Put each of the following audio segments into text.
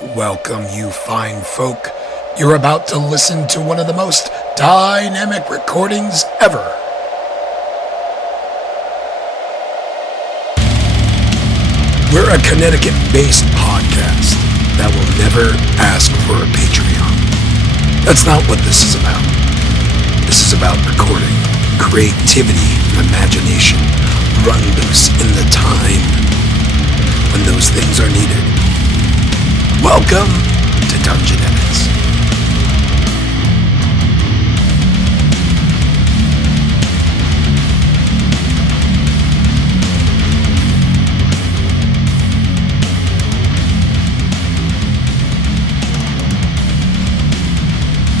Welcome, you fine folk. You're about to listen to one of the most dynamic recordings ever. We're a Connecticut-based podcast that will never ask for a Patreon. That's not what this is about. This is about recording, creativity, and imagination run loose in the time when those things are needed. Welcome to Dungeonetics.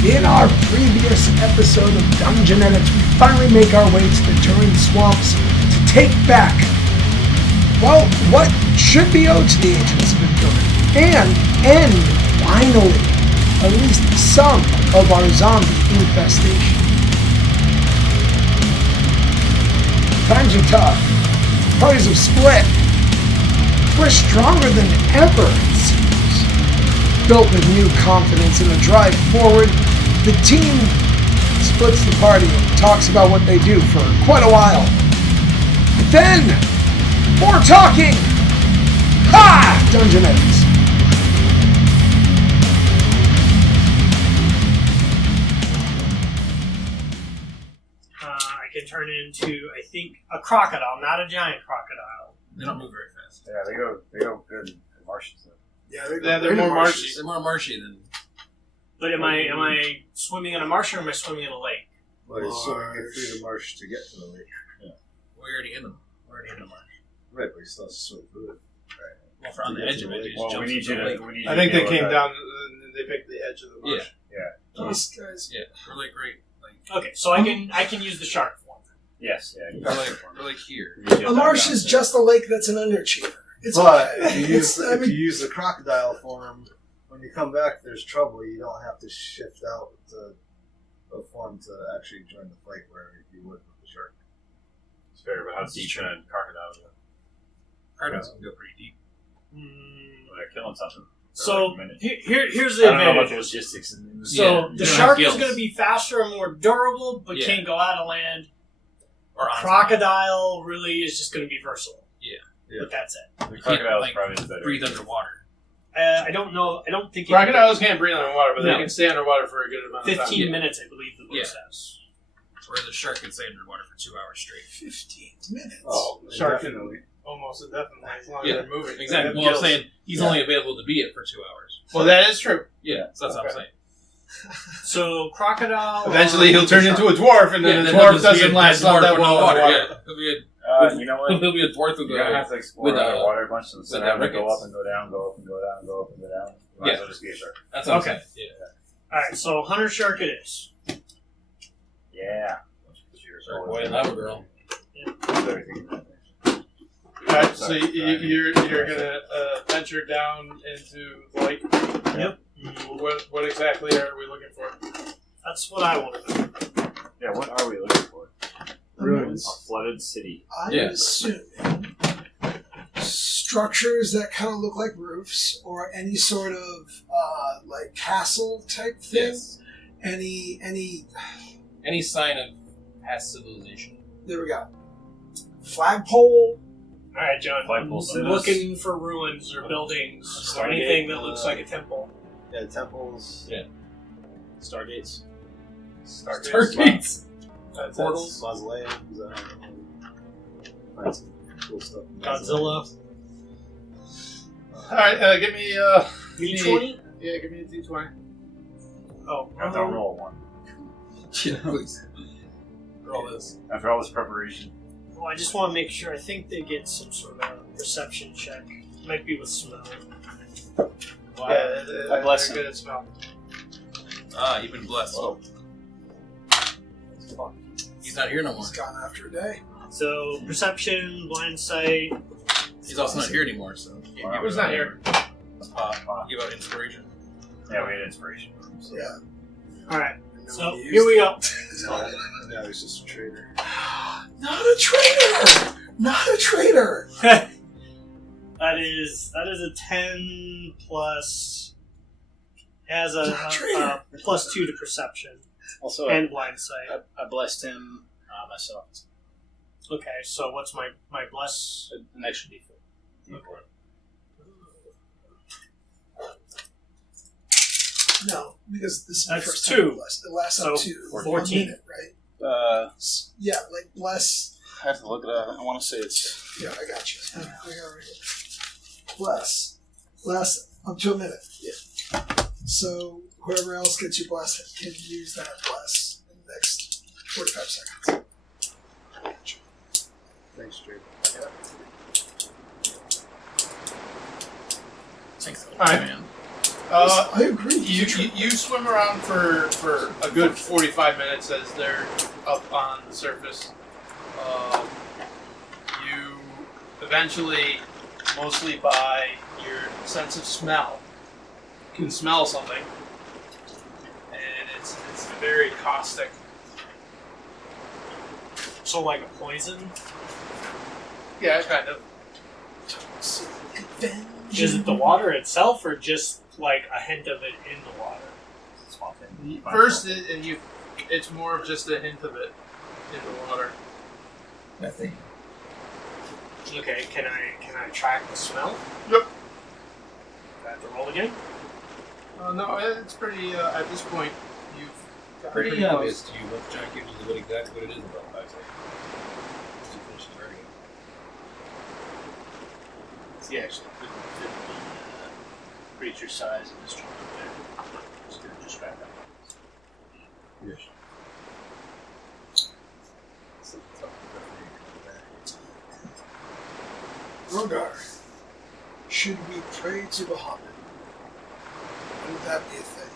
In our previous episode of Dungeonetics, we finally make our way to the Duren swamps to take back, well, what should be owed to the agents of Endurin, and end, finally, at least some of our zombie infestation. Times are tough. Parties have split. We're stronger than ever, it seems. Built with new confidence and a drive forward, the team splits the party and talks about what they do for quite a while. But then, more talking! Ha! Dungeonetics. I can turn into, I think, a crocodile, not a giant crocodile. They don't move very fast. Yeah, they go good in marshes though. Yeah, they're more marshy. They're more marshy than. But am I swimming in a marsh or am I swimming in a lake? Well, you're swimming through the marsh to get to the lake. Yeah. We're already in them. We're already in the marsh. Right, but you still have to swim through it. Right. Well, for on the edge of it, Well, we need you to. I think they came down. They picked the edge of the marsh. Yeah. These guys. Yeah, we're like right. Okay, so I can use the shark form. Yes. Yeah. We're like here. A marsh is just a lake that's an underachiever. But if you use the crocodile form, when you come back, there's trouble. You don't have to shift out the form to actually join the fight where you would with the shark. It's fair, but how deep can a crocodile go? Crocodiles can go pretty deep. They're killing something. So Like here's the I don't know about advantage. logistics. So the you don't shark have is gills. going to be faster and more durable, but Yeah. can't go out of land. Or on Crocodile really is just going to be versatile. Yeah. But that's it. The crocodile like, is probably the better. breathe underwater. I don't know. I don't think Crocodiles can't breathe underwater, but No. they can stay underwater for a good amount of time. 15 minutes, I believe the book says. Whereas a shark can stay underwater for 2 hours straight. 15 minutes. Oh, Shark definitely. almost indefinitely as long as Yeah, they're moving. Exactly. They have Well, I'm gills. saying he's only available to be it for 2 hours. Well, that is true. Yeah, so that's what I'm Okay. saying. So crocodile. Eventually, he'll turn into a dwarf, and then the he'll dwarf just be doesn't a last dwarf that with well no water. underwater. Yeah, he'll be a You know what? he'll be a dwarf with You're gonna have to explore with, underwater a bunch. So with have to go rickets. up and go down, go up and go down, go up and go down. You might as well just be a shark. That's what I'm Okay. saying. Yeah. All right, so hunter shark it is. Yeah. Shark boy and lava girl. Everything. Alright, so you're gonna venture down into the lake. Yep. What exactly are we looking for? That's what I want to know. Yeah, what are we looking for? Ruins. A flooded city. I'm Yeah. assuming structures that kind of look like roofs, or any sort of like castle type thing. Yes. Any sign of past civilization. there we go. Flagpole. All right, John. Flagpole I'm cities. looking for ruins or buildings or anything that looks like a temple. Yeah, temples. Yeah. Stargates. Stargates. That's Portals. Mausoleums. Find some cool stuff. Godzilla. Alright, give me D20? Yeah, give me a D20. Oh, After I roll one. Yeah, please. For all this. After all this preparation. well, I just want to make sure. I think they get some sort of perception check. Might be with smell. Yeah, I bless they're good at smell. Ah, you've been blessed. Whoa. He's not here no more. He's gone after a day. So perception, blind sight. He's also not here anymore, so. Wow. He was not here. Give out inspiration. Yeah, we had inspiration. So. Yeah. All right. No So one here used we it. go. Now he's just a traitor. Not a traitor! Not a traitor! That is a 10 plus has a +2 to perception Also, and blind sight. I blessed him myself. Okay, so what's my bless? An extra D4. Okay. No, because this is That's the first 2. time blessed. It lasts So, up to 14. 1 minute, right? Yeah, like bless. I have to look it up. I want to say it's. Yeah, I got you. I got it right here. Bless. Last up to a minute. Yeah. So whoever else gets your bless can use that bless in the next 45 seconds. Thanks, Drake. Alright. Man. I agree. You swim around for a good 45 minutes as they're up on the surface. You eventually, mostly by your sense of smell, can smell something, and it's very caustic. So like a poison? Yeah, kind of. Is it the water itself, or just like a hint of it in the water? First, it's more of just a hint of it in the water. Nothing. Okay, can I track the smell? Yep. Do I have to roll again? No, it's pretty. At this point, you've gotten Pretty close. obvious to you what the giant cube is, what exactly what it is about 5 seconds. You finish the target. He actually couldn't fit the creature size in this trunk up there. Just gonna just grab that. Yes. Rogar, should we pray to Bahamut? Would that be a thing?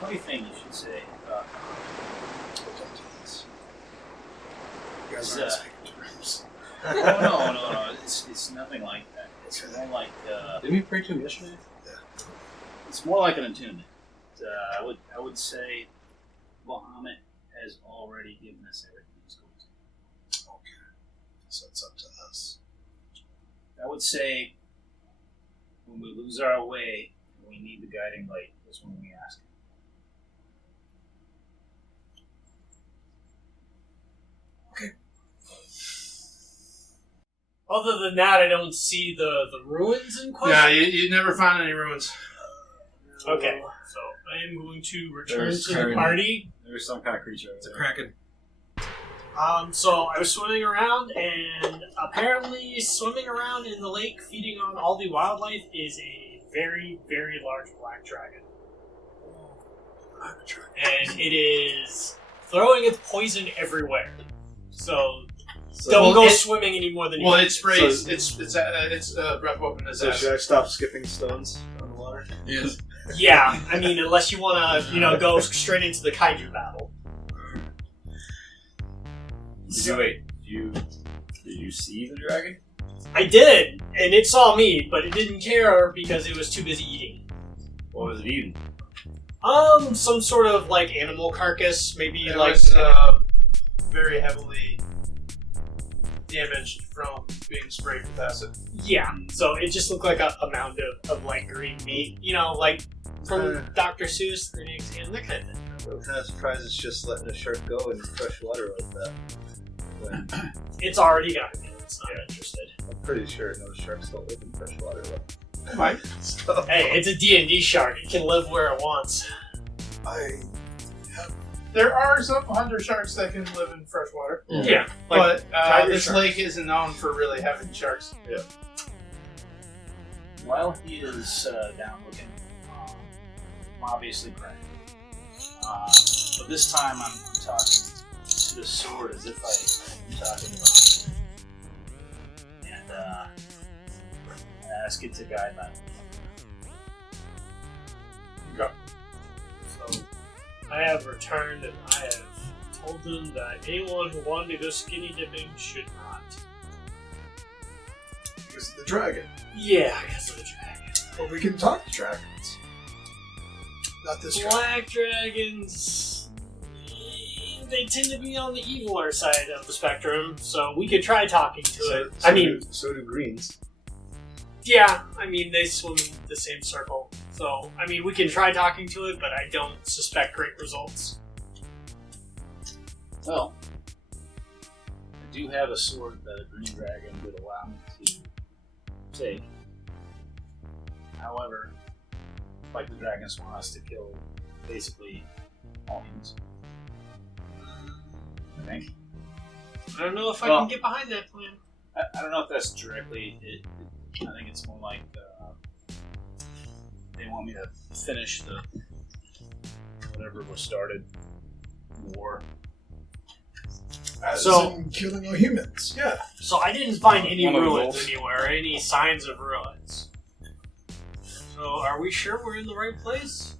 Funny thing you should say about We'll come to this. You guys It's, aren't speaking terms. no. It's nothing like that. It's more like Did we pray to him yesterday? it's more like an attunement. I would say Bahamut has already given us everything he's going to. Okay. So it's up to us. I would say when we lose our way and we need the guiding light is when we ask him. Other than that, I don't see the ruins in question. Yeah, you never found any ruins. Okay, so I am going to return There's to the Karen. party. There's some kind of creature. It's a kraken. So I was swimming around, and apparently swimming around in the lake, feeding on all the wildlife, is a very, very large black dragon. And it is throwing its poison everywhere. So don't go swimming any more than you Well, can. it sprays. It's breath weapon. So should I stop skipping stones on the water? Yes. Yeah, I mean, unless you want to, go straight into the kaiju battle. Did you see the dragon? I did, and it saw me, but it didn't care because it was too busy eating. What was it eating? Some sort of like animal carcass, maybe It like was very heavily damaged from being sprayed with acid. yeah. So it just looked like a mound of like green meat, like from Dr. Seuss, Green Eggs and that kind of thing. I'm kind of surprised it's just letting a shark go in fresh water like that. But It's already got me. It's not interested. I'm pretty sure no sharks don't live in fresh water. Fine. So, Hey, it's a D&D shark. It can live where it wants. There are some hunter sharks that can live in fresh water, Yeah, but tiger this sharks. lake isn't known for really having sharks. Yeah. While he is down looking, obviously praying. But this time I'm talking to the sword as if I'm talking about it. And I ask it to guide my So I have returned, and I have told them that anyone who wanted to go skinny dipping should not. Because of the dragon. Yeah, because of the dragon. Well, we can talk to dragons. Not this dragon. Black dragons, they tend to be on the eviler side of the spectrum, so we could try talking to it. so do greens. Yeah, I mean, they swim in the same circle. So, I mean, we can try talking to it, but I don't suspect great results. Well, I do have a sword that a green dragon would allow me to take. However, like the dragons want us to kill basically all humans. I think. I don't know if I can get behind that plan. I don't know if that's directly it. I think it's more like they want me to finish the whatever was started in the war. So, killing all humans. Yeah. So I didn't find any One of the ruins wolves. anywhere, any signs of ruins. So are we sure we're in the right place?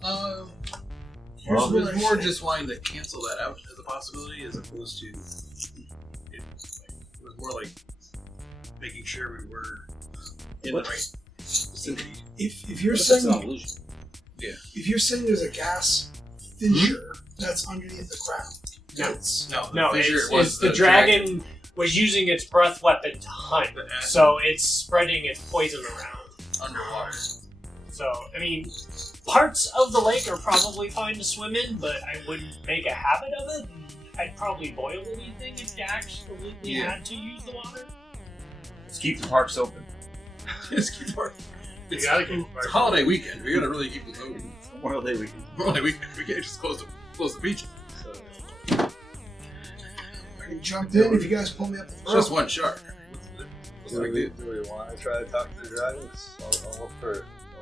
Here's Well, what it's I more say. just wanting to cancel that out as a possibility, as opposed to it was more like making sure we were in the right vicinity. If you're But that's an saying illusion. if you're saying there's a gas fissure that's underneath the ground, No. it's No, the No, fissure it's was the dragon was using its breath weapon to hunt, The acid. so it's spreading its poison around. underwater. So, I mean, parts of the lake are probably fine to swim in, but I wouldn't make a habit of it. And I'd probably boil anything if you absolutely had to use the water. Just keep the parks open. Just keep our. You It's, gotta keep it's a holiday weekend. We gotta really keep it moving. Memorial Day weekend. Holiday weekend. We can't just close the beaches. I can jump in if you guys pull me up. It's just one shark. What's Do the big we, deal? do we want to try to talk to the dragons? I'll look for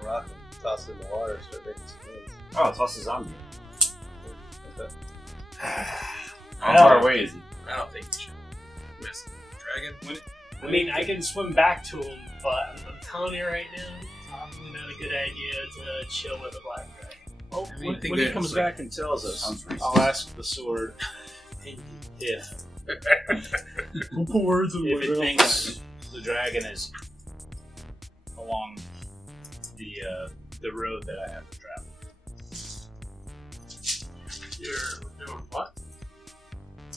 a rock and toss it in the water, start making some noise. Oh, toss a zombie. Okay. How far away is he? I don't think we should miss the dragon. I mean, I can swim back to him, but I'm telling you right now, probably not a good idea to chill with a black dragon. Oh, I mean, when think he that comes it's back and tells us, Sounds racist. I'll ask the sword if Don't put words in it thinks the dragon is along the road that I have to travel. You're doing what?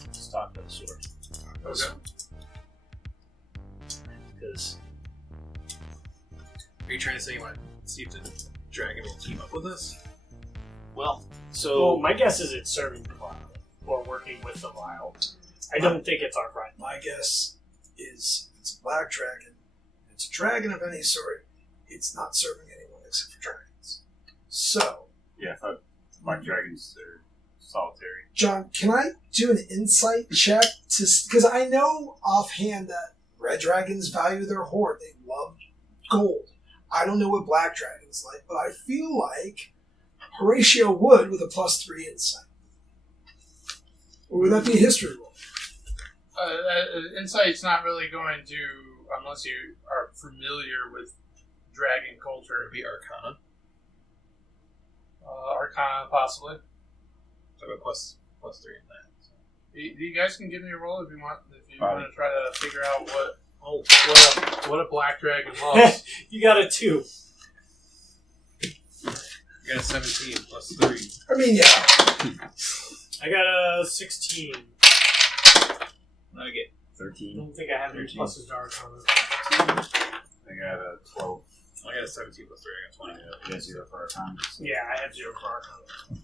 Let's talk to the sword. Okay. Because Are you trying to say you want to see if the dragon will team up with us? well, Well, so my guess is it's serving the wild, or working with the wild. I don't think it's our friend. My guess is it's a black dragon. It's a dragon of any sort. It's not serving anyone except for dragons. So, Yeah, I thought black dragons are solitary. John, can I do an insight check to because I know offhand that red dragons value their hoard. They love gold. I don't know what black dragons like, but I feel like Horatio would with a +3 insight. Or would that be a history roll? Insight's not really going to, unless you are familiar with dragon culture. It'd be Arcana. Arcana, possibly. So a plus 3 in that. So. You guys can give me a roll if you want. If you Fine. want to try to figure out what a black dragon loves. You got a 2. You got a 17 plus 3. I mean, yeah. I got a 16. I get I 13. don't think I have any 13. pluses to Arcana. I got a 12. I got a 17 plus 3. I got 20. I got 0 for our time. So. Yeah, I have 0 for Arcana.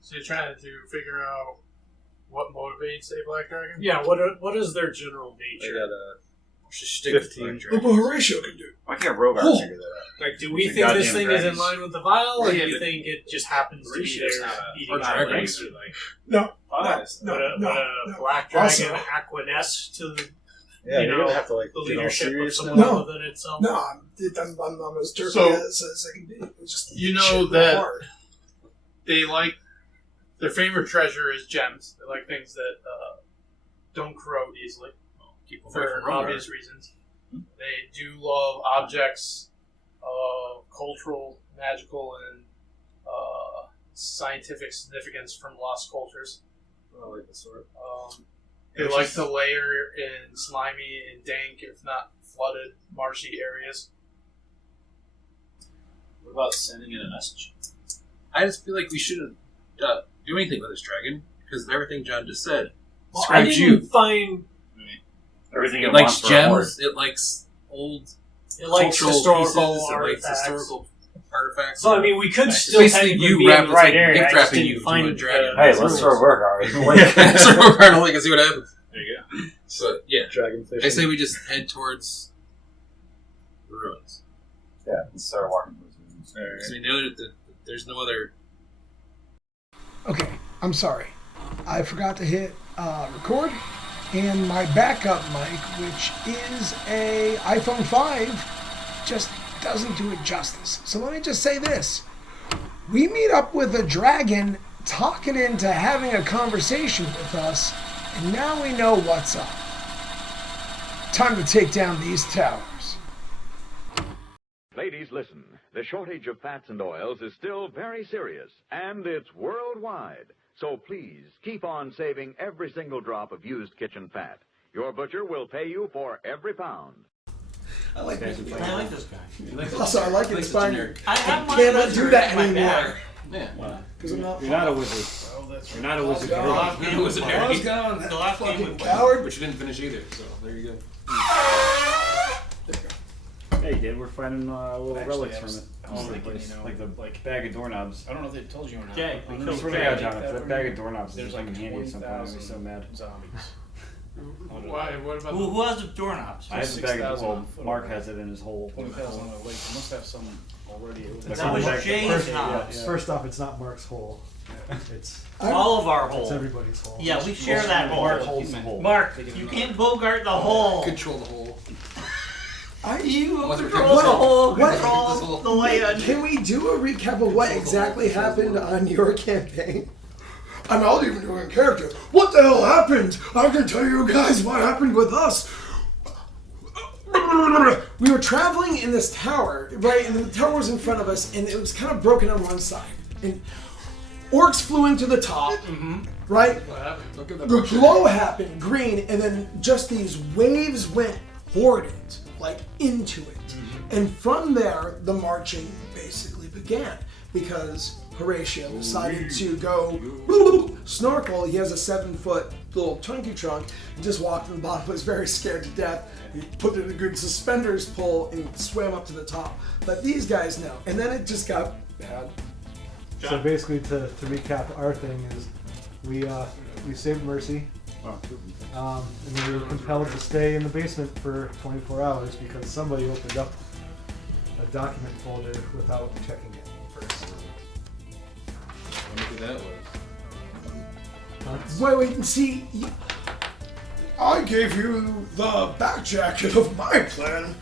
So you're trying to figure out what motivates a black dragon? Yeah, what is their general I nature? got a Just stick with 15. black Look dragon. what Horatio can do. Why can't Rogar Oh. figure that out? Like, do we The think this goddamn thing is in dragons. line with the vial, or do Yeah, you but think it just happens to be Horatio's there not a- eating or dragons dragons? are like No, Honest. no, Would a, no, would a no. black dragon Also- acquiesce to the, Yeah, You you're know, gonna have to like the get all leadership of serious someone now. No. other than itself? No, I'm as dirty So- as I can be. It's just You know shit real that- hard. They like their favorite treasure is gems. They like things that don't corrode easily keep away for from Rogar. obvious reasons. They do love objects of cultural, magical, and scientific significance from lost cultures. Oh, like the sword. They like to layer in slimy and dank, if not flooded, marshy areas. What about sending in a message? I just feel like we shouldn't do anything with this dragon because of everything John just said. Well, I Describes didn't you. find. Everything It it likes wants for a horde. gems. It likes old It likes cultural historical pieces, it likes artifacts. historical artifacts. So I mean, we could It's still basically technically you be in wrapped the right in area. gift I just wrapping didn't you to find a dragon. Hey, let's throw work already. So we're going to look and see what happens. There you go. So yeah, Dragonfish. I say we just head towards the ruins. Yeah, let's start walking towards the ruins. Because we know that there's no other. Okay, I'm sorry. I forgot to hit record, and my backup mic, which is a iPhone 5, just doesn't do it justice. So let me just say this. We meet up with a dragon talking into having a conversation with us, and now we know what's up. Time to take down these towers. Ladies, listen. The shortage of fats and oils is still very serious, and it's worldwide. So please, keep on saving every single drop of used kitchen fat. Your butcher will pay you for every pound. I like I like this guy. Also, I like it inspiring. I have my cannot wizard do that in my anymore. bag. Yeah. Because I'm not. You're not a wizard. Oh, that's You're not a wizard. gone. It was a I was dirty. gone. The last game Fucking we coward. Which you didn't finish either, so there you go. Hey, dude, we're finding little Actually, relics I from was- it. I was All over the thinking, place. you know, like the like- bag of doorknobs. I don't know if they told you or not. Jay, but we I killed swear to Jay. God, John, if that bag of doorknobs There's is like handy at some point, I'd be so 20,000 mad. zombies. Why? What about Who has the doorknobs? I have the bag of 6,000 well, on foot. Mark has it in his hole. 20,000 on the lake. You must have some already. That was Jay's knobs. First off, it's not Mark's hole. It's All of our holes. everybody's hole. Yeah, we share that Mark hole. holds the hole. Mark, you can't bogart the hole. Control the whole. You Whether it control the comes- hole, What? control the land. Can we do a recap of what exactly happened on your campaign? I'm not even doing character. What the hell happened? I can tell you guys what happened with us. We were traveling in this tower, right? And the tower was in front of us, and it was kind of broken on one side. And orcs flew into the top, right? What happened? Look at The the glow happened, green, and then just these waves went toward it, like into it. And from there, the marching basically began because Horatio decided to go snorkel. He has a 7-foot little chunky trunk. He just walked in the bottom, was very scared to death. He put in a good suspenders pull and swam up to the top. But these guys know. And then it just got bad. So basically, to recap, our thing is we saved Mercy, and then we were compelled to stay in the basement for 24 hours because somebody opened up a document folder without checking it first. I wonder who that was. Wait, see, I gave you the back jacket of my plan.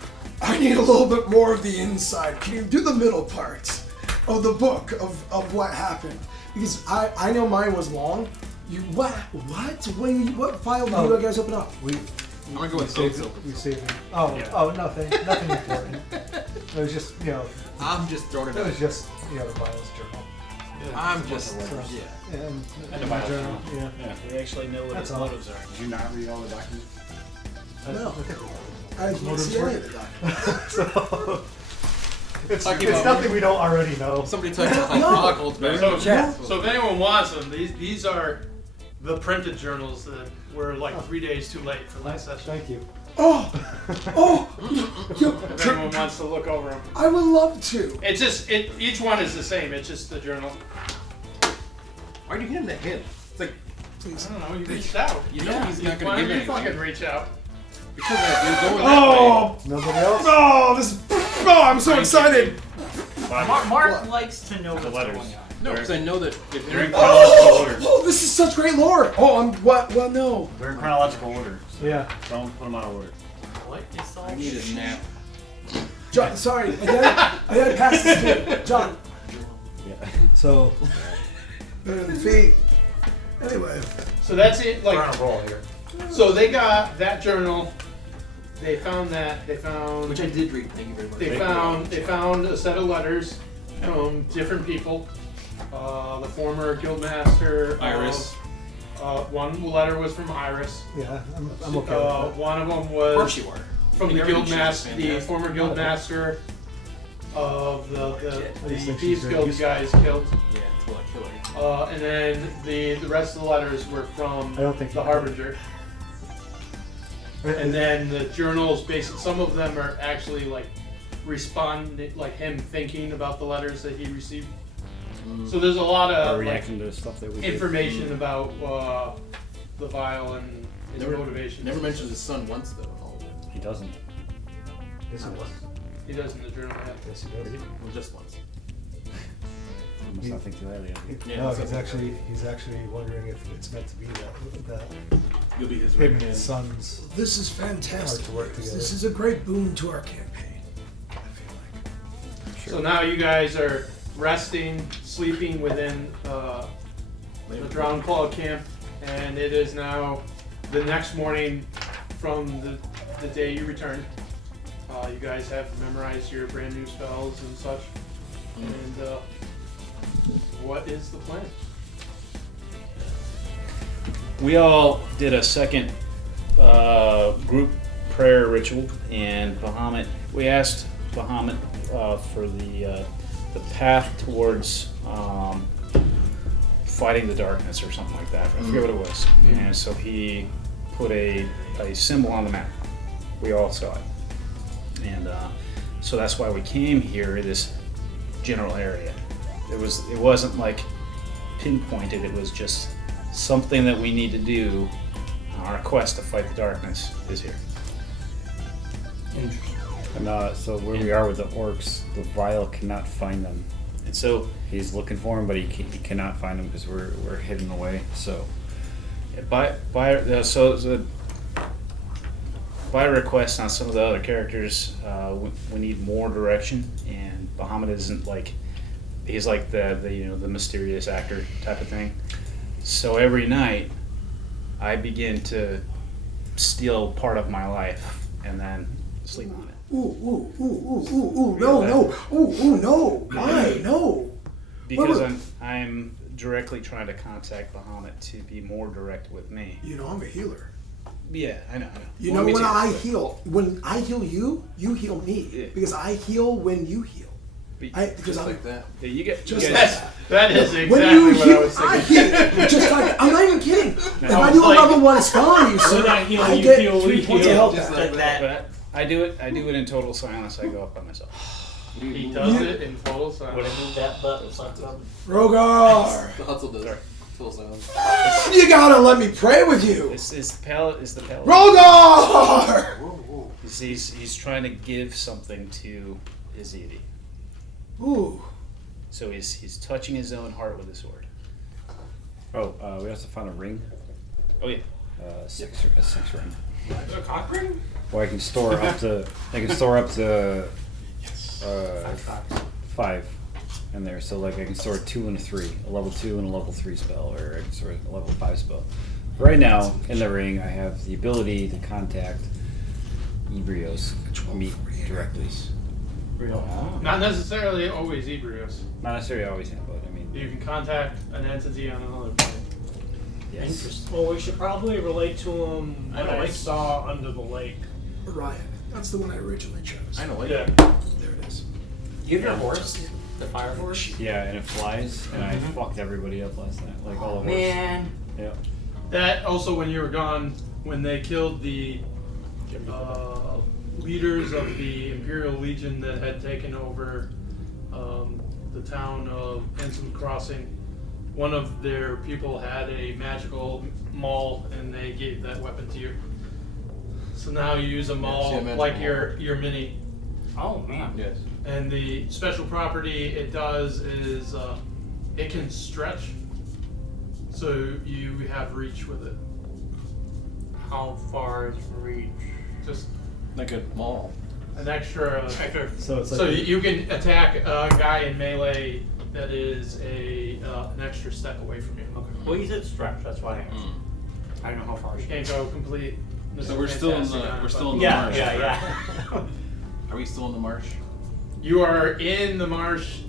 I need a little bit more of the inside. Can you do the middle part of the book of what happened? Because I know mine was long. You what file did you guys open up? I'm gonna go with saved both. it. We saved it. Oh, nothing important. It was just I'm just throwing it it out. was just the Violence Journal. I'm just Yeah. And And the the Violence journal. Journal. Yeah. We actually know what That's his all. motives are. Did you not read all the documents? No. I I didn't see any of the documents. So it's Talking about- nothing we don't already know. somebody typed up my No. chronicles back in the chat. So if anyone wants them, these are the printed journals that were like 3 days too late for last session. Thank you. Oh, If anyone wants to look over them, I would love to. it's just each one is the same. It's just the journal. Why'd you give him the hint? It's like, I don't know. You reached out. you know he's not Why gonna don't give you anything. fucking reach out? Because of that, you're going that way. Oh, Nobody else? oh, this. Oh, I'm so excited. Mark likes to know what's letters. going on. No, because I know that if They're you're in chronological order. Oh, this is such great lore. Oh, I'm what? Well, no. They're in chronological order. So Yeah. don't put them out of order. What is all I need a nap. John, sorry, I gotta pass this to you. John. Yeah. So Better than feet. Anyway. So that's it. We're Like, on a roll here. so they got that journal. They found that. They found. Which I did read. Thank you very much. They found a set of letters from different people. The former guildmaster Iris. One letter was from Iris. yeah, I'm okay with that. One of them Of course was you were. from the Everything she's guildmaster, the fantastic. former guildmaster of the just think Thieves she's very Guild useful. guys killed. Yeah, it's what I kill her. And then the rest of the letters were from I don't think the you- Harbinger. And then the journals, basically, some of them are actually like responding, like him thinking about the letters that he received. So there's a lot of like, reacting to stuff that we information about the vial and his Never- motivation. Never mentions his son once though. In all of it. He doesn't. Yes, it was. He does in the journal. Yeah. Yes, he does. Well, just once. I must not think too highly of you. Yeah, No, that's he's actually wondering if it's meant to be that You'll be his him right and hand. his sons This is fantastic. hard to work together. This is a great boon to our campaign. I feel like. So now you guys are resting, sleeping within the Drowned Claw camp, and it is now the next morning from the day you returned. You guys have memorized your brand new spells and such. And what is the plan? We all did a second group prayer ritual, and Bahamut. We asked Bahamut for the path towards fighting the darkness or something like that. I forget what it was. And so he put a symbol on the map. We all saw it, and so that's why we came here. This general area. It wasn't like pinpointed. It was just something that we need to do. Our quest to fight the darkness is here. And so where we are with the orcs, the vial cannot find them. And so He's looking for them, but he cannot find them because we're hidden away. So by request on some of the other characters, we need more direction. And Bahamut isn't like he's like the the mysterious actor type of thing. So every night, I begin to steal part of my life and then sleep on it. No. Why? No. Because I'm directly trying to contact Bahamut to be more direct with me. You know, I'm a healer. Yeah, I know. You Well, know, me when too. I heal you, you heal me. Yeah. Because I heal when you heal. Because Just I'm like that. Yeah, you get Just you like guys- That is when exactly you what I heal, was I thinking. heal. Just like I'm not even kidding. If I was do a like- level 1 spell on you, sir, When I heal, I you get heal, 3 we points of heal. health Just back. like Like that. But I do it in total silence. I go up by myself. He does it in total silence. What is that button? Something. Rogar, The Hutzel does. Full sound. you gotta let me pray with you. It's the palette. Rogar! He's trying to give something to his deity. Ooh. So he's touching his own heart with a sword. we also found a ring, Oh yeah. a six ring. A cock ring? Well, I can store up to 5 in there. So like I can store 2 and a 3, a level 2 and a level 3 spell, or I can store a level 5 spell. Right now in the ring, I have the ability to contact Ebrios, meet directly. Not necessarily always Ebrios. Not necessarily always have, but I mean, You can contact an entity on another planet. yes. Interesting. Well, we should probably relate to him what I saw under the lake. Orion. That's the one I originally chose. I know, like Yeah. There it is. You have your horse? The fire horse? Yeah, and it flies, and I fucked everybody up last night, like all of us. Man. Yeah. That also, when you were gone, when they killed the leaders of the Imperial Legion that had taken over the town of Ensign Crossing, one of their people had a magical maul, and they gave that weapon to you. So now you use a maul magical like maul. your mini. Oh, man. Yes. And the special property it does is it can stretch, so you have reach with it. How far is reach? Just Like a mall. an extra. So it's like So you can attack a guy in melee that is an extra step away from you. Well, you said stretch, that's why I don't know how far You she can't go complete. So we're still in the Yeah, marsh. yeah. Are we still in the marsh? You are in the marsh,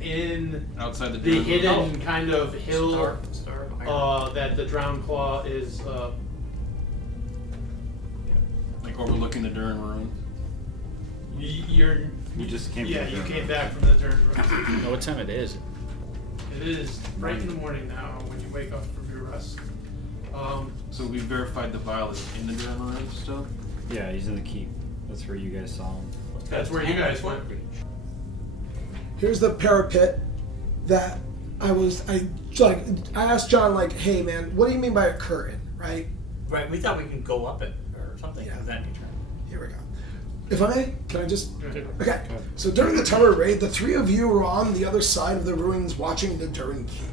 in Outside the the Duren? hidden kind of hill Star. that the Drowned Claw is. Like overlooking the Duren ruin. You're. You just came from Yeah, the you Duren came ruin. back from the turn. You know what time it is? It is right in the morning now when you wake up from your rest. So we verified the vial is in the Dungeonetics still? Yeah, he's in the keep. That's where you guys saw him. That's where you guys went. Here's the parapet that I asked John, like, hey man, what do you mean by a curtain, right? Right, we thought we could go up it or something of that nature. Here we go. If I may, can I just... Okay, so during the tower raid, the three of you were on the other side of the ruins watching the Duren Keep,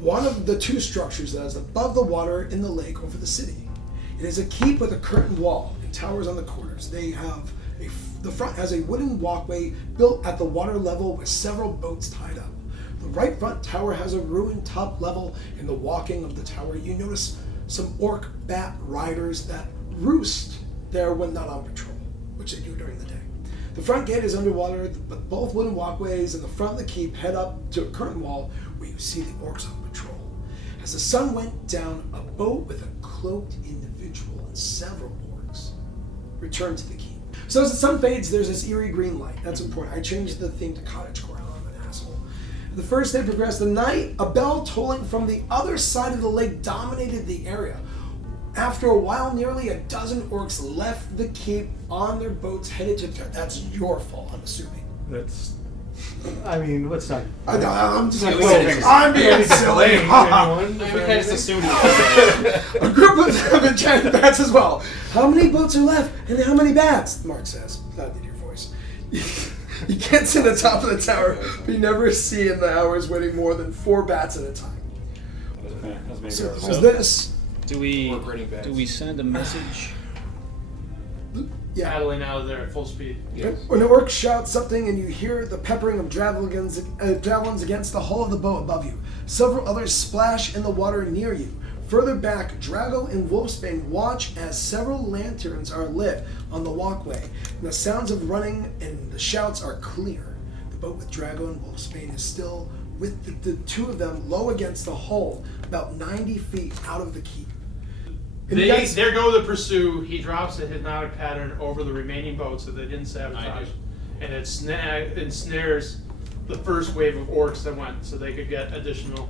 one of the two structures that is above the water in the lake over the city. It is a keep with a curtain wall and towers on the corners. The front has a wooden walkway built at the water level with several boats tied up. The right front tower has a ruined top level. In the walking of the tower, you notice some orc bat riders that roost there when not on patrol, which they do during the day. The front gate is underwater, but both wooden walkways in the front of the keep head up to a curtain wall where you see the orcs on patrol. As the sun went down, a boat with a cloaked individual and several orcs returned to the keep. So as the sun fades, there's this eerie green light. That's important. I changed the theme to cottagecore. I'm an asshole. The first day progressed. The night, a bell tolling from the other side of the lake dominated the area. After a while, nearly a dozen orcs left the keep on their boats headed to... That's your fault, I'm assuming. That's... I mean, what's not... I'm just like, I'm being silly. We kind of assumed A group of enchanted bats as well. How many boats are left and how many bats? Mark says. Not in your voice. You can't sit at the top of the tower, but you never see in the hours waiting more than 4 bats at a time. So this... Do we send a message? Yeah. Paddling out of there at full speed. Yes. When an orc shouts something and you hear the peppering of javelins against the hull of the boat above you, several others splash in the water near you. Further back, Drago and Wolfsbane watch as several lanterns are lit on the walkway, and the sounds of running and the shouts are clear. The boat with Drago and Wolfsbane is still with the two of them low against the hull, about 90 feet out of the keep. There go the pursue. He drops a hypnotic pattern over the remaining boats so they didn't sabotage. And it snares the first wave of orcs that went so they could get additional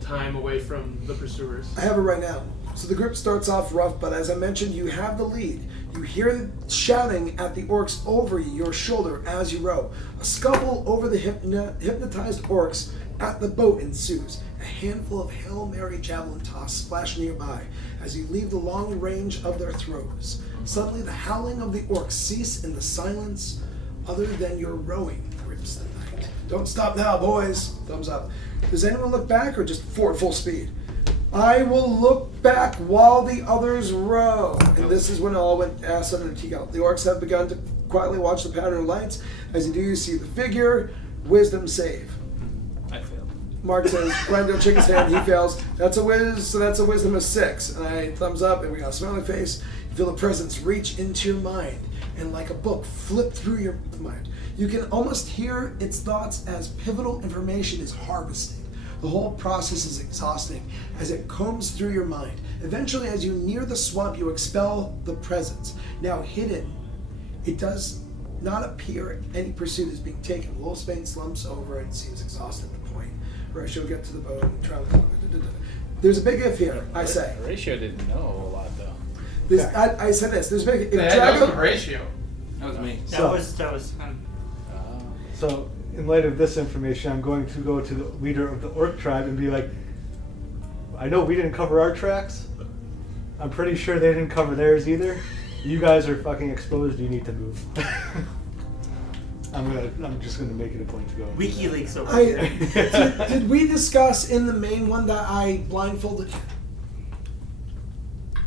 time away from the pursuers. I have it right now. So the group starts off rough, but as I mentioned, you have the lead. You hear shouting at the orcs over your shoulder as you row. A scuffle over the hypnotized orcs at the boat ensues. A handful of Hail Mary javelin toss splash nearby as you leave the long range of their throws. Suddenly the howling of the orcs cease in the silence other than your rowing grips the night. Don't stop now, boys. Thumbs up. Does anyone look back or just forward full speed? I will look back while the others row. And this is when it all went ass under the teacup. The orcs have begun to quietly watch the pattern of lights. As you do, you see the figure. Wisdom save. I failed. Mark says, Randall shakes his hand, he fails. That's a wisdom of 6. And I thumbs up, and we got a smiling face. You feel the presence reach into your mind, and like a book, flip through your mind. You can almost hear its thoughts as pivotal information is harvesting. The whole process is exhausting as it combs through your mind. Eventually, as you near the swamp, you expel the presence. Now hidden, it does not appear any pursuit is being taken. Wolfsbane slumps over and seems exhausted at the point. Horatio will get to the boat and travel. There's a big if here, I say. Horatio didn't know a lot, though. I said this. There's a big if. That wasn't Horatio. That was me. That was So, in light of this information, I'm going to go to the leader of the orc tribe and be like, I know we didn't cover our tracks. I'm pretty sure they didn't cover theirs either. You guys are fucking exposed. You need to move. I'm just gonna make it a point to go. WikiLeaks over there. Did we discuss in the main one that I blindfolded?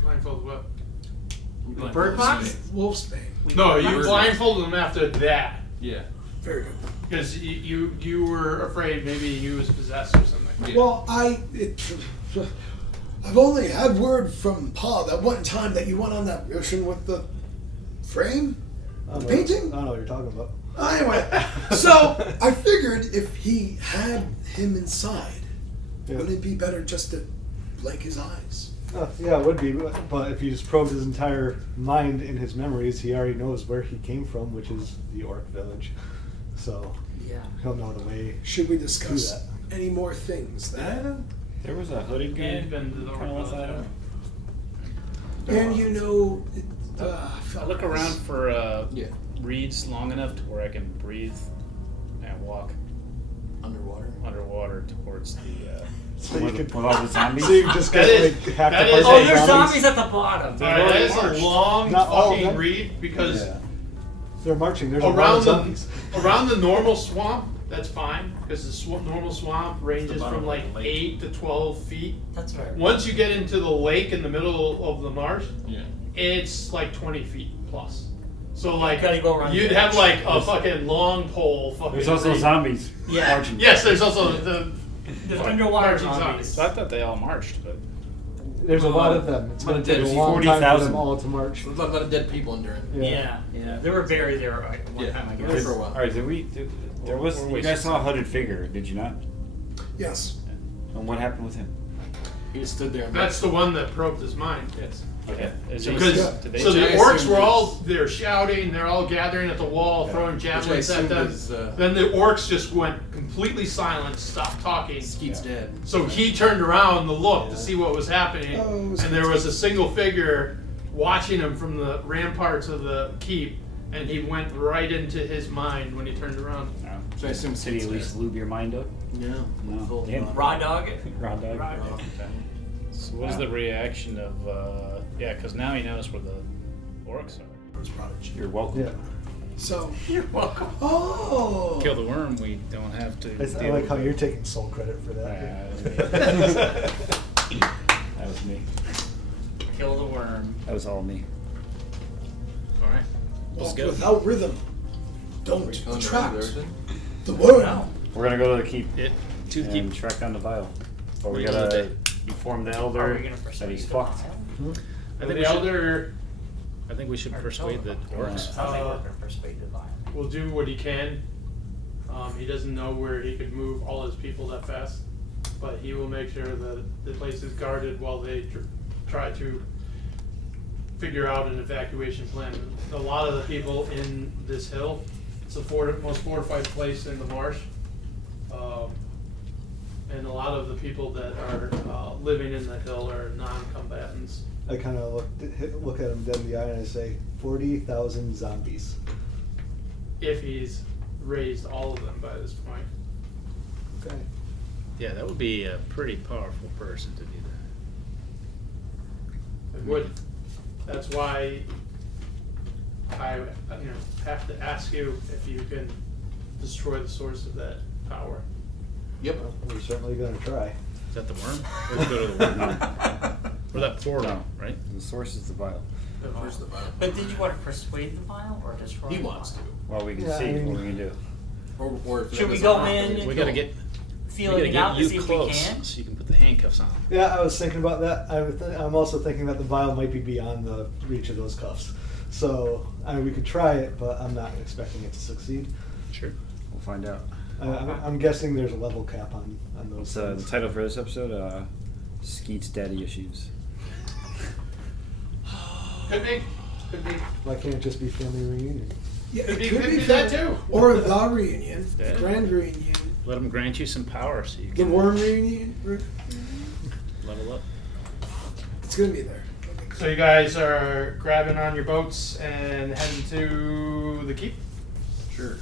Blindfolded what? Bird box? Wolfsbane. No, you blindfolded him after that. Yeah. Very good. Because you were afraid maybe he was possessed or something. Yeah. Well, I've only had word from Pa that one time that you went on that mission with the frame? The painting? I don't know what you're talking about. Anyway, so I figured if he had him inside, wouldn't it be better just to blank his eyes? Yeah, it would be, but if you just probed his entire mind in his memories, he already knows where he came from, which is the orc village. So yeah, he'll know the way. Should we discuss any more things? There was a hooded guy. He'd been to the Kinda left that out. And you know, I look around for reeds long enough to where I can breathe and walk underwater towards the. So you could, with all the zombies? so you just get like half the that party is- Oh, there's zombies. zombies at the bottom. That is a long Not all of fucking them. reed because Yeah. They're marching. There's a lot of around zombies. around the normal swamp, that's fine because the normal swamp ranges bottom from of like the lake. 8 to 12 feet. That's right. Once you get into the lake in the middle of the marsh, Yeah. it's like 20 feet plus. So like Gotta go around you'd the have edge. like a fucking long pole. Fucking There's also reed. zombies Yeah. marching. Yes, there's also the There's underwater marching zombies. So I thought they all marched, but There's a lot of them. It's going to take a There's long time for 40,000. them all to march. there's a lot of dead people in Duren. Yeah. They were buried there at one time, I guess. For a while. All right, there was. Or You waste guys of saw a time. hooded figure, did you not? yes. And what happened with him? He just stood there. And That's the one that probed his mind. Yes. Okay. Is he- Because did they so the check- orcs were all they're shouting, they're all gathering at the wall, throwing javelins at them. Then the orcs just went completely silent, stopped talking. Skeet's dead. So he turned around to look to see what was happening, Oh, and there was a single figure watching him from the ramparts of the keep, and he went right into his mind when he turned around. No. So I assume Did he at least lube your mind up? No. No. Damn. Raw dog? Raw dog. Raw dog. So what is the reaction of? Yeah, because now he knows where the orcs are. You're welcome. Yeah. So, You're welcome. oh, Kill the worm. We don't have to. I like how you're taking sole credit for that. That was me. Kill the worm. That was all me. All right. Let's walk go. without rhythm. Don't Oh, no, attract everything? the worm. No. We're gonna go to the keep To the and keep. track down the vial. But we Middle of the gotta day. inform the Are elder we gonna that persuade he's the fucked. vial? I And think the we should. elder I think we should persuade the orcs. Sounds like we're gonna persuade the vial. will do what he can. He doesn't know where he could move all his people that fast, but he will make sure that the place is guarded while they try to figure out an evacuation plan. A lot of the people in this hill, it's the most fortified place in the marsh, and a lot of the people that are living in the hill are non-combatants. I kind of look at him dead in the eye and I say, 40,000 zombies. If he's raised all of them by this point. Okay. Yeah, that would be a pretty powerful person to do that. It would. That's why I have to ask you if you can destroy the source of that power. Yep. Well, we're certainly going to try. Is that the worm? Let's go to the worm. Or that portal, No. right? The source is the vial. Where's the vial? But did you want to persuade the vial or destroy He the wants to. vial? Well, we can Yeah, see I mean- what we can do. Or if Should we that go doesn't in happen, and we gotta get feeling it out to see if we can? so you can put the handcuffs on. Yeah, I was thinking about that. I'm also thinking that the vial might be beyond the reach of those cuffs. So we could try it, but I'm not expecting it to succeed. Sure. We'll find out. I'm guessing there's a level cap on those What's the things. title for this episode? Skeet's Daddy Issues. Could be. Could be. Why can't it just be family reunion? Yeah, Could it be, could could be be that fun. too. Or the reunion, Yeah. grand reunion, Let them grant you some power so you the can worm reunion. level up. It's gonna be there. So you guys are grabbing on your boats and heading to the keep? Sure.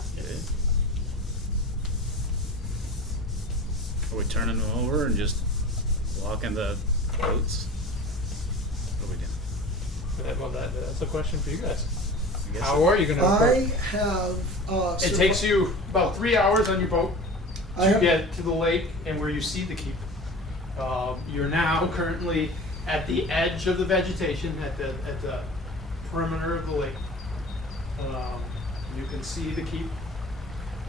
Are we turning them over and just walking the boats? What are we doing? Well, that's a question for you guys. I guess How are you going to I approach? have. It takes you about 3 hours on your boat I to have- get to the lake and where you see the keep. You're now currently at the edge of the vegetation, at the perimeter of the lake. You can see the keep.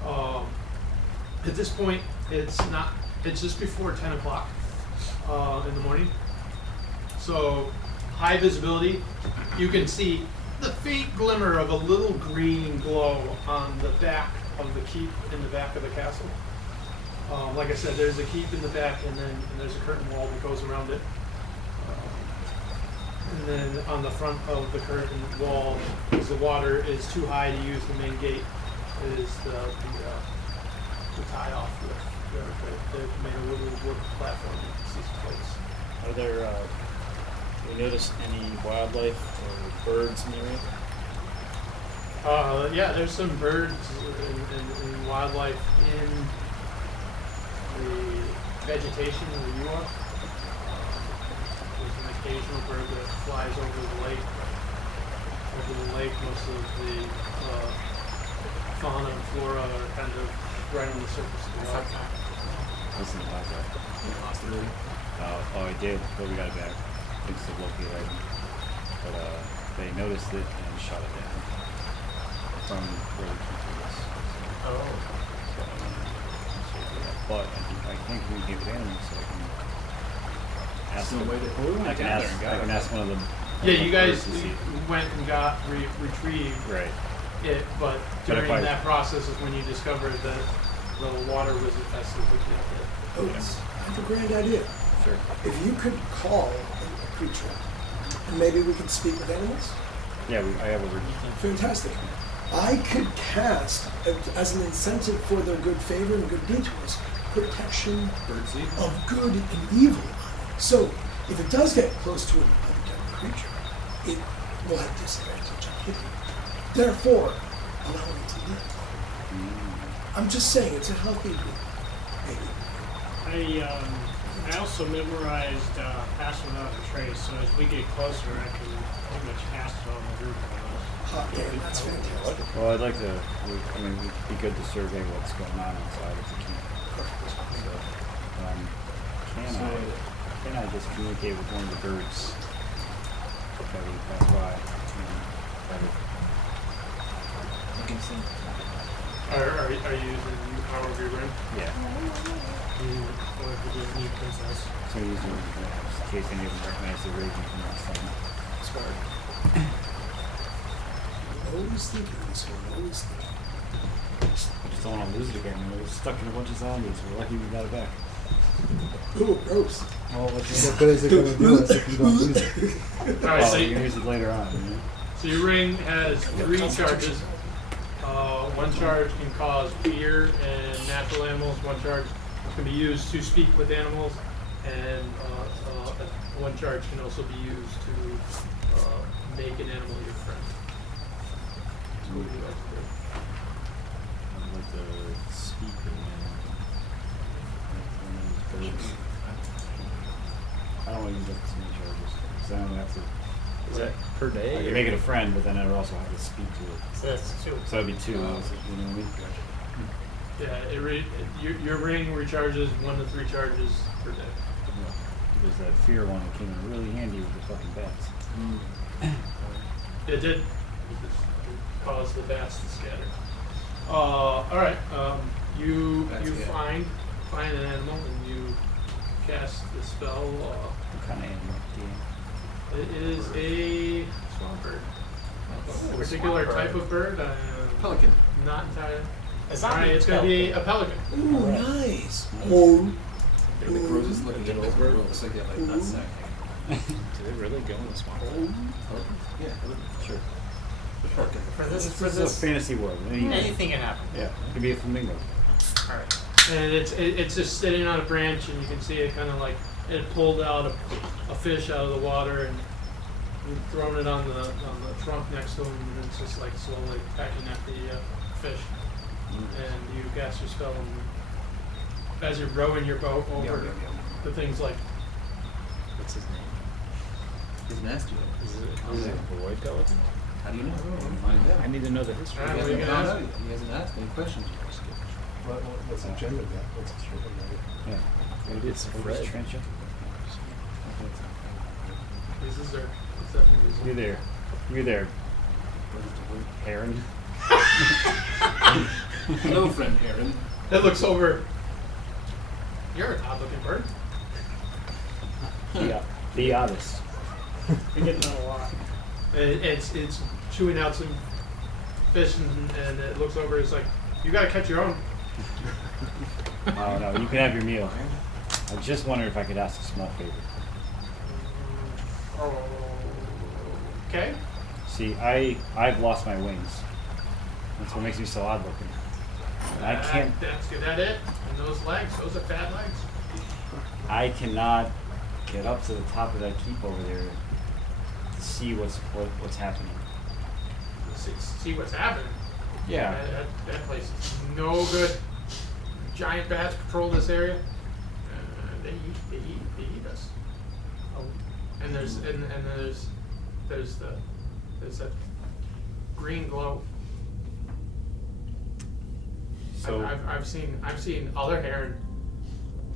At this point, it's just before 10 o'clock in the morning. So high visibility. You can see the faint glimmer of a little green glow on the back of the keep in the back of the castle. Like I said, there's a keep in the back, and there's a curtain wall that goes around it. And then on the front of the curtain wall, because the water is too high to use the main gate, is the tie off with They've made a little wood platform you can see some place. Are there, do we notice any wildlife or birds in the area? Yeah, there's some birds and wildlife in the vegetation where you are. There's an occasional bird that flies over the lake. Over the lake, most of the fauna and flora are kind of right on the surface of the water. Listen to that. You lost it already? Oh, I did, but we got it back. Thanks to Loki, right? But they noticed it and shot it down from where we came through this. Oh. So, but I can't communicate with animals, so I can ask There's no them. way to pull one? I can ask one of them. Yeah, you guys to see. went and got retrieved Right. it, but But if during I- that process is when you discovered that the water was infested with it. Oats, I have a grand idea. Sure. If you could call a creature, and maybe we could speak with animals. Yeah, I have a word. Fantastic. I could cast, as an incentive for their good favor and good deed to us, protection Birdseed? of good and evil. So, if it does get close to another deadly creature, it will have disadvantage on hitting. Therefore, allow it to live. I'm just saying, it's a healthy group. Maybe. I also memorized Pass Without a Trace, so as we get closer, I can pretty much cast it on the group. Hot damn, that's fantastic. Well, I'd like to. It'd be good to survey what's going on inside of the camp. So, can I just communicate with one of the birds that we pass by? You can see. Are you using the power of your ring? Yeah. Or if you just need princess. So I'm using it just in case any of them recognize the raging from last time. Smart. Always thinking this one, always thinking. I just don't want to lose it again. We're stuck in a bunch of zombies. We're lucky we got it back. Ooh, gross. Well, What good is it going to do us if you don't use it? Alright, so you can use it later on. You know? So your ring has 3 charges. One charge can cause fear in natural animals. One charge can be used to speak with animals, and one charge can also be used to make an animal your friend. So what would you like to do? I'd like to speak with birds. I don't want to use up too many charges. So I'm going to have to. Is that per day? I can make it a friend, but then I would also have to speak to it. So that's 2. So it'd be 2. You know what I mean? Yeah, your ring recharges 1 to 3 charges per day. Yeah. There's that fear one that came in really handy with the fucking bats. It did cause the bats to scatter. Alright, you find an animal and you cast the spell. What kind of animal do you? It is a swamp bird. A particular type of bird. Pelican. Not entirely. Zombie It's going to be a pelican. Ooh, nice. Oh, The roses looking at those bird looks like they have like nutsack. Do they really go in the swamp? Yeah. Sure. For This is a fantasy world. anything can happen. Yeah, it could be a flamingo. Alright. And it's just sitting on a branch, and you can see it kind of like it pulled out a fish out of the water and thrown it on the trunk next to him, and it's just like slowly pecking at the fish. And you cast your spell, and as you're rowing your boat over the things like. What's his name? He's nasty. Is it a void pelican? How do you know? I need to know the history. Alright, He what are you hasn't gonna found ask? out yet. He hasn't asked any questions. What's the gender of that? What's the gender of Yeah. Maybe it's Fred. Trencher. This is there. It's definitely You there? You there? Heron. Hello, friend Heron. It looks over. You're an odd-looking bird. The oddest. You're getting that a lot. It's chewing out some fish, and it looks over. It's like, you gotta catch your own. Oh no, you can have your meal. I just wondered if I could ask a small favor. Okay. See, I've lost my wings. That's what makes me so odd looking. I can't. That's good. That it? And those legs, those are fat legs. I cannot get up to the top of that keep over there to see what's happening. See what's happening. Yeah. That place is no good. Giant bats patrol this area. They eat us. Oh, and there's that green glow. So I've seen other heron.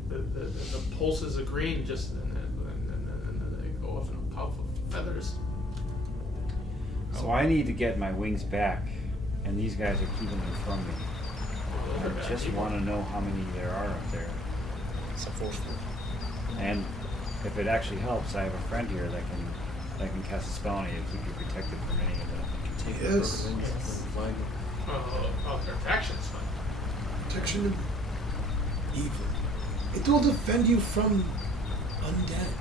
The pulses of green just and then they go off in a puff of feathers. So I need to get my wings back, and these guys are keeping them from me. I just want to know how many there are up there. It's a forceful. And if it actually helps, I have a friend here that can cast a spell on you and keep you protected from any of them. Yes. Protection's fine. Protection of evil. It will defend you from undead.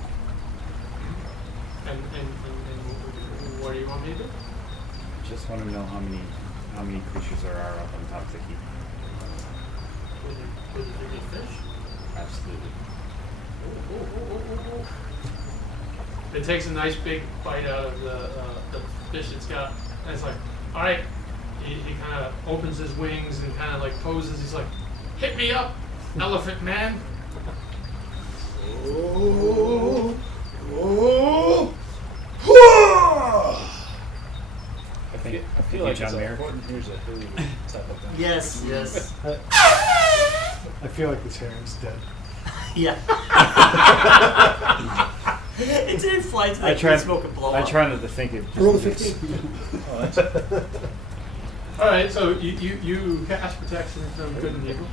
And what do you want me to do? Just want to know how many creatures there are up on top of the keep. Would you give me fish? Absolutely. It takes a nice big bite out of the fish it's got, and it's like, all right. He kind of opens his wings and kind of like poses. He's like, hit me up, elephant man. Oh. I feel like it's important. Here's a who type of thing. Yes. I feel like this heron's dead. Yeah. It did fly to I smoke and blow I up. try not to think it. Roll a 15. All right, so you cast protection from good and evil,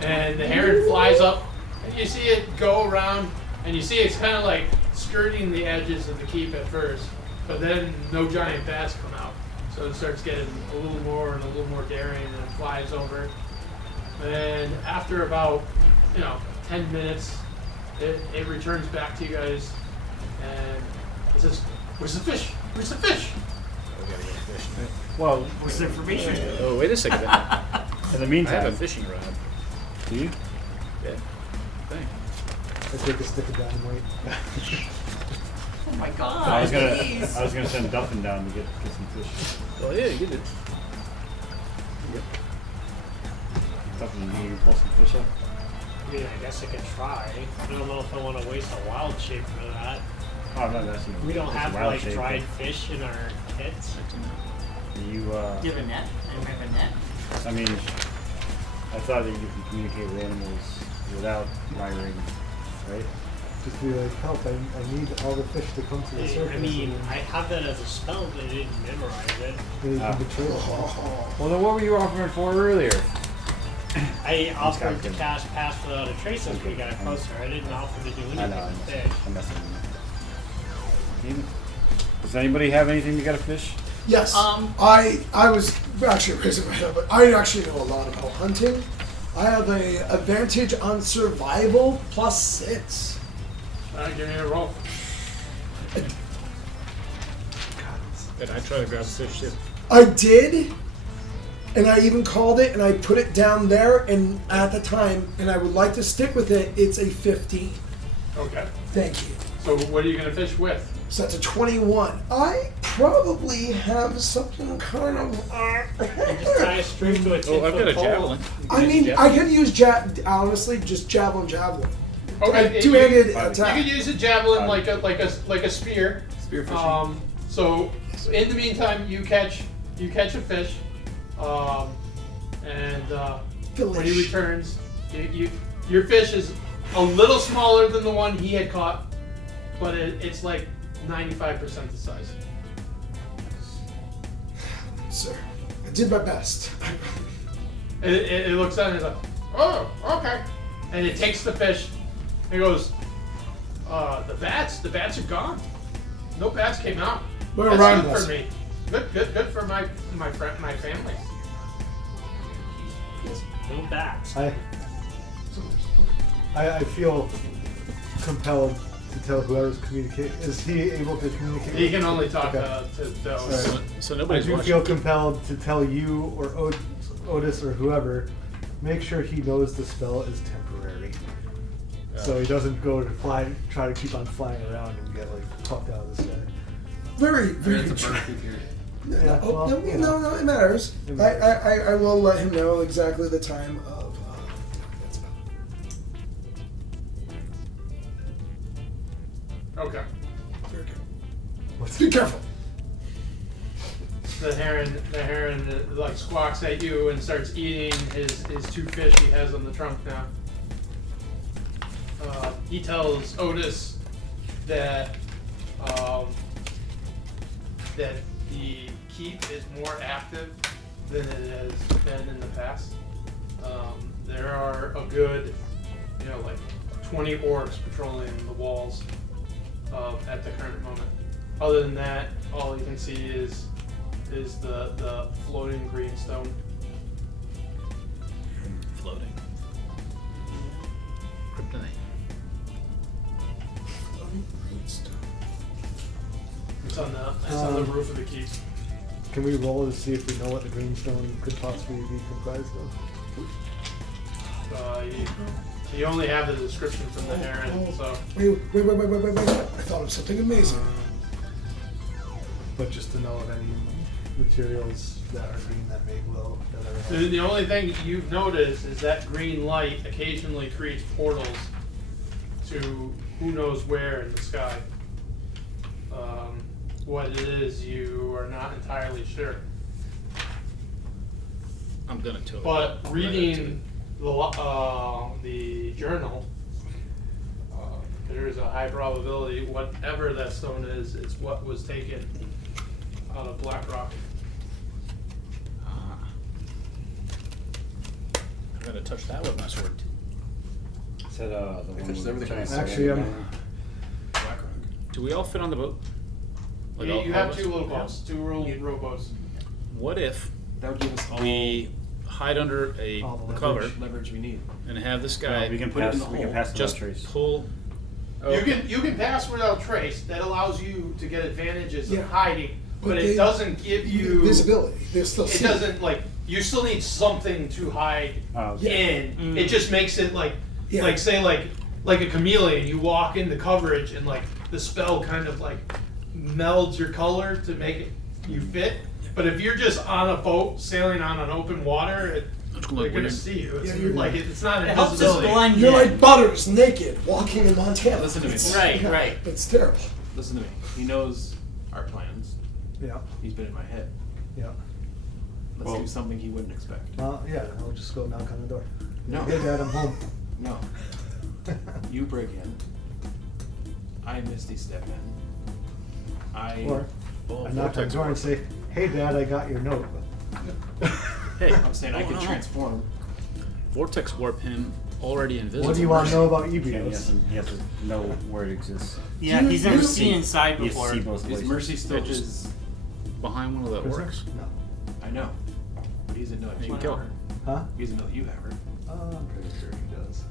and the heron flies up, and you see it go around, and you see it's kind of like skirting the edges of the keep at first, but then no giant bats come out, so it starts getting a little more daring, and it flies over, and after about 10 minutes, it returns back to you guys, and it says, "Where's the fish? Where's the fish?" We gotta get a fish. Well, What's the information? Oh, wait a second. in the I have a meantime, fishing rod. do you? Yeah. Thanks. I take a stick of dynamite. Oh my god! I was please. gonna send Duffin down to get some fish. Well, yeah, you did. Duffin, you pull some fish up. I mean, I guess I could try. I don't know if I want to waste a wild shape for that. Oh no, that's We don't have wild like shape, dried fish in our kits. You Do you have a net? Anyone have a net? I mean, I thought that you could communicate with animals without my ring, right? Just be like, help, I need all the fish to come to the surface. I mean, I have that as a spell, but I didn't memorize it. Then you can betray them. Well, then what were you offering for earlier? I offered to cast Pass Without a Trace as we got closer. I didn't offer to do anything with fish. I'm messing with you. Does anybody have anything to get a fish? Yes. I was actually raising my hand, but I actually know a lot about hunting. I have a advantage on survival +6. Alright, give me a roll. And I try to grab fish too. I did, and I even called it, and I put it down there, and at the time, and I would like to stick with it, it's a 15. Okay. Thank you. So what are you going to fish with? So that's a 21. I probably have something kind of... Just tie a string to a 10-foot Oh, I've got a pole. javelin. I mean, I could use, honestly, just javelin. Okay, Two-handed you attack. could use a javelin like a spear. Spear fishing. So in the meantime, you catch a fish, and when he returns, your fish is a little smaller than the one he had caught, but it's like 95% the size. Sir, I did my best. It looks at it and it's like, oh, okay, and it takes the fish. It goes, the bats are gone. No bats came out. We're That's around good us. for me. Good for my family. No bats. I feel compelled to tell whoever's communicating. Is he able to communicate? He can only talk Okay. to those. Right. So I nobody's do watching. feel compelled to tell you or Otis or whoever make sure he knows the spell is temporary. So he doesn't go to try to keep on flying around and get like fucked out of the sky. Very, very It's a true. briefing period. Yeah, well, no, it matters. It matters. I will let him know exactly the time of that spell. Okay. Very good. Be careful. The heron like squawks at you and starts eating his 2 fish he has on the trunk now. He tells Otis that that the keep is more active than it has been in the past. There are a good, like 20 orcs patrolling the walls at the current moment. Other than that, all you can see is the floating green stone. Floating. Kryptonite. It's on the roof of the keep. Can we roll to see if we know what the greenstone could possibly be comprised of? You only have the description from the heron, so. Wait. I thought of something amazing. But just to know of any materials that are green that may glow. That are The only thing you've noticed is that green light occasionally creates portals to who knows where in the sky. What it is, you are not entirely sure. I'm gonna tell you. But reading the journal, there is a high probability whatever that stone is what was taken out of Black Rock. I'm gonna touch that with my sword. Is that the one touched with everything. giant Actually, sword? Blackrock. Do we all fit on the boat? Like You all have of us? 2 little boats, 2 rowboats. What if That would give us all we hide under a All the cover leverage we need. and have this No, guy we can put it pass. in the We can hole. pass the just trace. pull? You can pass without trace. That allows you to get advantages Yeah. of hiding, but But it they- doesn't give you Visibility. They're still It seeing. doesn't you still need something to hide Oh, in. It just makes it Yeah. like say like a chameleon. You walk into coverage and like the spell kind of like melds your color to make it you fit. But if you're just on a boat sailing on an open water, It's they're gonna look gonna weird. see you. It's Yeah, you're- like it's not It helps us invisibility. blend You're in. like Butters, naked, walking in Montana. Listen to me. It's- Right, yeah, right. It's terrible. Listen to me. He knows our plans. Yeah, He's been in my head. yeah. Let's Well- do something he wouldn't expect. Yeah, I'll just go knock on the door. No. Hey Dad, I'm home. No. You break in. I Misty step in. Or Oh, I knock on the door and say, hey Dad, I got your note. Hey, I'm saying I oh, can no. transform. Vortex warp him already invisible. What do you want to know about Yeah, he Ebios? has to know where it exists. Yeah, You- he's never you- seen inside He has to before. see both Is places. Mercy still Yeah, just- his? behind one of the Is there? orcs? No. I know. But he doesn't know if You you can kill have her. her. Huh? He doesn't know that you have her. I'm pretty sure he does.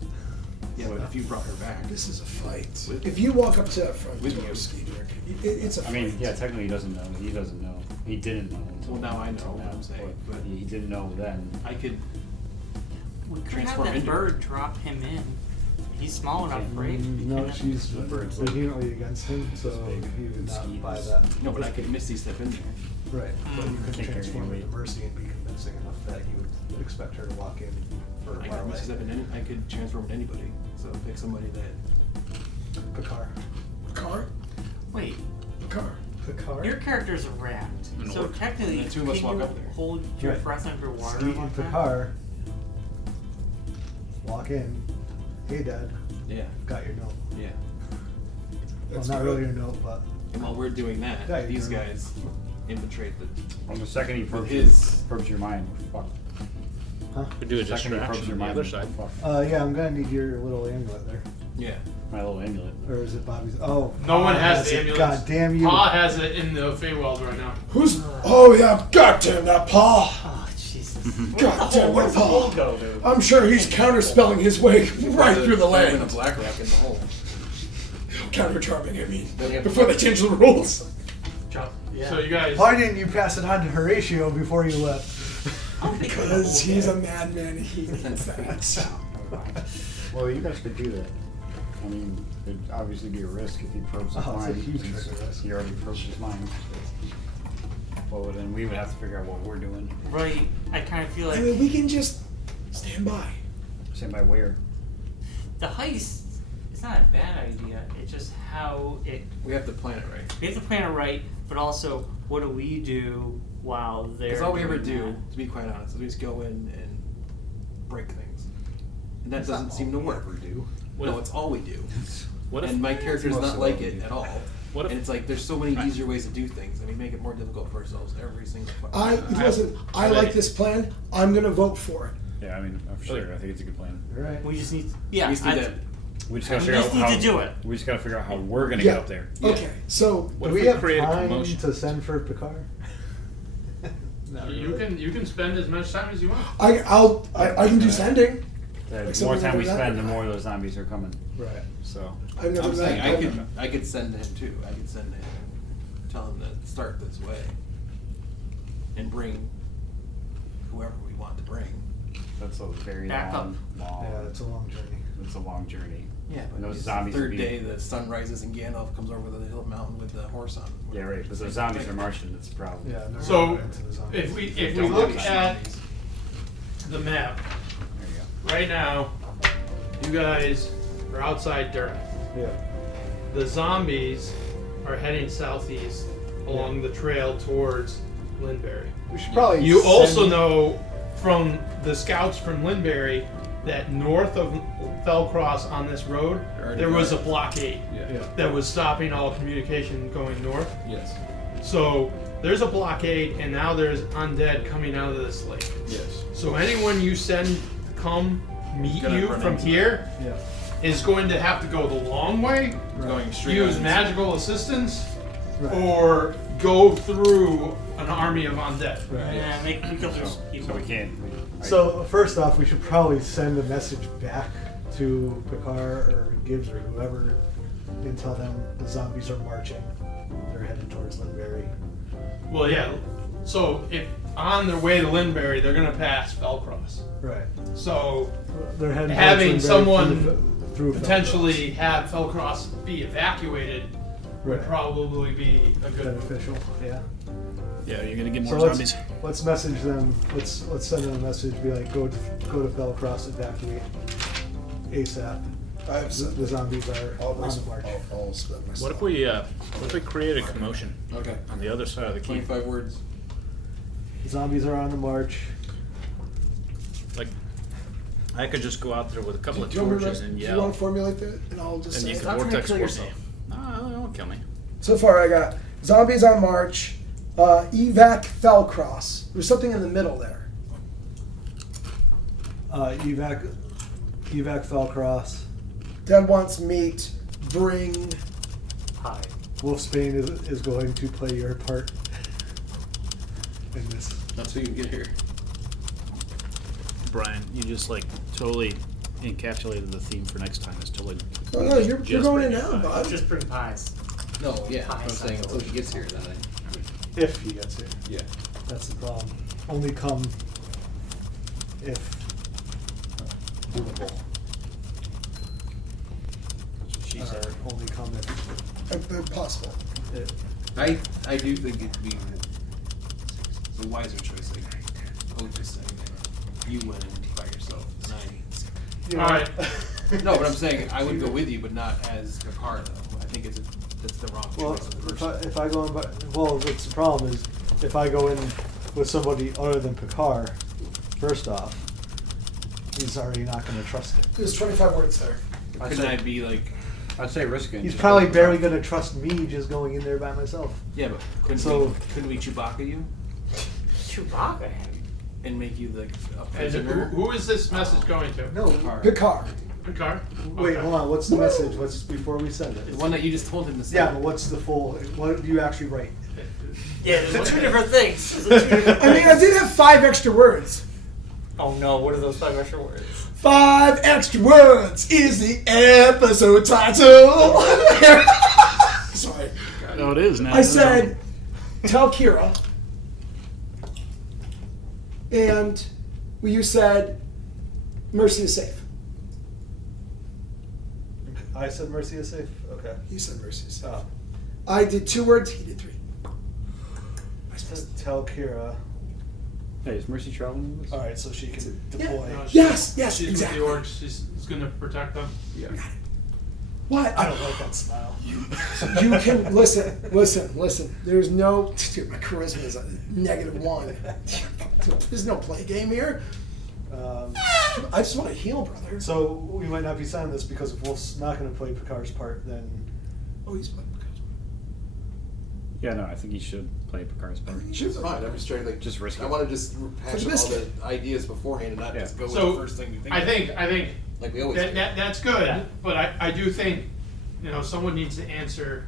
Yeah, but if you brought her back. This is a fight. With- If you walk up to that front with door, you. Skeeter, it's a I fight. mean, yeah, technically he doesn't know. He doesn't know. He didn't know. Until Well, now I know until what now, I'm saying, but but- he didn't know then. I could. We could have Transform that into bird drop him in. He's small enough for it. No, she's The bird's like- vehemently against him, so big he would not mosquitoes. buy that. No, but I could Misty step in there. Right, but you could Can't carry transform any into weight. Mercy and be convincing enough that you would expect her to walk in for a I while could Misty step in. I could transform into anybody. So pick somebody that. Picard. Car? Wait, Car. Picard? your character's wrapped. An So orc. technically, And the two of us can walk you up there. hold your Right. breath underwater Skeet like and that? Picard walk in. Hey Dad, Yeah. got your note. Yeah. Well, That's not good. really your note, but And while we're doing that, Yeah, these you're- guys infiltrate the. On the second he probes his- your mind, fuck. huh? Could do a The second he probes distraction your on the mind, other side. fuck. Yeah, I'm gonna need your little amulet there. Yeah. My little amulet. Or is it Bobby's? Oh, No one Pa has the it. amulet. God damn you! Pa has it in the Feywilds right now. Who's? Oh yeah, goddamn that Paul! Oh, Jesus. Goddamn Where's that the hole Paul! go, dude? I'm sure he's counterspelling his way right through the In land. a black rock in the hole. Counter charming, I mean. Then you have- Before they change the rules. So you guys, Why didn't you pass it on to Horatio before you left? Because he's a madman and he needs that. Well, you guys could do that. I mean, it'd obviously be a risk if he probes his mind. it's a huge since risk. He already probed his mind. Well, then we would have to figure out what we're doing. Right. I kind of feel like I mean, we can just stand by. Stand by where? the heist is not a bad idea. It's just how it. We have to plan it right. We have to plan it right, but also what do we do while they're. Because all we ever doing do, that? to be quite honest, is we just go in and break things, and that That's doesn't not seem all to we work. ever do. No, it's all we do. What if, And my character does not like it at all. what if, And it's like there's so many easier ways to do things, and we make it more difficult for ourselves every single time. I like this plan. I'm gonna vote for it. Yeah, I mean, for sure. I think it's a good plan. Right. We just need. We Yeah, just need to- We just gotta we figure just out need how to do it. We just gotta figure out how we're gonna Yeah. get up there. Okay, so what Do if we have create a time commotion? to send for Picard? Not You really. can spend as much time as you want. I can do sending. The Like more something time we like that. spend, the more those zombies are coming. Right. So I've never I'm saying met. I could send him too. I could send him, tell him to start this way, and bring whoever we want to bring. that's a very Back long. Yeah, it's a long journey. It's a long journey. Yeah, but And those it's zombies the will third be- day the sun rises and Gandalf comes over the hill mountain with the horse on. Yeah, right. But those zombies are Martian. That's a problem. Yeah. Never So, got into the zombies. If we Don't look have at zombies. the map There you go. right now, you guys are outside Duren. Yeah. The zombies are heading southeast along the trail towards Lindberry. We should probably. You send- also know from the scouts from Lindberry that north of Fellcross on this road, there was a blockade Yeah. that was stopping all communication going north. Yes. So there's a blockade, and now there's undead coming out of this lake. Yes. So anyone you send to come meet Gonna you run from into here Yeah. is going to have to go the long way, Going straight. use on magical assistance, Right. or go through an army of undead. Right. Yeah, make we kill those So people. we can't. So first off, we should probably send a message back to Picard or Gibbs or whoever and tell them the zombies are marching. They're headed towards Lindberry. Well, yeah. So if on their way to Lindberry, they're gonna pass Fellcross. Right. So They're heading having towards Lindberry someone through potentially have Fellcross be evacuated would Right. probably be a good. beneficial. Yeah. yeah, you're gonna get So more let's zombies. let's message them. Let's send them a message. Be like, go to Fellcross, evacuate ASAP. I have The zombies are I'll on the march. I'll spend my What if we create a commotion Okay. on the other side of the keep? 25 words. Zombies are on the march. Like, I could just go out there with a couple of Do you want me to- torches and do you yell, want to formulate that, and I'll just and say you it? can Stop trying to vortex kill warp yourself. me. No, don't kill me. So far, I got zombies on march, evac Fellcross. There's something in the middle there. Evac Fellcross. Dad wants meat. Bring. Hi. Wolfsbane is going to play your part in this. That's so you can get here. Brian, you just like totally encapsulated the theme for next time. It's totally. Oh no, you're just going in bring now, it back. bud. Just bring pies. No, yeah. I'm saying until he gets here, then If he gets here. Yeah. That's the problem. Only come if doable. She Or said. only come If possible. if I do think it'd be the wiser choice. Like, I would just say you went in by yourself. And All right. no, but I'm saying I would go with you, but not as Picard though. I think that's the wrong well, choice. in the first if I go in, well, what's the problem is if I go in with somebody other than Picard, first off, he's already not going to trust it. There's 25 words there. Couldn't I be like, I'd say risk it. He's probably barely going to trust me just going in there by myself. yeah, but couldn't we Chewbacca you Chewbacca. and make you like a And prisoner? who is this message going to? No. Picard. Picard. Wait, Okay. hold on. What's the message? What's before we send The it? one that you just told him to say. Yeah, but what's the full? What do you actually write? Yeah, there's two different things. There's two different I mean, I did have 5 extra words. Oh no, what are those 5 extra words? 5 extra words is the episode title. Sorry. No, it is now. I said, tell Kira And you said Mercy is safe. I said Mercy is safe? Okay. You said Mercy is safe. Oh. I did 2 words, he did 3. Tell Kira. Hey, is Mercy traveling with us? Alright, so she can deploy. No, Yes, she's exactly. with the orcs. She's going to protect them. Yeah. What? I don't like that style. You can listen. There's no. Dude, my charisma is a -1. There's no play game here. I just want to heal, brother. So we might not be signing this because if Wolf's not going to play Picard's part, then. Oh, he's playing Picard's part. Yeah, no, I think he should play Picard's part. It's fine. I'm just trying to Just risk I it. want to just hash all the ideas beforehand and not just go with the first thing we think. I think like we always do. that's good, but I do think someone needs to answer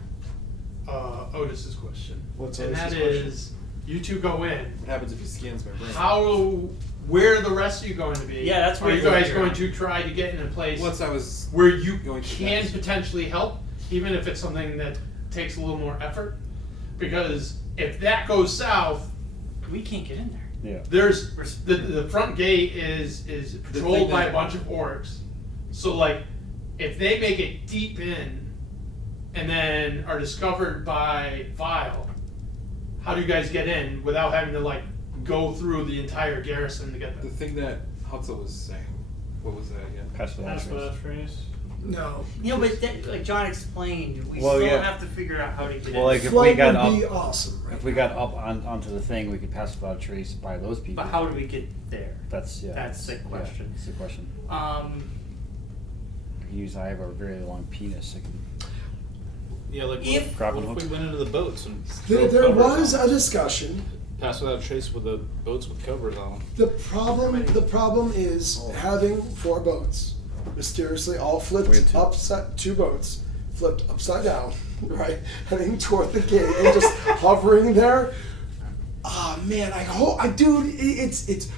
Otis's question. What's and Otis's that question? is, you two go in. What happens if he scans my brain? Where are the rest of you going to be? Yeah, that's Are what you guys going to try to get in a place Once I was where you going to can that. potentially help, even if it's something that takes a little more effort? Because if that goes south, We can't get in there. Yeah. there's the front gate is patrolled by a that- bunch of orcs. So like, if they make it deep in, and then are discovered by Vile, how do you guys get in without having to like go through the entire garrison to get The there? thing that Hutzel was saying, what was that again? Pass without That's trace. what phrase. No. But that, like John explained, we Well, still yeah. have to figure out how to get in. Well, like if we Flight got would be up, awesome. Right? if we got up onto the thing, we could pass without trace by those people. But how do we get there? That's That's the question. That's the question. Um, I have a very long penis. I can. Yeah, like If- what if we went into the boats and There drove covers was on a discussion. pass without trace with the boats with covers on them. The problem is having 4 boats, mysteriously all We had flipped 2. upside, 2 boats flipped upside down, right, heading toward the gate and just hovering there. Ah man, dude, it's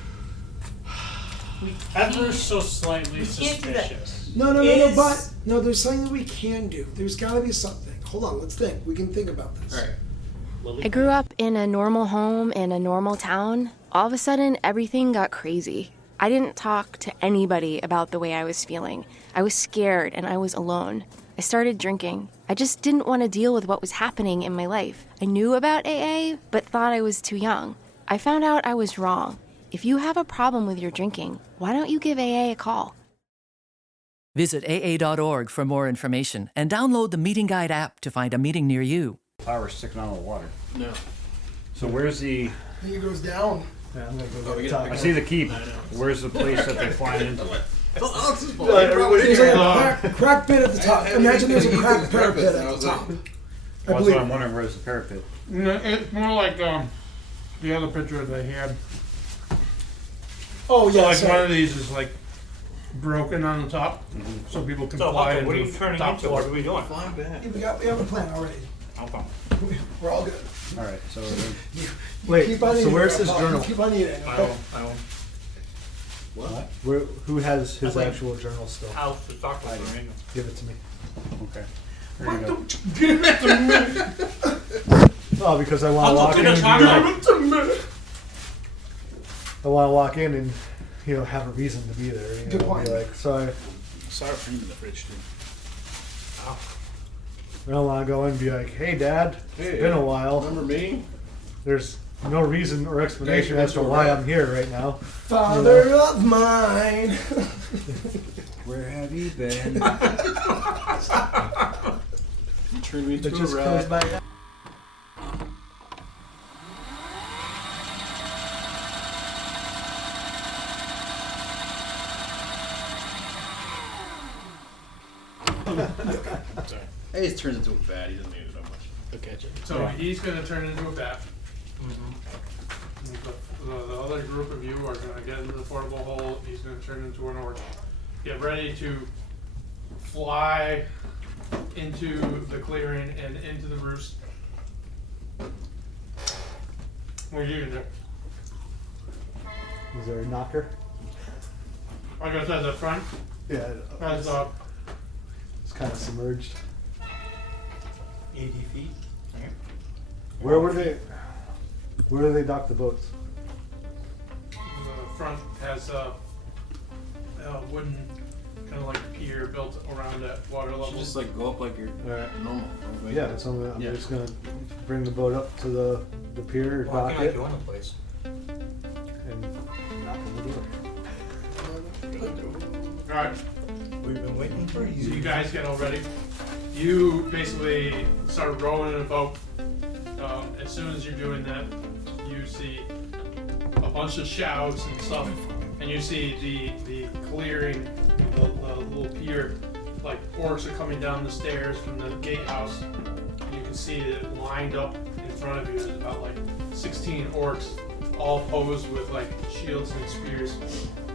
Ever so slightly We can't do that. suspicious. no, Is- but no, there's something that we can do. There's got to be something. Hold on, let's think. We can think about this. All right. I grew up in a normal home in a normal town. All of a sudden, everything got crazy. I didn't talk to anybody about the way I was feeling. I was scared and I was alone. I started drinking. I just didn't want to deal with what was happening in my life. I knew about AA, but thought I was too young. I found out I was wrong. If you have a problem with your drinking, why don't you give AA a call? Visit AA.org for more information and download the Meeting Guide app to find a meeting near you. Power sticking out of the water. No. So where's the? I think it goes down. Yeah, I'm gonna go Oh, we get get- the I see the keep. Where's the place that they're flying into? It's all Alex's fault. Like, He probably There's didn't like have- a crack pit at the top. I Imagine there's a didn't crack eat this breakfast, parapet and I at was the top. like, I Well, that's believe what I'm wondering. Where's the parapet? No, it's more like the other picture they had. Oh So yeah, like sorry. one of these is like broken on the top, so people can So, fly Huckle, what are into you the turning top into? floor. What are we doing? flying back. We have a plan already. Okay. We're all good. All right. So Wait, Keep on so eating, where's his Grandpa. journal? Keep on eating. I Okay? will. Where, who has his Wait. actual journal still? I'll talk with him. Give it to me. okay. There you go. Give it to me. Oh, because I want to walk in and be like, I want to walk in and have a reason to be there. Good Be point. like, so I Sour cream in the fridge too. don't want to go in and be like, hey, Dad, Hey, it's been a while. Remember me? There's no reason or explanation Yeah, as to that's why right. I'm here right now. Father of mine. Where have you been? You turned me into It a just rat. comes back. Sorry. He just turns into a bat. He doesn't need it that much. I'll catch it. So he's going to turn into a bat. The other group of you are going to get into the portable hole. He's going to turn into an orc. Get ready to fly into the clearing and into the roost. What are you going to do? Is there a knocker? I guess at the front. Yeah, As it's kind of submerged. 80 feet. Where were they? Where do they dock the boats? front has a wooden kind of like pier built around at water level. You just like go up like you're normal. Right? Yeah, so I'm just gonna bring the boat up to the pier, dock Why can't I it, go in a place? and knock on the door. Alright, We've been waiting for so you. you guys get all ready. You basically start rowing in a boat. As soon as you're doing that, you see a bunch of shouts and stuff, and you see the clearing, the little pier, like orcs are coming down the stairs from the gatehouse. You can see it lined up in front of you. There's about like 16 orcs, all posed with like shields and spears.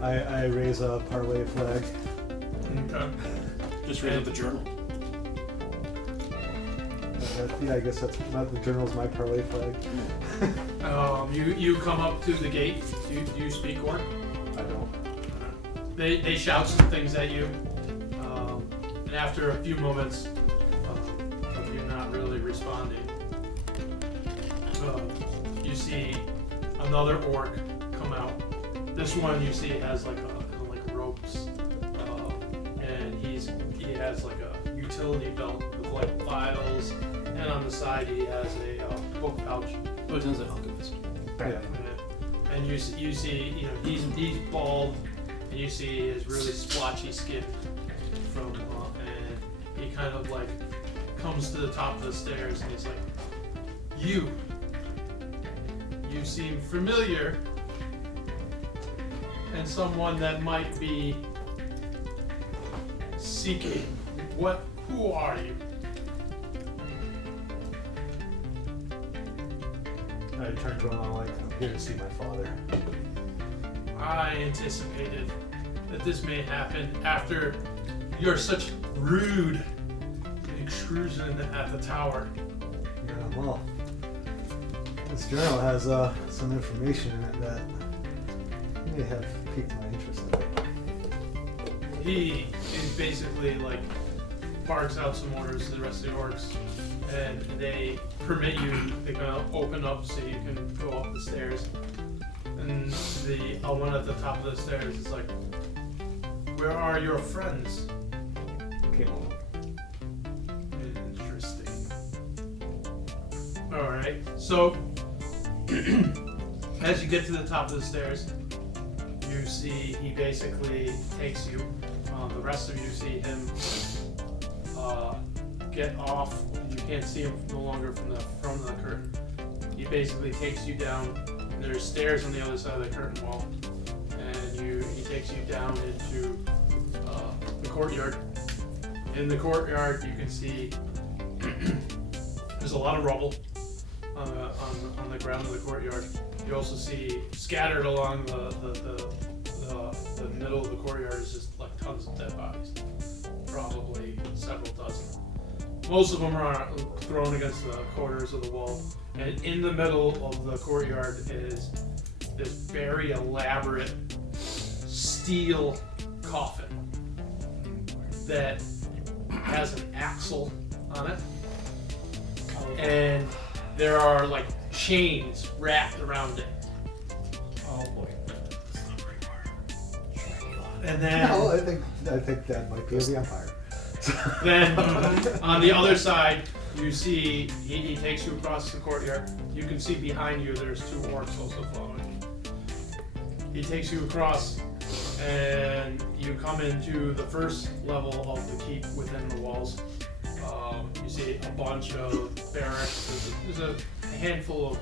I raise a parlay flag. Okay. Just read up the journal. Yeah, I guess that's not the journal's my parlay flag. You come up to the gate. Do you speak orc? I don't. They shout some things at you, and after a few moments of you not really responding, you see another orc come out. This one you see has like ropes, and he has like a utility belt with like files, and on the side he has a book pouch. Oh, it sounds like alchemist. Yeah. And you see, he's bald, and you see his really splotchy skin from, and he kind of like comes to the top of the stairs, and he's like, you seem familiar, and someone that might be seeking. Who are you? I turned around, I'm like, I'm here to see my father. I anticipated that this may happen after your such rude intrusion at the tower. Yeah, well, this journal has some information in it that may have piqued my interest in it. He is basically like barks out some orders to the rest of the orcs, and they permit you, they kind of open up so you can go up the stairs. And the one at the top of the stairs is like, where are your friends? Came along. Interesting. Alright, so as you get to the top of the stairs, you see he basically takes you. The rest of you see him get off. You can't see him no longer from the curtain. He basically takes you down. There's stairs on the other side of the curtain wall, and he takes you down into the courtyard. In the courtyard, you can see there's a lot of rubble on the ground of the courtyard. You also see scattered along the middle of the courtyard is just like tons of dead bodies, probably several dozen. Most of them are thrown against the corners of the wall, and in the middle of the courtyard is this very elaborate steel coffin that has an axle on it, and there are like chains wrapped around it. Oh boy. And then No, I think that might be a vampire. then on the other side, you see he takes you across the courtyard. You can see behind you there's two orcs also following. He takes you across, and you come into the first level of the keep within the walls. You see a bunch of barracks. There's a handful of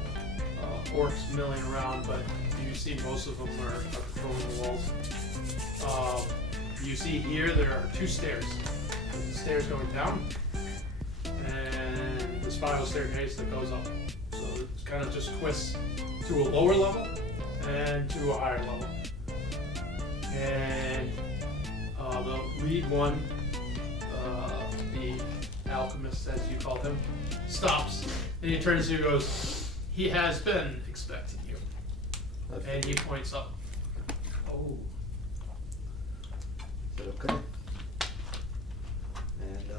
orcs milling around, but you see most of them are patrolling the walls. You see here there are two stairs. There's the stairs going down, and the spiral staircase that goes up. So it kind of just twists to a lower level and to a higher level. And the lead one, the alchemist, as you call him, stops, and he turns to you and goes, "He has been expecting you." And he points up. Oh. Is that okay? And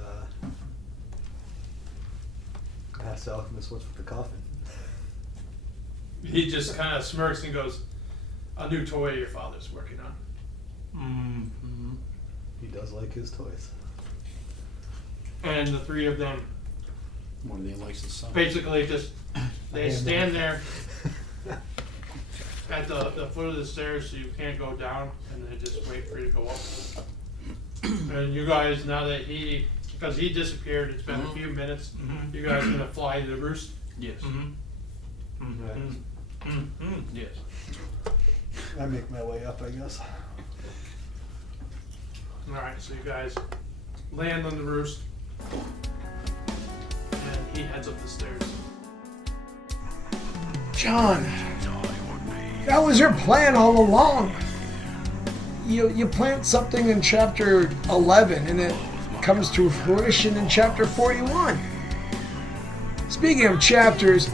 I asked the alchemist what's with the coffin. He just kind of smirks and goes, a new toy your father's working on. Mm-hmm. He does like his toys. And the three of them More than he likes the sun. basically just, they stand there at the foot of the stairs so you can't go down, and they just wait for you to go up. And you guys, now that because he disappeared, it's been a few minutes, you guys are gonna fly to the roost? Yes. Yes. I make my way up, I guess. Alright, so you guys land on the roost, and he heads up the stairs. John, that was your plan all along. You plant something in chapter 11 and it comes to fruition in chapter 41. Speaking of chapters,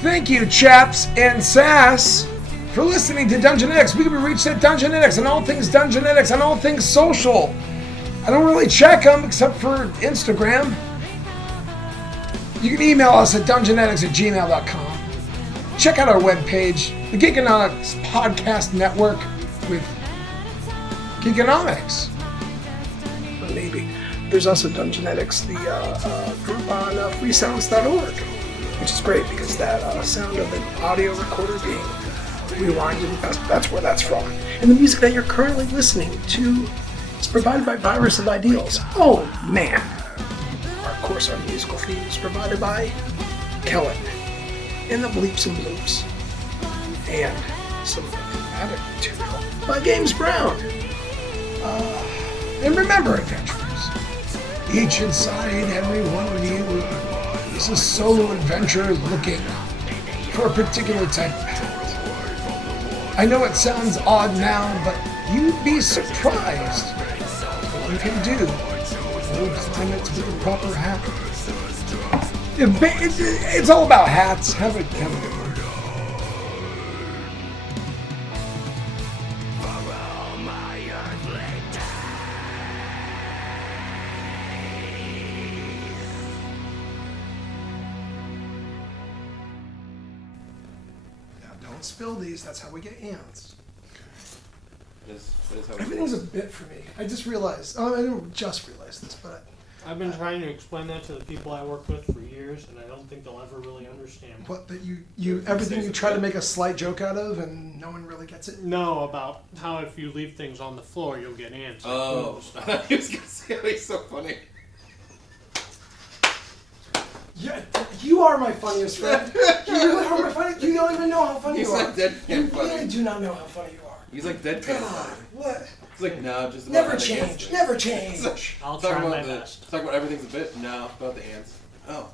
thank you, chaps and sass, for listening to Dungeonetics. We can be reached at Dungeonetics and all things Dungeonetics and all things social. I don't really check them except for Instagram. You can email us at dungeonetics@gmail.com. Check out our webpage, the Geekonomics Podcast Network with Geekonomics. Maybe. There's also Dungeonetics, the group on freesounds.org, which is great because that sound of an audio recorder being rewinded, that's where that's from. And the music that you're currently listening to is provided by Virus of Ideals. Oh, man. Of course, our musical theme is provided by Kellen and the Bleeps and Bloops. And some of the thematic material by James Brown. And remember, adventurers, each inside every one of you is a solo adventurer looking for a particular type of hat. I know it sounds odd now, but you'd be surprised what you can do when you climb it with the proper hat. It's all about hats. Have a good one. Don't spill these, that's how we get ants. That is how it Everything's a works. bit for me. I just realized, I didn't just realize this, but I've been trying to explain that to the people I work with for years, and I don't think they'll ever really understand. what that you everything you try to make a slight joke out of and no one really gets it. No, about how if you leave things on the floor, you'll get ants. Oh, I thought he was gonna say that he's so funny. Yeah, you are my funniest friend. You really are my funny. You don't even know how funny He's you are. like deadpan You funny. really do not know how funny you are. He's like deadpan God, funny. what? He's like, no, just about Never how the change. ants- Never change. I'll talk try about my the, best. talk about everything's a bit. No, about the ants. Oh.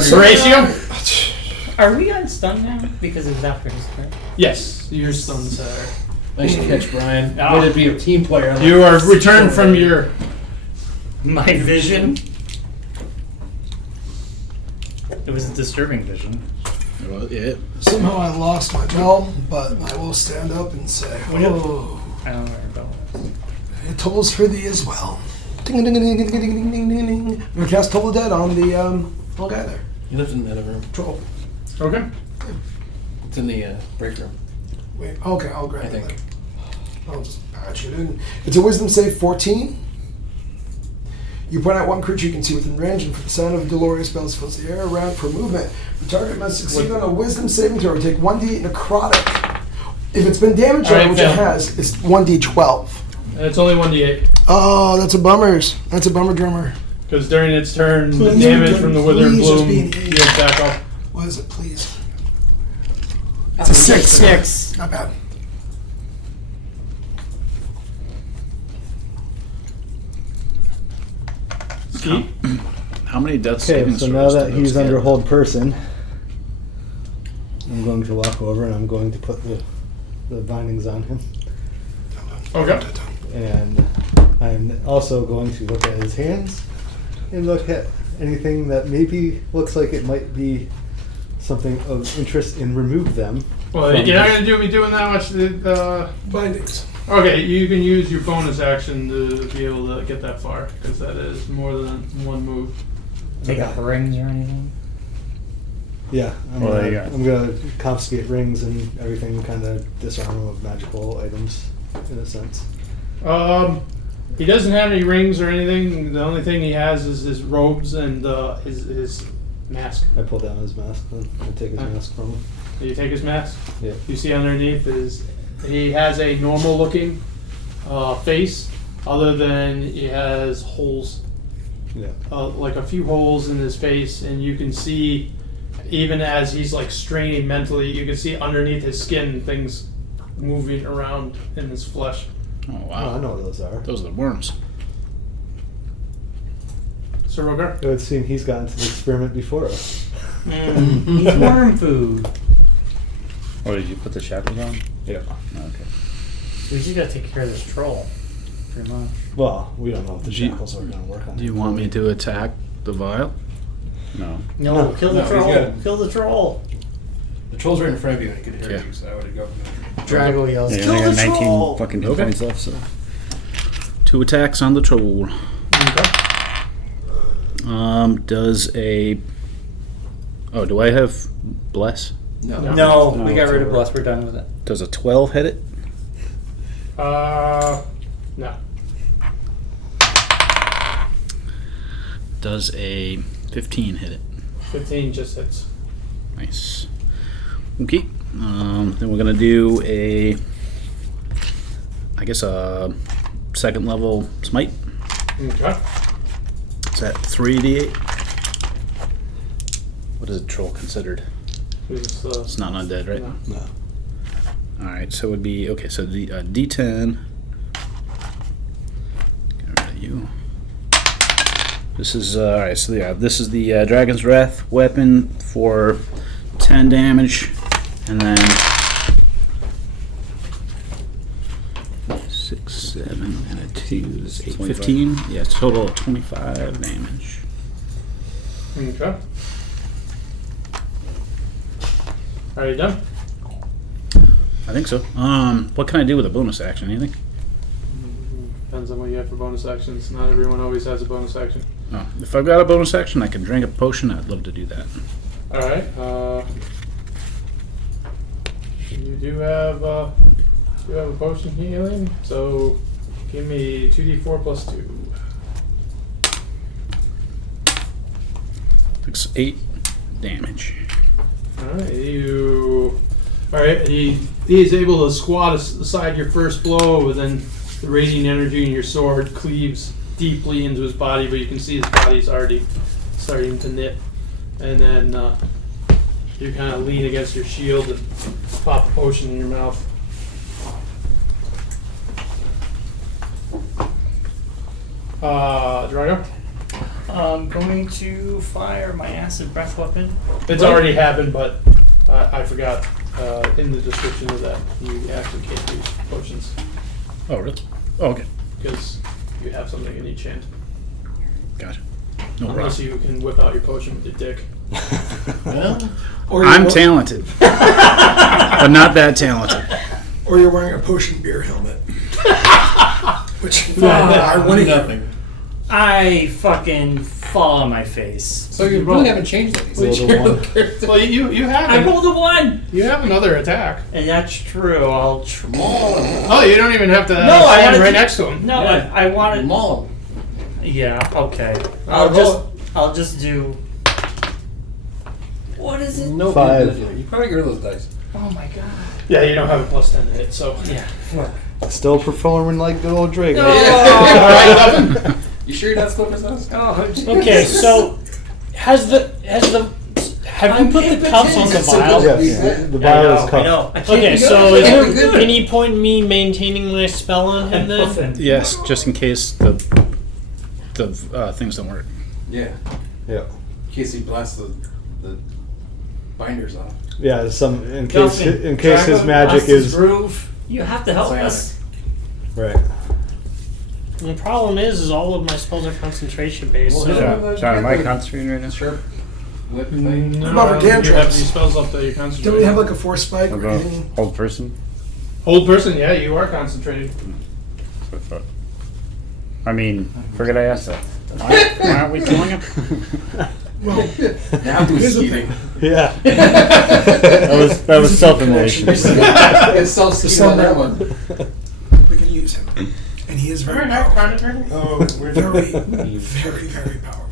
Horatio? Are we on stun now? Because of that first turn? Yes, your stun, sir. Nice catch, Brian. Oh. Way to be a team player. You are returned from your... My vision? It was a disturbing vision. Well, yeah. Somehow I lost my bell, but I will stand up and say, oh, I don't know where our bell is. it tolls for thee as well. Ding ding ding ding ding ding ding ding ding ding. We cast Toll of Dead on the little guy there. He lives in the other room. Troll. Okay. It's in the break room. Wait, okay, I'll grab I it think. then. I'll just patch it in. It's a wisdom save 14. You point out one creature you can see within range, and for the sound of glorious bells fills the air around for movement. The target must succeed on a wisdom saving throw or take 1d8 necrotic. If it's been damaged, All right, which Phil. it has, it's 1d12. It's only 1d8. Oh, that's a bummer. That's a bummer, drummer. Because during its turn, the Please, damage from the withered please just bloom, be you an idiot. attack off. What is it, please? It's a 6. 6. Not bad. How many death Okay, saving so throws now do that those he's get? under hold person, I'm going to walk over and I'm going to put the bindings on him. Okay. And I'm also going to look at his hands and look at anything that maybe looks like it might be something of interest and remove them. Well, from you're not his- going to do me doing that much. Bindings. Okay, you can use your bonus action to be able to get that far, because that is more than one move. Take out the rings or anything? Yeah, Well, there you go. I'm gonna confiscate rings and everything, kind of disarm them of magical items, in a sense. He doesn't have any rings or anything. The only thing he has is his robes and his mask. I pull down his mask and I take his mask from him. Do you take his mask? Yeah. You see underneath is he has a normal looking face, other than he has holes, Yeah. like a few holes in his face, and you can see, even as he's like straining mentally, you can see underneath his skin things moving around in his flesh. Oh Oh, wow! I know what those are. Those are the worms. Sir Rogar? It would seem he's gotten to the experiment before us. He's worm food. Oh, did you put the shackles on? Yeah. Okay. We just gotta take care of this troll. Pretty much. Well, we don't know if the Do you- shackles are going to work on Do you him. want me to attack the vial? No. No, kill the No, he's troll. good. Kill the troll. The troll's right in front of you and he could hear Okay. you, so I would have gone. Drago yells, Yeah, you kill only the got 19 troll! fucking hit Okay. points left, so. 2 attacks on the troll. Okay. Does a... Oh, do I have Bless? No. No, No, we got it's rid of over. Bless. We're done with it. Does a 12 hit it? No. Does a 15 hit it? 15 just hits. Nice. Okay. Then we're gonna do a... I guess a second level smite. Okay. Is that 3d8? What is a troll considered? It's, It's not undead, right? no. No. Alright, so it would be... Okay, so the d10... Get rid of you. This is... Alright, so yeah, this is the Dragon's Wrath weapon for 10 damage. And then... 6, 7, and a 2 is 8, 15. Yeah, it's a total of 25 damage. Okay. Are you done? I think so. What can I do with a bonus action? Anything? Depends on what you have for bonus actions. Not everyone always has a bonus action. Oh, if I've got a bonus action, I can drink a potion. I'd love to do that. Alright, you do have a potion healing, so give me 2d4 plus 2. 8 damage. Alright, he is able to squat aside your first blow, and then the radiant energy in your sword cleaves deeply into his body, but you can see his body's already starting to knit. And then you kind of lean against your shield and pop a potion in your mouth. Drago? I'm going to fire my acid breath weapon. It's already happened, but I forgot in the description of that you actually can't use potions. Oh, really? Oh, okay. Because you have something in each hand. Gotcha. No Unless problem. you can whip out your potion with your dick. Well, I'm talented. But not that talented. Or you're wearing a potion beer helmet. Which I want to nothing. I fucking fall on my face. So you really haven't changed anything. Well, you have. I rolled a 1. You have another attack. And that's true. I'll maul him. Oh, you don't even have to No, I stand wanted right to- next to him. No, Yeah. I wanted. Maul him. Yeah. Okay. I'll just do. What is it? No 5. good. You probably get rid of those dice. Oh my god. Yeah, you don't have a plus 10 to hit, so. Yeah. Still performing like good old Drake. No. Alright, You sure you're not slipping us? Okay, so have you put the cuffs on the vial? Yes, the vial is I cuffed. know. Okay, so is there any point in me maintaining my spell on him then? Yes, just in case the things don't work. Yeah. Yeah. In case he blasts the binders off. Yeah, in case Justin, his Drago magic lost his is groove. You have to help us. right. And the problem is all of my spells are concentration based. Well, So John, am I concentrating right now? Sure. Whip thing. No, What about for you have cantrips? these spells up that you're Don't concentrating. we have like a force spike What or about anything? hold person? Hold person, yeah, you are concentrated. That's what I thought. I mean, forget I asked that. Why aren't we killing him? Well, Now who's here's the scheming? thing. Yeah. That was self-immolation. It's self-scheming on that one. We can use him. And he is very powerful. Oh, we're very, very, very powerful.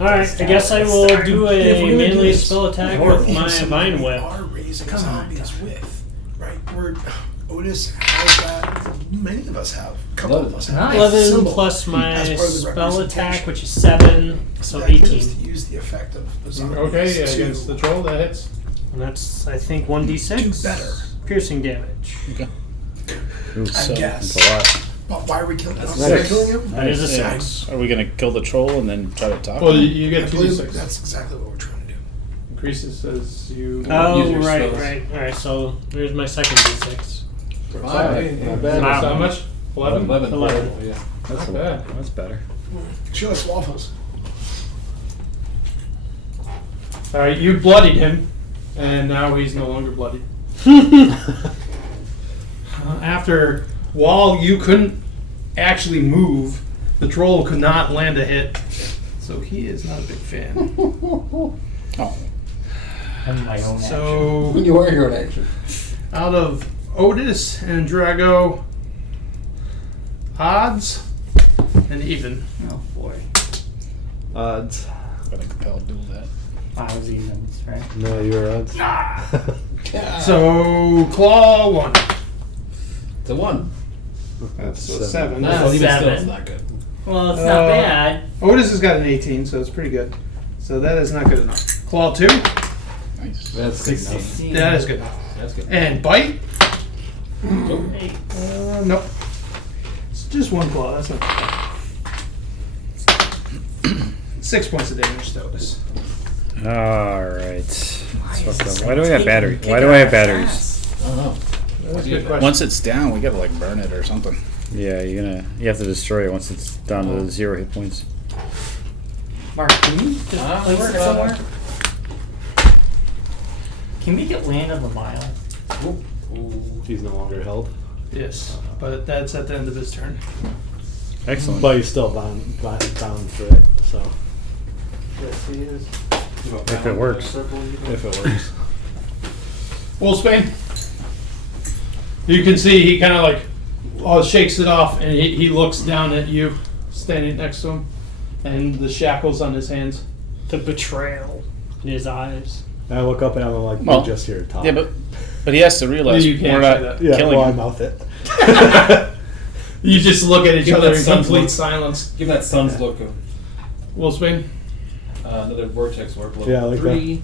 alright, I guess I will do If a we're gonna do melee this, spell attack or with my somebody vine we whip. are raising zombies with, right? We're Otis has that. Many of us have. A couple of us have. 11 Symbol plus my as part of the spell attack, representation. which is 7, so That gives 18. us to use the effect of the zombies. Okay, yeah, to against the troll, that hits. And that's, I think, 1d6. do better. Piercing damage. Okay. Ooh, I guess. that's a lot. But why are we killing him? That's Are we six. killing him? That is a Yeah. 6. Are we gonna kill the troll and then try to talk? Well, him? you I get believe 2d6. that's exactly what we're trying to do. Increases as you Oh, use your right, spells. right. Alright, so there's my second d6. Five. Not bad. Wow. So how much? 11? 11. Yeah. That's Not bad. That's better. Show us waffles. Alright, you bloodied him, and now he's no longer bloodied. After, while you couldn't actually move, the troll could not land a hit. So he is not a big fan. Oh. And my own So, You are your own action. out of Otis and Drago, odds and even. Oh boy. Odds. Gonna compel duel that. I was evens, right? No, you're odds. So, claw 1. It's a 1. That's a 7. Seven. Well, even still, 7. it's not good. Well, it's not bad. Otis has got an 18, so it's pretty good. So that is not good enough. Claw 2. Nice. That's good enough. 16. That is good enough. That's good. And bite. 8. Nope. It's just 1 claw. That's not bad. 6 points of damage to Otis. Alright. Why do I have batteries? Why do I have batteries? I don't know. That's a good question. Once it's down, we gotta like burn it or something. Yeah, you have to destroy it once it's down to 0 hit points. Mark, can you just place it somewhere? Can we get land on the mile? He's no longer held. Yes, but that's at the end of his turn. Excellent. But he's still bound for it, so. Yes, he is. If it works. If it works. Wolfsbane. You can see he kind of like shakes it off, and he looks down at you, standing next to him, and the shackles on his hands. The betrayal in his eyes. And I look up and I'm like, Well, you're just here to talk. Yeah, but he has to realize You can't we're say not that. Yeah, killing well, I him. mouth it. You just look at each Give other that in sun's complete look. silence. Give that sun's look of Wolfsbane. another vortex warp level Yeah, like 3.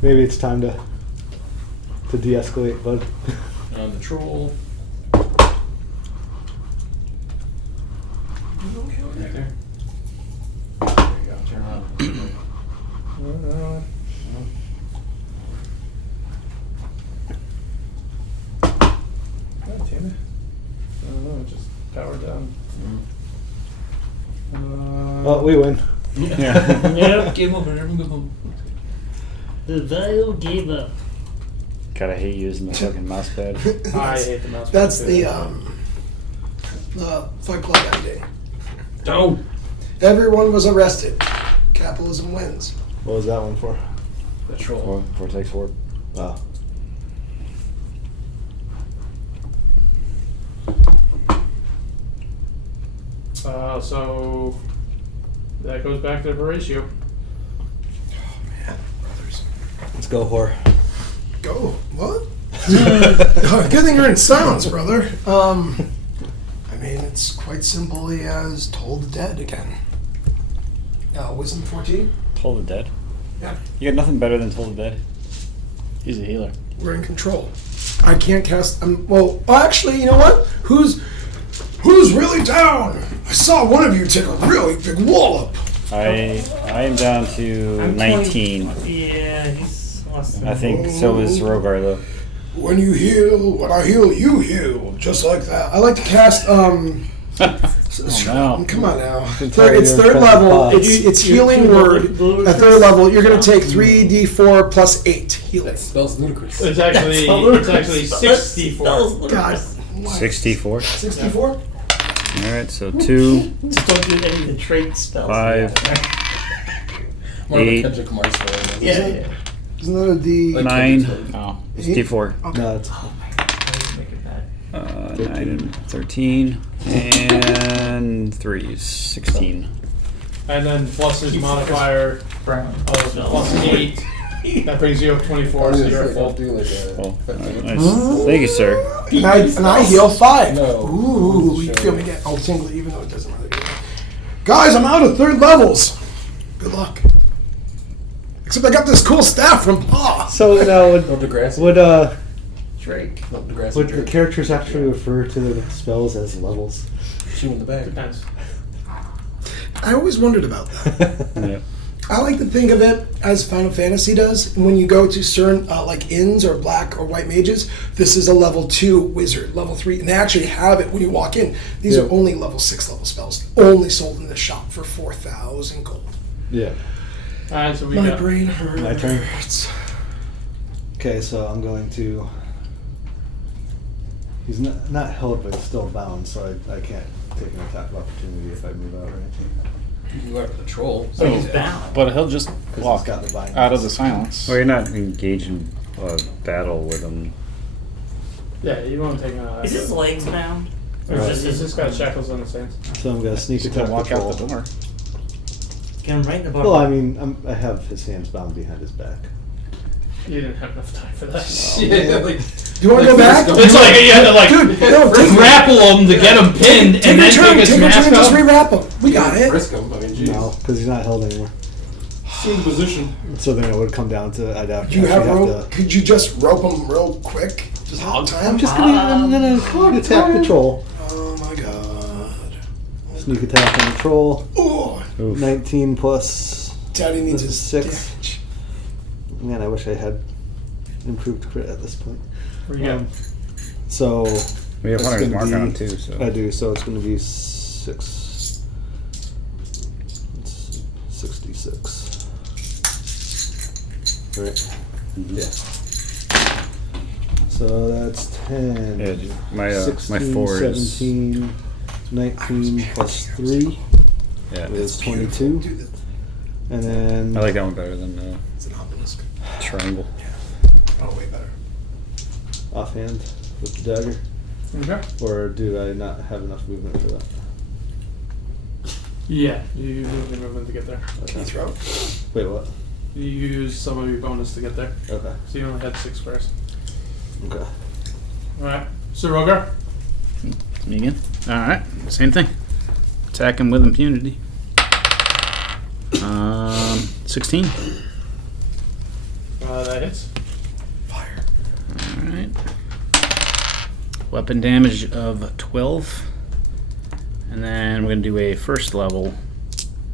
Maybe it's time to de-escalate, bud. And on the troll. Right there. Turn on. God damn it. I don't know, just powered down. Oh, we win. Yeah. Yep, game over. Everyone go home. The Vile gave up. God, I hate using the fucking mouse pad. I hate the mouse pad. That's the Fight Club ending. Oh. Everyone was arrested. Capitalism wins. What was that one for? The troll. Vortex Warp. Oh. So that goes back to Horatio. Let's go, whore. Go. What? Good thing you're in silence, brother. I mean, it's quite simply as Toll the Dead again. Wisdom 14? Toll the Dead? Yeah. You got nothing better than Toll the Dead? He's a healer. We're in control. I can't cast. Well, actually, you know what? Who's really down? I saw one of you take a really big wallop. I am down to 19. Yeah, he's awesome. I think so is Rogar though. When you heal, when I heal, you heal. Just like that. I like to cast. No. Come on now. It's Third level. It's healing word. At third level, you're going to take 3d4 plus 8 healing. Smells ludicrous. It's actually 64. God. 64. 64? Alright, so 2, Just don't do any of the trait spells. 5, More of a 8, Kendrick Lamar story. Yeah. Isn't that a D? 9. Oh. It's D4. Okay. No, it's 9 and 13. And 3 is 16. And then plus his modifier of plus 8. That brings you up 24, so you're full. Oh, nice. Thank you, sir. And I heal 5. No. Ooh, you feel me get all tingly, even though it doesn't really get. Guys, I'm out of third levels. Good luck. Except I got this cool staff from Pa. So now would Drake. would the characters actually refer to the spells as levels? Shoot in the back. Depends. I always wondered about that. Yeah. I like to think of it as Final Fantasy does. When you go to certain like inns or black or white mages, this is a level 2 wizard, level 3, and they actually have it when you walk in. These are only level 6 level spells, only sold in the shop for 4,000 gold. Yeah. Alright, so we My got brain hurts. My turn. Okay, so I'm going to. He's not held, but still bound, so I can't take an attack of opportunity if I move out or anything. You are the troll. So he's bound. But he'll just walk got the bind. out of the silence. Well, you're not engaged in battle with him. Yeah, you won't take Is his legs bound? Or He's is just got shackles on his hands. So I'm going to sneak He's attack gonna walk the troll. out the door. Get him right in the bottom. Well, I mean, I have his hands bound behind his back. You didn't have enough time for that. Yeah, like, Do you want to go back? It's like you had to Dude, no, take grapple him to get him pinned, Take and your then turn, take his take your mask turn, just off. rewrap him. We got it. Risk him. I mean, jeez. No, because he's not held anymore. Swing position. So then it would come down to I'd have to. Do you have actually rope? Could you just rope him real quick? Just hog time? I'm just gonna attack the troll. Oh my god. Sneak attack on the troll. Oh, 19 plus. Daddy needs his 6. damage. Man, I wish I had improved crit at this point. Yeah. So We have that's Hunter's gonna Mark be- on him too, so. I do. So it's going to be 6. It's 66. Right. Yeah. So that's 10. Yeah, my 16, 4 is. 17, 19 plus 3 Yeah. is 22. And then I like that one better than It's an obelisk. triangle. Oh, way better. offhand with the dagger. Okay. Or do I not have enough movement for that? Yeah, you use your movement to get there. Can you throw? Wait, what? You use some of your bonus to get there. Okay. So you only had 6 squares. Okay. Alright. So Rogar? Me again? Alright, same thing. Attack him with impunity. 16. That hits. Fire. Alright. Weapon damage of 12. And then we're going to do a first level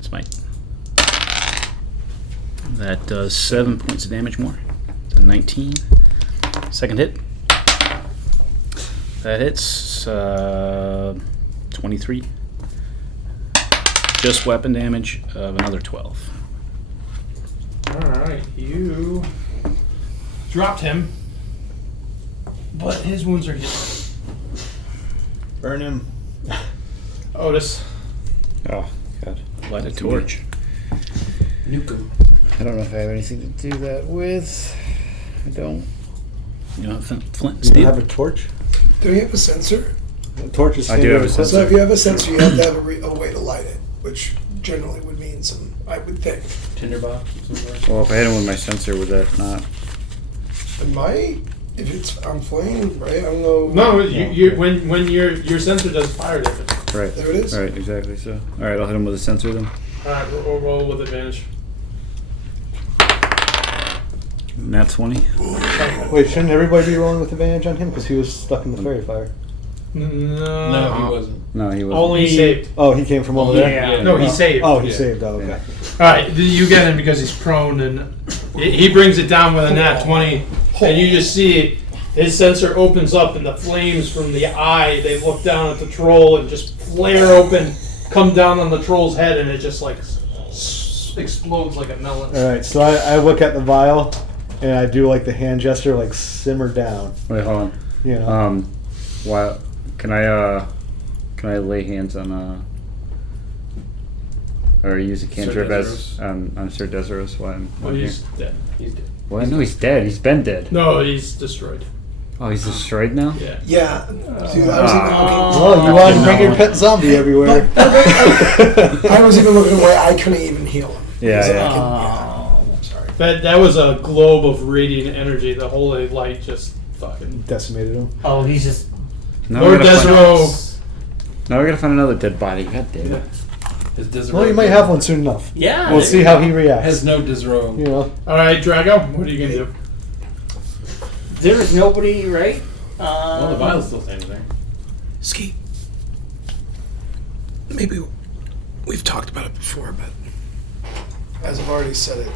smite. That does 7 points of damage more. So 19. Second hit. That hits 23. Just weapon damage of another 12. Alright, you dropped him, but his wounds are healed. Burn him. Otis. Oh, God. Light a torch. Nuke him. I don't know if I have anything to do that with. I don't. You know, flint and You don't steel. have a torch? Do you have a sensor? The torch is I do have a standard sensor. So if you have a sensor, you have to have a way to light it, which generally would mean some, I would think. Tinderbox. Well, if I hit him with my sensor, would that not? It might, if it's on flame, right? I don't know. No, when your sensor does fire damage. Right. There it is. Right, exactly. So, all right, I'll hit him with a sensor then. Alright, roll with advantage. Nat 20. Wait, shouldn't everybody be rolling with advantage on him because he was stuck in the fairy fire? No, No, he wasn't. No, he wasn't. Only he saved. Oh, he came from over there. Yeah. No, he saved. Oh, he saved. Oh, okay. Alright, you get him because he's prone, and he brings it down with a nat 20, and you just see his sensor opens up, and the flames from the eye, they look down at the troll and just flare open, come down on the troll's head, and it just like explodes like a melon. All right, so I look at the vial, and I do like the hand gesture, like simmer down. Wait, hold on. You know. Why? Can I lay hands on or use a cantrip as on Sir Desiros while I'm Well, here? he's dead. He's dead. Well, no, he's dead. He's been dead. No, he's destroyed. Oh, he's destroyed now? Yeah. Yeah. Dude, I was even Well, you want to bring your pet zombie everywhere. I was even looking away. I couldn't even heal him. Yeah, So I yeah. can- I'm sorry. That was a globe of radiant energy. The holy light just fucking Decimated him. Oh, he's just. Now Lord we gotta find- Desro. Now we gotta find another dead body. God damn it. Well, you might have one soon enough. Yeah. We'll see how he reacts. Has no Dizro. You know. Alright, Drago, what are you gonna do? There is nobody, right? Well, the vial's still standing there. Ski. Maybe we've talked about it before, but as I've already said it,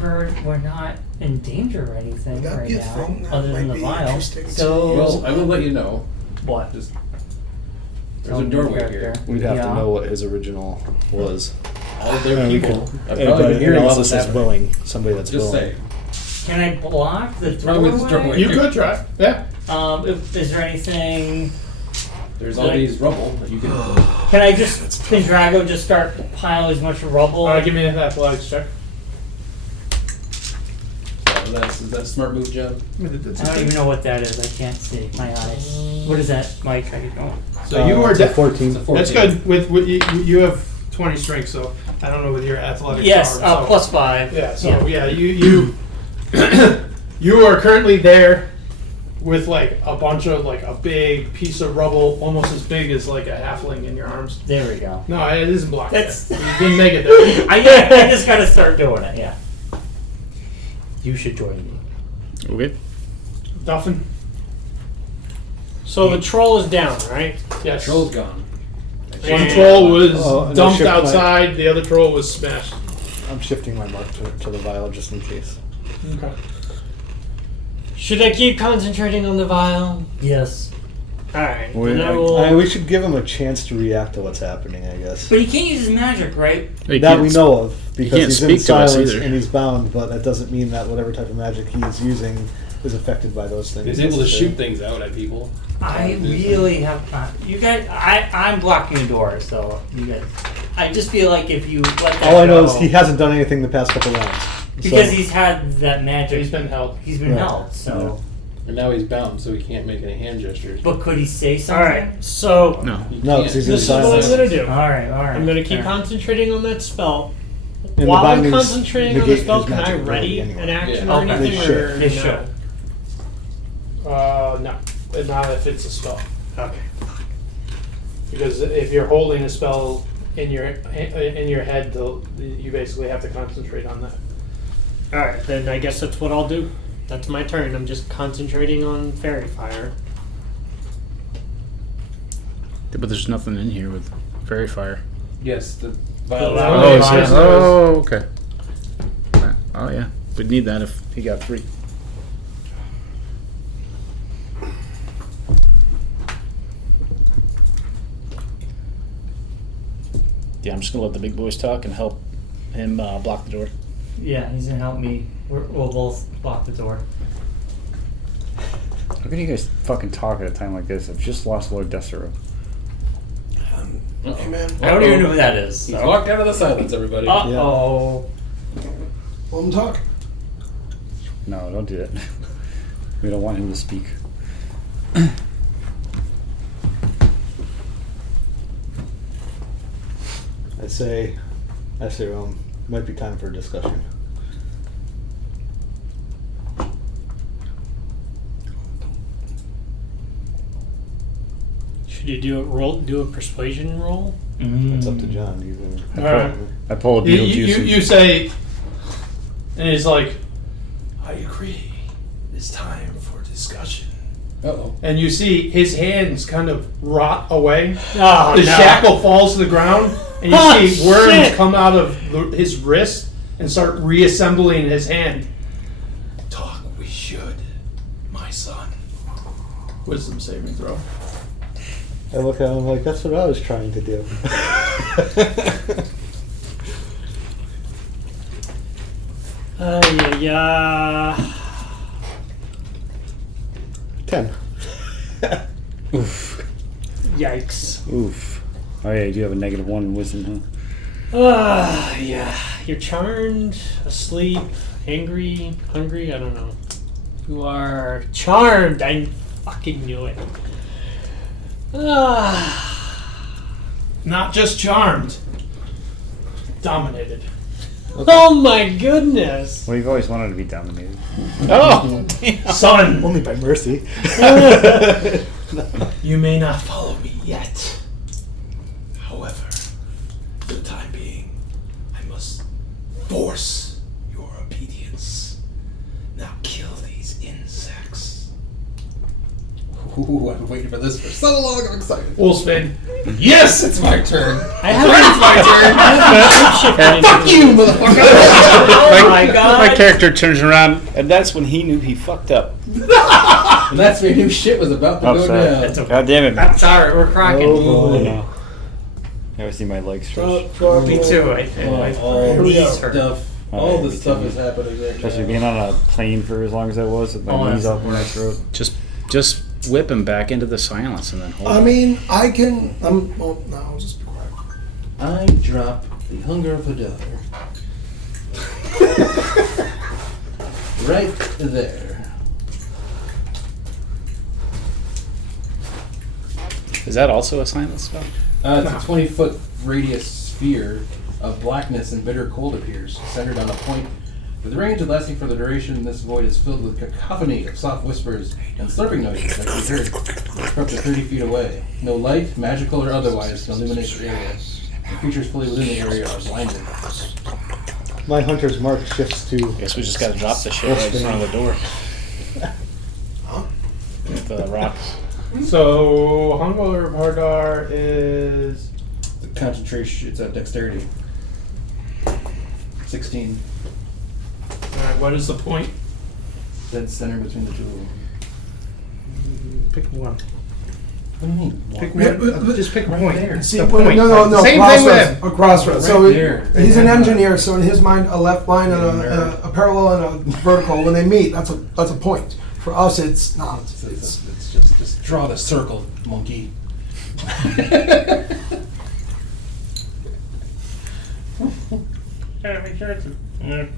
We're not in danger or anything That'd right be a now, thing that other than might the be vial. interesting to So Well, I will let you know. what? Just there's Tell a me doorway character. here. We'd have Yeah. to know what his original was. All of their And we people could- have probably anybody been hearing else all this is happening. willing. Somebody that's Just willing. say. Can I block the Probably this doorway? doorway. You could try. Yeah. Is there anything? There's all these rubble that you can. Can I just? Can Drago just start piling as much rubble? Alright, give me an athletics check. That's a smart move, John. I don't even know what that is. I can't see my eyes. What is that, Mike? How you going? So you are it's a dead. 14. It's a 14. That's good. With you have 20 strength, so I don't know with your athletics. Yes, are, so- plus 5. Yeah. So yeah, you you are currently there with like a bunch of like a big piece of rubble, almost as big as like a halfling in your arms. There we go. No, it isn't blocked. That's- yet. You didn't make it there. I just gotta start doing it. Yeah. You should join me. Okay. Duffin. So the troll is down, right? Yes. Troll's gone. One troll was Oh, no, dumped shift my- outside. The other troll was smashed. I'm shifting my mark to the vial just in case. Okay. Should I keep concentrating on the vial? Yes. Alright. Wait, Then I I- will. We should give him a chance to react to what's happening, I guess. But he can't use his magic, right? That we know of, because can't he's in speak to us silence either. and he's bound, but that doesn't mean that whatever type of magic he's using is affected by those things. He's able to shoot things out at people. I really have not. You guys, I'm blocking the door, so you guys. I just feel like if you let that All I know go- is he hasn't done anything the past couple rounds. because So- he's had that magic. He's been held. He's been Right. held. So, And now he's bound, so he can't make any hand gestures. but could he say something? Alright, so No. He No, can't. 'cause he's in this is what silence. I'm gonna do. All right. I'm gonna keep Fair. concentrating on that spell. And the While I'm bindings concentrating on the negate spell, his can I magic ability ready anyway. an action Yeah. or Okay. anything? They should. Or They no? should. No, not if it's a spell. Okay. Because if you're holding a spell in your head, you basically have to concentrate on that. Alright, then I guess that's what I'll do. That's my turn. I'm just concentrating on fairy fire. But there's nothing in here with fairy fire. Yes, the vial. The Oh, vial. okay. Oh yeah, we'd need that if he got free. Yeah, I'm just gonna let the big boys talk and help him block the door. Yeah, he's gonna help me. We'll both block the door. How can you guys fucking talk at a time like this? I've just lost Lord Desero. Hey, man. I don't even know who that is. He's walked out of the silence, everybody. Uh-oh. Let him talk. No, don't do that. We don't want him to speak. I'd say, might be time for a discussion. Should you do a persuasion roll? It's up to John. I pull a Beetlejuice. You say, and he's like, I agree. It's time for discussion. Uh-oh. And you see his hands kind of rot away. Oh, the no. shackle falls to the ground, and you see worms come out of his wrist and start reassembling his hand. Talk we should, my son. Wisdom saving throw. I look at him like, that's what I was trying to do. Yeah. 10. Oof. Yikes. Oof. Oh yeah, you do have a -1 in wisdom, Yeah. You're charmed, asleep, angry, hungry, I don't know. You are charmed. I fucking knew it. Not just charmed. Dominated. Okay. Oh my goodness. Well, you've always wanted to be dominated. Oh! Son! Only by mercy. You may not follow me yet. However, for the time being, I must force your obedience. Now kill these insects. Ooh, I've been waiting for this for so long. I'm excited. Full spin. Yes! It's my turn. I have It's my turn. Fuck you, motherfucker. Oh my god. My character turns around, and that's when he knew he fucked up. And that's when new shit was about to go sorry. down. That's okay. God damn it, man. That's alright, we're cracking. Oh, no. I always see my legs stretch. Me too. All knees this hurt. stuff. Oh, All yeah, this me stuff too. is happening right Especially now. being on a plane for as long as I was with my knees off my throat. Just whip him back into the silence and then hold I him. mean, I can. Well, no, I'll just be quiet. I drop the hunger of a dollar. Right there. Is that also a silence spell? It's a 20-foot radius sphere of blackness and bitter cold appears, centered on a point. With range and lasting for the duration, this void is filled with cacophony of soft whispers and slurping noises that can be heard for up to 30 feet away. No light, magical or otherwise, can illuminate the area. The creatures fully within the area are blinded. My hunter's mark shifts to. Guess we just gotta drop the shit right in front of the door. With the rocks. So, Hunger of Hardar is. The concentration, it's at dexterity. 16. Alright, what is the point? Dead center between the two of them. Pick one. What do you mean? Pick Yeah, one. Just pick a point. See, The well, point. no. Same thing with crossroads. him. A crossroads. Right So there. he's an engineer. So in his mind, a left line and a parallel and a vertical. When they meet, that's a point. For us, it's not. It's just draw the circle, monkey. Yeah, make sure it's an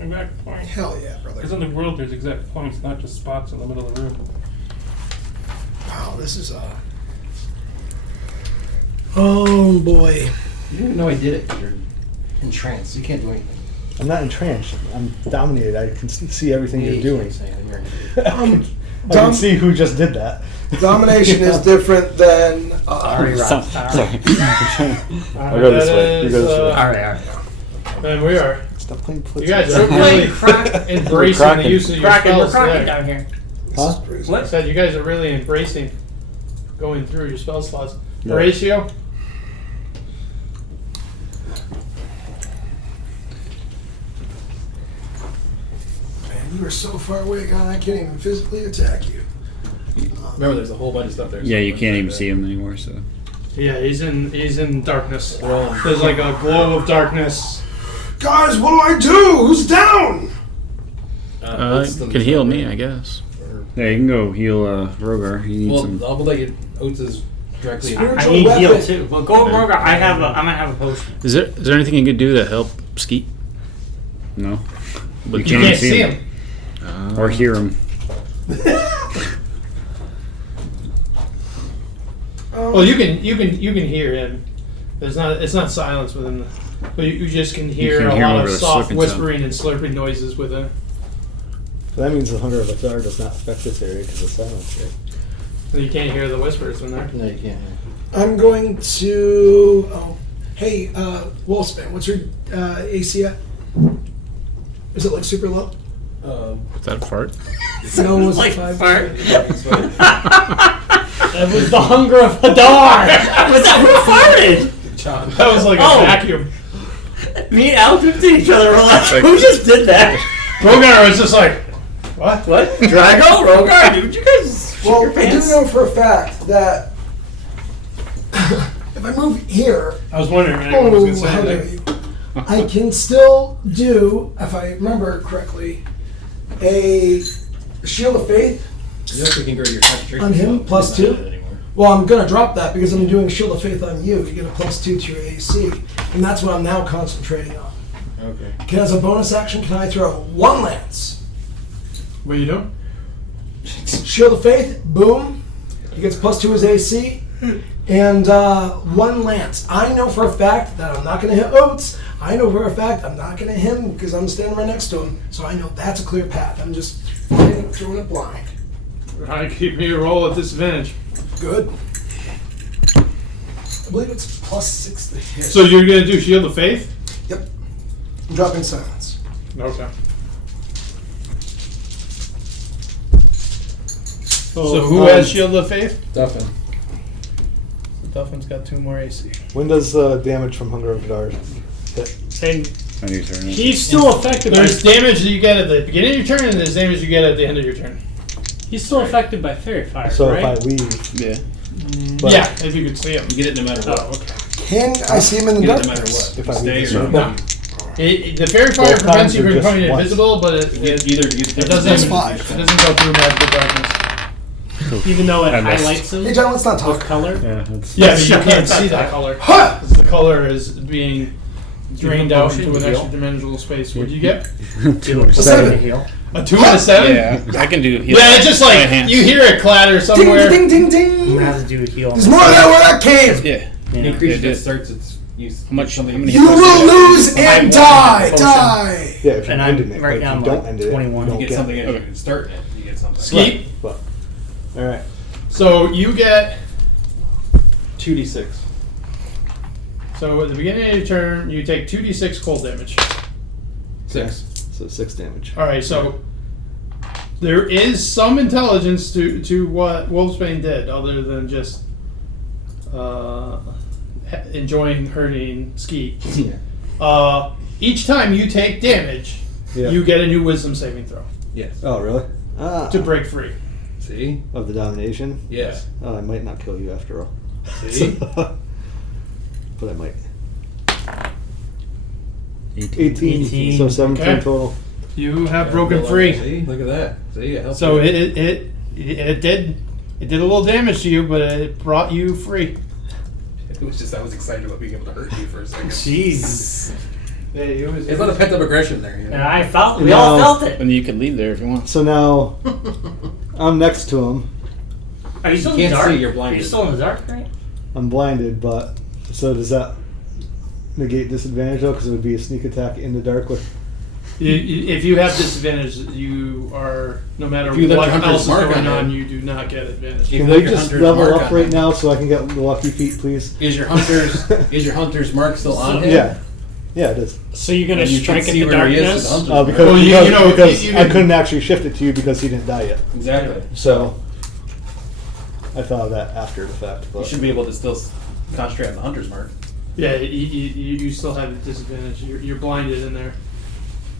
exact point. Hell yeah, brother. Because in the world, there's exact points, not just spots in the middle of the room. Wow, this is Oh boy. You didn't know I did it. You're entranced. You can't do anything. I'm not entranced. I'm dominated. I can see everything Yeah, you're you doing. can't say anything. You're an idiot. I can see who just did that. Domination is different than. Sorry. I'll Alright, go this that way. You is, go this way. Alright. And we are. Stop playing You guys are really embracing the use of your spells We're cracking today. down here. Huh? I said you guys are really embracing going through your spell slots. Yeah. Horatio? You are so far away, God, I can't even physically attack you. Remember, there's a whole bunch of stuff there. Yeah, you can't even see him anymore. So. Yeah, he's in darkness. There's like a glow of darkness. Guys, what do I do? Who's down? You can heal me, I guess. Yeah, you can go heal Rogar. He needs some. I'll let you. Oates is directly. I need heal too. Well, go Rogar. I'm gonna have a potion. Is there anything you could do to help Skeet? No. But you can't see him. Or hear him. Well, you can hear him. It's not silence with him, but you just can hear a lot of soft whispering and slurping noises with him. So that means the Hunger of Athar does not affect this area because of silence, right? So you can't hear the whispers in there. No, you can't. I'm going to. Oh, hey, Wolfspan, what's your AC at? Is it like super low? Was that a fart? No, it was like 5. fart. That was the Hunger of Hadar. Was that who farted? That was like a vacuum. Me and Alex looked at each other. We're like, who just did that? Rogar was just like, what? Drago? Rogar? Dude, you guys shit Well, your I do pants? know for a fact that if I move here, I was wondering if anyone was going to say how dare anything. you? I can still do, if I remember correctly, a Shield of Faith You know if we can go to your concentration on him, spell, plus it's not 2. it anymore. Well, I'm going to drop that because I'm doing Shield of Faith on you. You get a +2 to your AC. And that's what I'm now concentrating on. Okay. As a bonus action, can I throw 1 lance? What are you doing? Shield of Faith, boom. He gets +2 his AC. And 1 lance. I know for a fact that I'm not going to hit Oates. I know for a fact I'm not going to hit him because I'm standing right next to him. So I know that's a clear path. I'm just throwing it blind. Trying to keep me a roll at disadvantage. Good. I believe it's +6 to hit. So you're going to do Shield of Faith? Yep. I'm dropping silence. Okay. So who has Shield of Faith? Duffin. Duffin's got 2 more AC. When does damage from Hunger of Athar hit? And On your turn. he's still affected by There's damage that you get at the beginning of your turn, and there's damage you get at the end of your turn. he's still affected by fairy fire, So right? if I leave, Yeah. but Yeah, if you could see him. You get it no matter what. Oh, okay. Can I see him in the You get it no darkness? matter what. If I Stay leave the or circle. not. The fairy fire Both prevents times you or from just becoming once? invisible, but it Either you get doesn't. That's It 5. doesn't go through magical darkness. Even though it I missed. highlights him Hey, John, let's not with talk. color. Yeah, that's. Yeah, but you can't see that color. Huh! 'Cause the color is being drained out Potion into an to heal? extra dimensional space. What'd you get? 2 or 7. Heal. A 2 and a 7? Yeah, I can do heal. Yeah, it's just like Enhance. you hear it clatter Ding, somewhere. ding, ding, I'm ding! gonna have to do a heal. There's more of that where that came! Yeah. Any Yeah. creature it that is. starts its use. How much? How many You hit points will do you lose have? and I die! want Die! yeah, if you And ended I'm it, right but if now you I'm don't like end it, 21. you You don't get something it. in it. Starting it, you get something. Skeet. But, all right, So you get. 2d6. So at the beginning of your turn, you take 2d6 cold damage. 6. So 6 damage. All right, so there is some intelligence to what Wolfsbane did, other than just enjoying hurting Skeet. Yeah. Each time you take damage, Yeah. you get a new Wisdom saving throw Yes. Oh, really? Ah. to break free. See? Of the domination? Yes. Oh, I might not kill you after all. See? But I might. 18. 18. So 17 Okay. total. You have broken free. See? Look at that. See? It helps So you. it did a little damage to you, but it brought you free. It was just I was excited about being able to hurt you for a second. Jeez. Yeah, it was. There's a lot of pent up aggression there. You know? And I felt. We all felt it. And you can leave there if you want. So now I'm next to him. Are you still You in the can't dark? see, you're Are blinded. you still in the dark, right? I'm blinded, but so does that negate disadvantage though? Because it would be a sneak attack in the dark with. If you have disadvantage, you are no matter If you let what your hunter's else is mark going on on, him. you do not get advantage. If Can you we let your just hunter's level mark up on right him. now so I can get the lucky feet, please? Is your hunter's mark still on him? Yeah. Yeah, it is. So you're gonna And you strike can at see the where he is darkness? with the hunter's Because, mark. Well, because you I can- couldn't actually shift it to you because he didn't die yet. Exactly. So I thought of that after the fact. You But should be able to still concentrate on the hunter's mark. Yeah, you still have a disadvantage. You're blinded in there.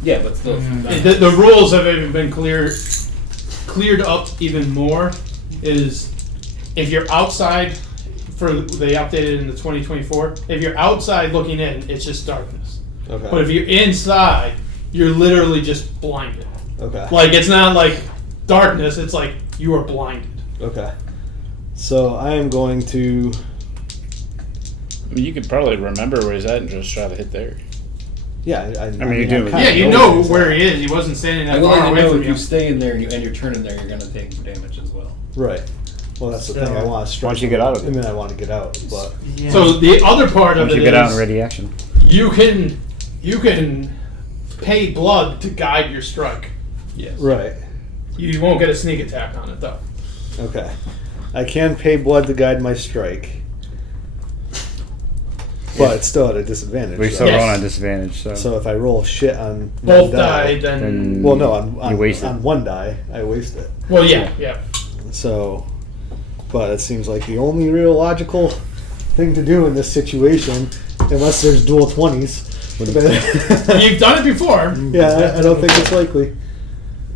Yeah, but still. The rules have even been cleared up even more. Is if you're outside, they updated in the 2024. If you're outside looking in, it's just darkness. Okay. But if you're inside, you're literally just blinded. Okay. Like it's not like darkness. It's like you are blinded. Okay. So I am going to. I mean, you could probably remember where he's at and just try to hit there. Yeah, I mean, you do. Yeah, you know where he is. He wasn't standing that far away from if you. you stay in there and you're turning there, you're going to take damage as well. Right. Well, that's the thing. I want to strike. Once you get out of it. I mean, I want to get out, but. Yeah. So the other part of Once it you is get out and ready action. You can pay blood to guide your strike. Yes. Right. You won't get a sneak attack on it though. Okay. I can pay blood to guide my strike. But it's still at a disadvantage. We're still rolling on disadvantage, so. So if I roll shit on both one die, then well, no, on you waste it. on one die, I waste it. Well, yeah. So, but it seems like the only real logical thing to do in this situation, unless there's dual 20s. You've done it before. Yeah, I don't think it's likely.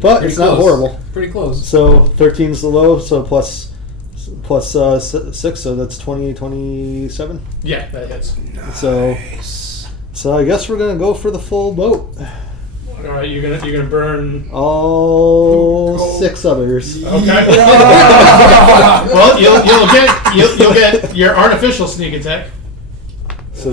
But Pretty it's not close. horrible. Pretty close. So 13 is the low, so plus 6, so that's 27. Yeah, that hits. So I guess we're gonna go for the full boat. All right, you're gonna burn all 6 others. Okay. Well, you'll get your artificial sneak attack. So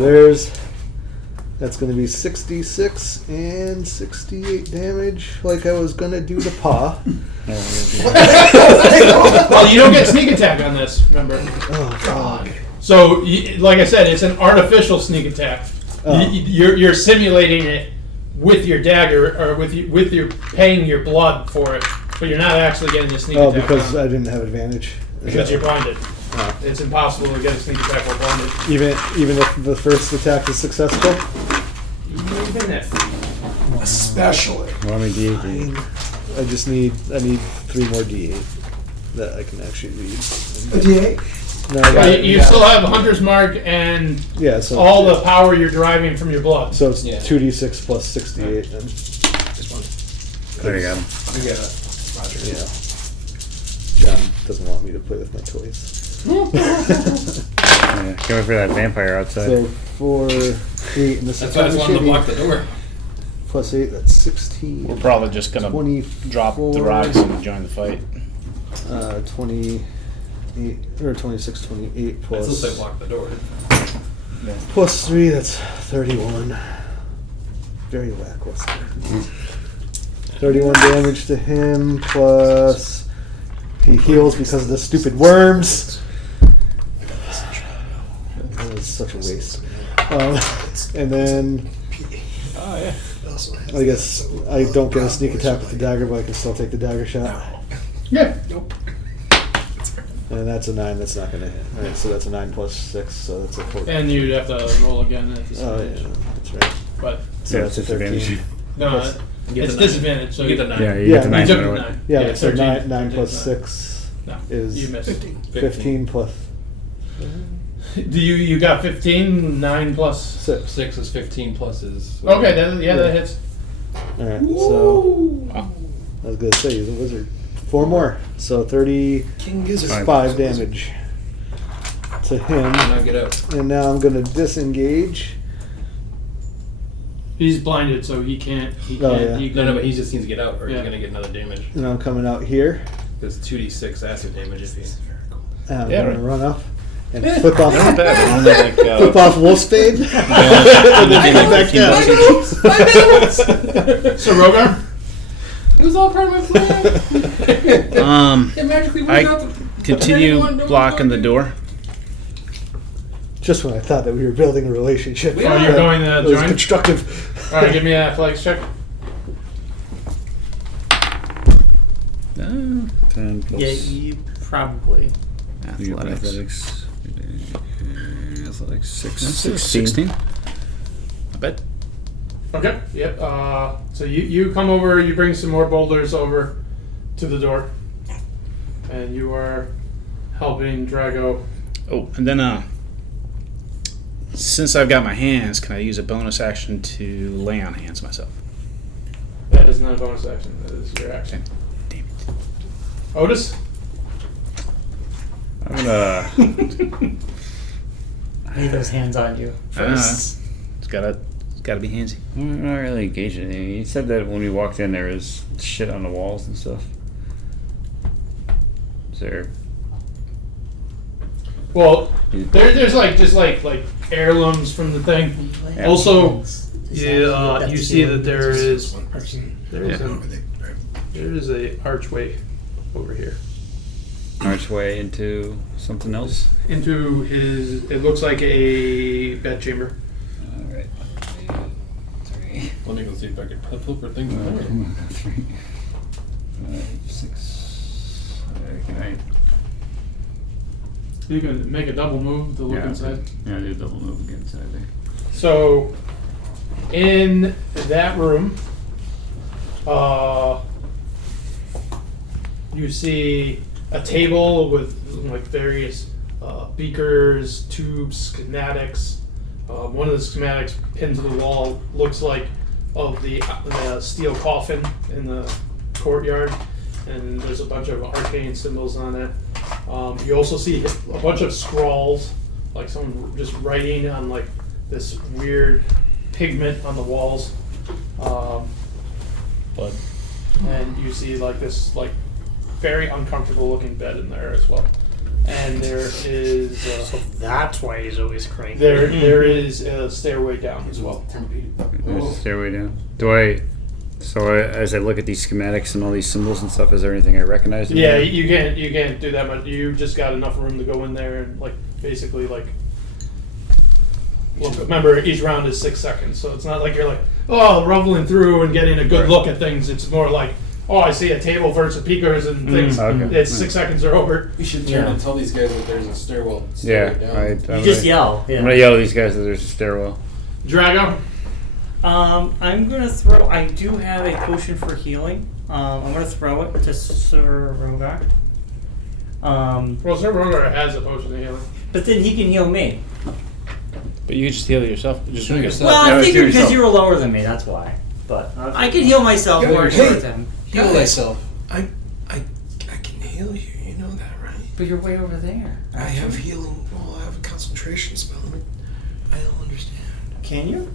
that's going to be 66 and 68 damage, like I was going to do to Pa. Well, you don't get sneak attack on this, remember? Oh, fuck. So, like I said, it's an artificial sneak attack. Oh. You're simulating it with your dagger, or with your paying your blood for it, but you're not actually getting the sneak attack. Oh, because I didn't have advantage. Because you're blinded. Oh. It's impossible to get a sneak attack while blinded. Even if the first attack is successful? Even if. Especially. Well, I mean, D8. I just need 3 more D8 that I can actually read. A D8? No, You still have Hunter's Mark and so all the power you're deriving from your blood. So it's 2d6 plus 68 then. There you go. You got it. Roger. Yeah. John doesn't want me to play with my toys. Yeah, can't wait for that vampire outside. So 4, 8, and this That's why I just wanted to block the door. Plus 8, that's 16. We're probably just gonna drop the rocks and join the fight. 28 or 26, 28 I plus. still say block the door. Yeah. Plus 3, that's 31. Very lackluster. 31 damage to him, plus he heals because of the stupid worms. That was such a waste. And then I guess I don't get a sneak attack with the dagger, but I can still take the dagger shot. Yeah. Nope. And that's a 9, that's not going to hit. Alright, so that's a 9 plus 6, so that's a 14. And you'd have to roll again at Oh, disadvantage. yeah, that's right. But So that's a 13. no, it's disadvantage. So You get the 9. Yeah, you get the 9. You took no the matter what. 9. Yeah, so 13. 9 plus 6 No, is you missed. 15 plus Do you got 15? 9 plus 6. 6 is 15 plus is. Okay, that hits. Alright, so I was going to say he's a wizard. 4 more, so 35 King Gizzard. damage to him. Now get out. And now I'm going to disengage. He's blinded, so he can't. Oh, yeah. No, but he just needs to get out, or Yeah. he's gonna get another damage. And I'm coming out here. It's 2d6 acid damage if he. And I'm Yeah, going to right. run up and flip off, Not bad. Only like, flip off Wolfsbane. And then hit back down. So Rogar? It was all part of my plan. It magically worked out. Continue blocking the door. Just when I thought that we were building a relationship. Oh, you're going to It was join? constructive. Alright, give me a athletics check. 10 plus. Yeah, you probably. Athletics. Athletics 16. 16. I bet. Okay. Yep. So you come over. You bring some more boulders over to the door, and you are helping Drago. Oh, and then since I've got my hands, can I use a bonus action to lay on hands myself? That is not a bonus action. That is your action. Damn it. Otis? I'm gonna. Lay those hands on you first. It's gotta be handsy. I'm not really engaged in anything. He said that when we walked in, there was shit on the walls and stuff. Is there? Well, there's like just like heirlooms from the thing. Yeah. Also, you see that there is a archway over here. Archway into something else? Into his, it looks like a bedchamber. Alright. 3. Let me go see if I can flip her things in there. 3. 5, 6. Can I? You can make a double move to look inside. Yeah, do a double move and get inside there. So, in that room, you see a table with like various beakers, tubes, schematics. One of the schematics pinned to the wall looks like of the steel coffin in the courtyard, and there's a bunch of arcane symbols on it. You also see a bunch of scrawls, like someone just writing on like this weird pigment on the walls. Blood. And you see like this like very uncomfortable looking bed in there as well. And there is so that's why he's always cranky. there is a stairway down as well. There's a stairway down. As I look at these schematics and all these symbols and stuff, is there anything I recognize? Yeah, you can't do that much. You just got enough room to go in there and like basically like look. Remember, each round is 6 seconds, so it's not like you're like rumbling through and getting a good look at things. It's more like, I see a table versus peekers and things. Okay. It's 6 seconds are over. We should turn and tell these guys that there's a stairwell. Down. Right. You just yell. Yeah. I'm gonna yell at these guys that there's a stairwell. Drago. I'm gonna throw. I do have a potion for healing. I'm gonna throw it to Sir Rogar. Well, Sir Rogar has a potion of healing, but then he can heal me. But you can just heal yourself. Just heal yourself. Well, I figured because you were lower than me, that's why. But I can heal myself more short time. Heal thyself. I can heal you. You know that, right? But you're way over there. I have healing. Well, I have a concentration spell. I don't understand. Can you?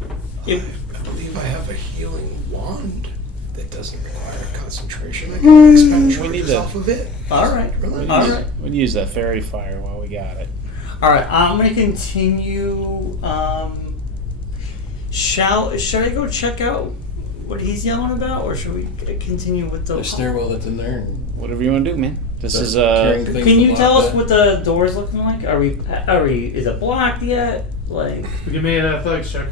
I believe I have a healing wand that doesn't require concentration. I can expend charges off of it. All right. We'll use that fairy fire while we got it. All right. I'm gonna continue. Should I go check out what he's yelling about, or should we continue with the stairwell that's in there? Whatever you want to do, man. This is Can you tell us what the door's looking like? Are we? Is it blocked yet? Like. Give me an athletics check.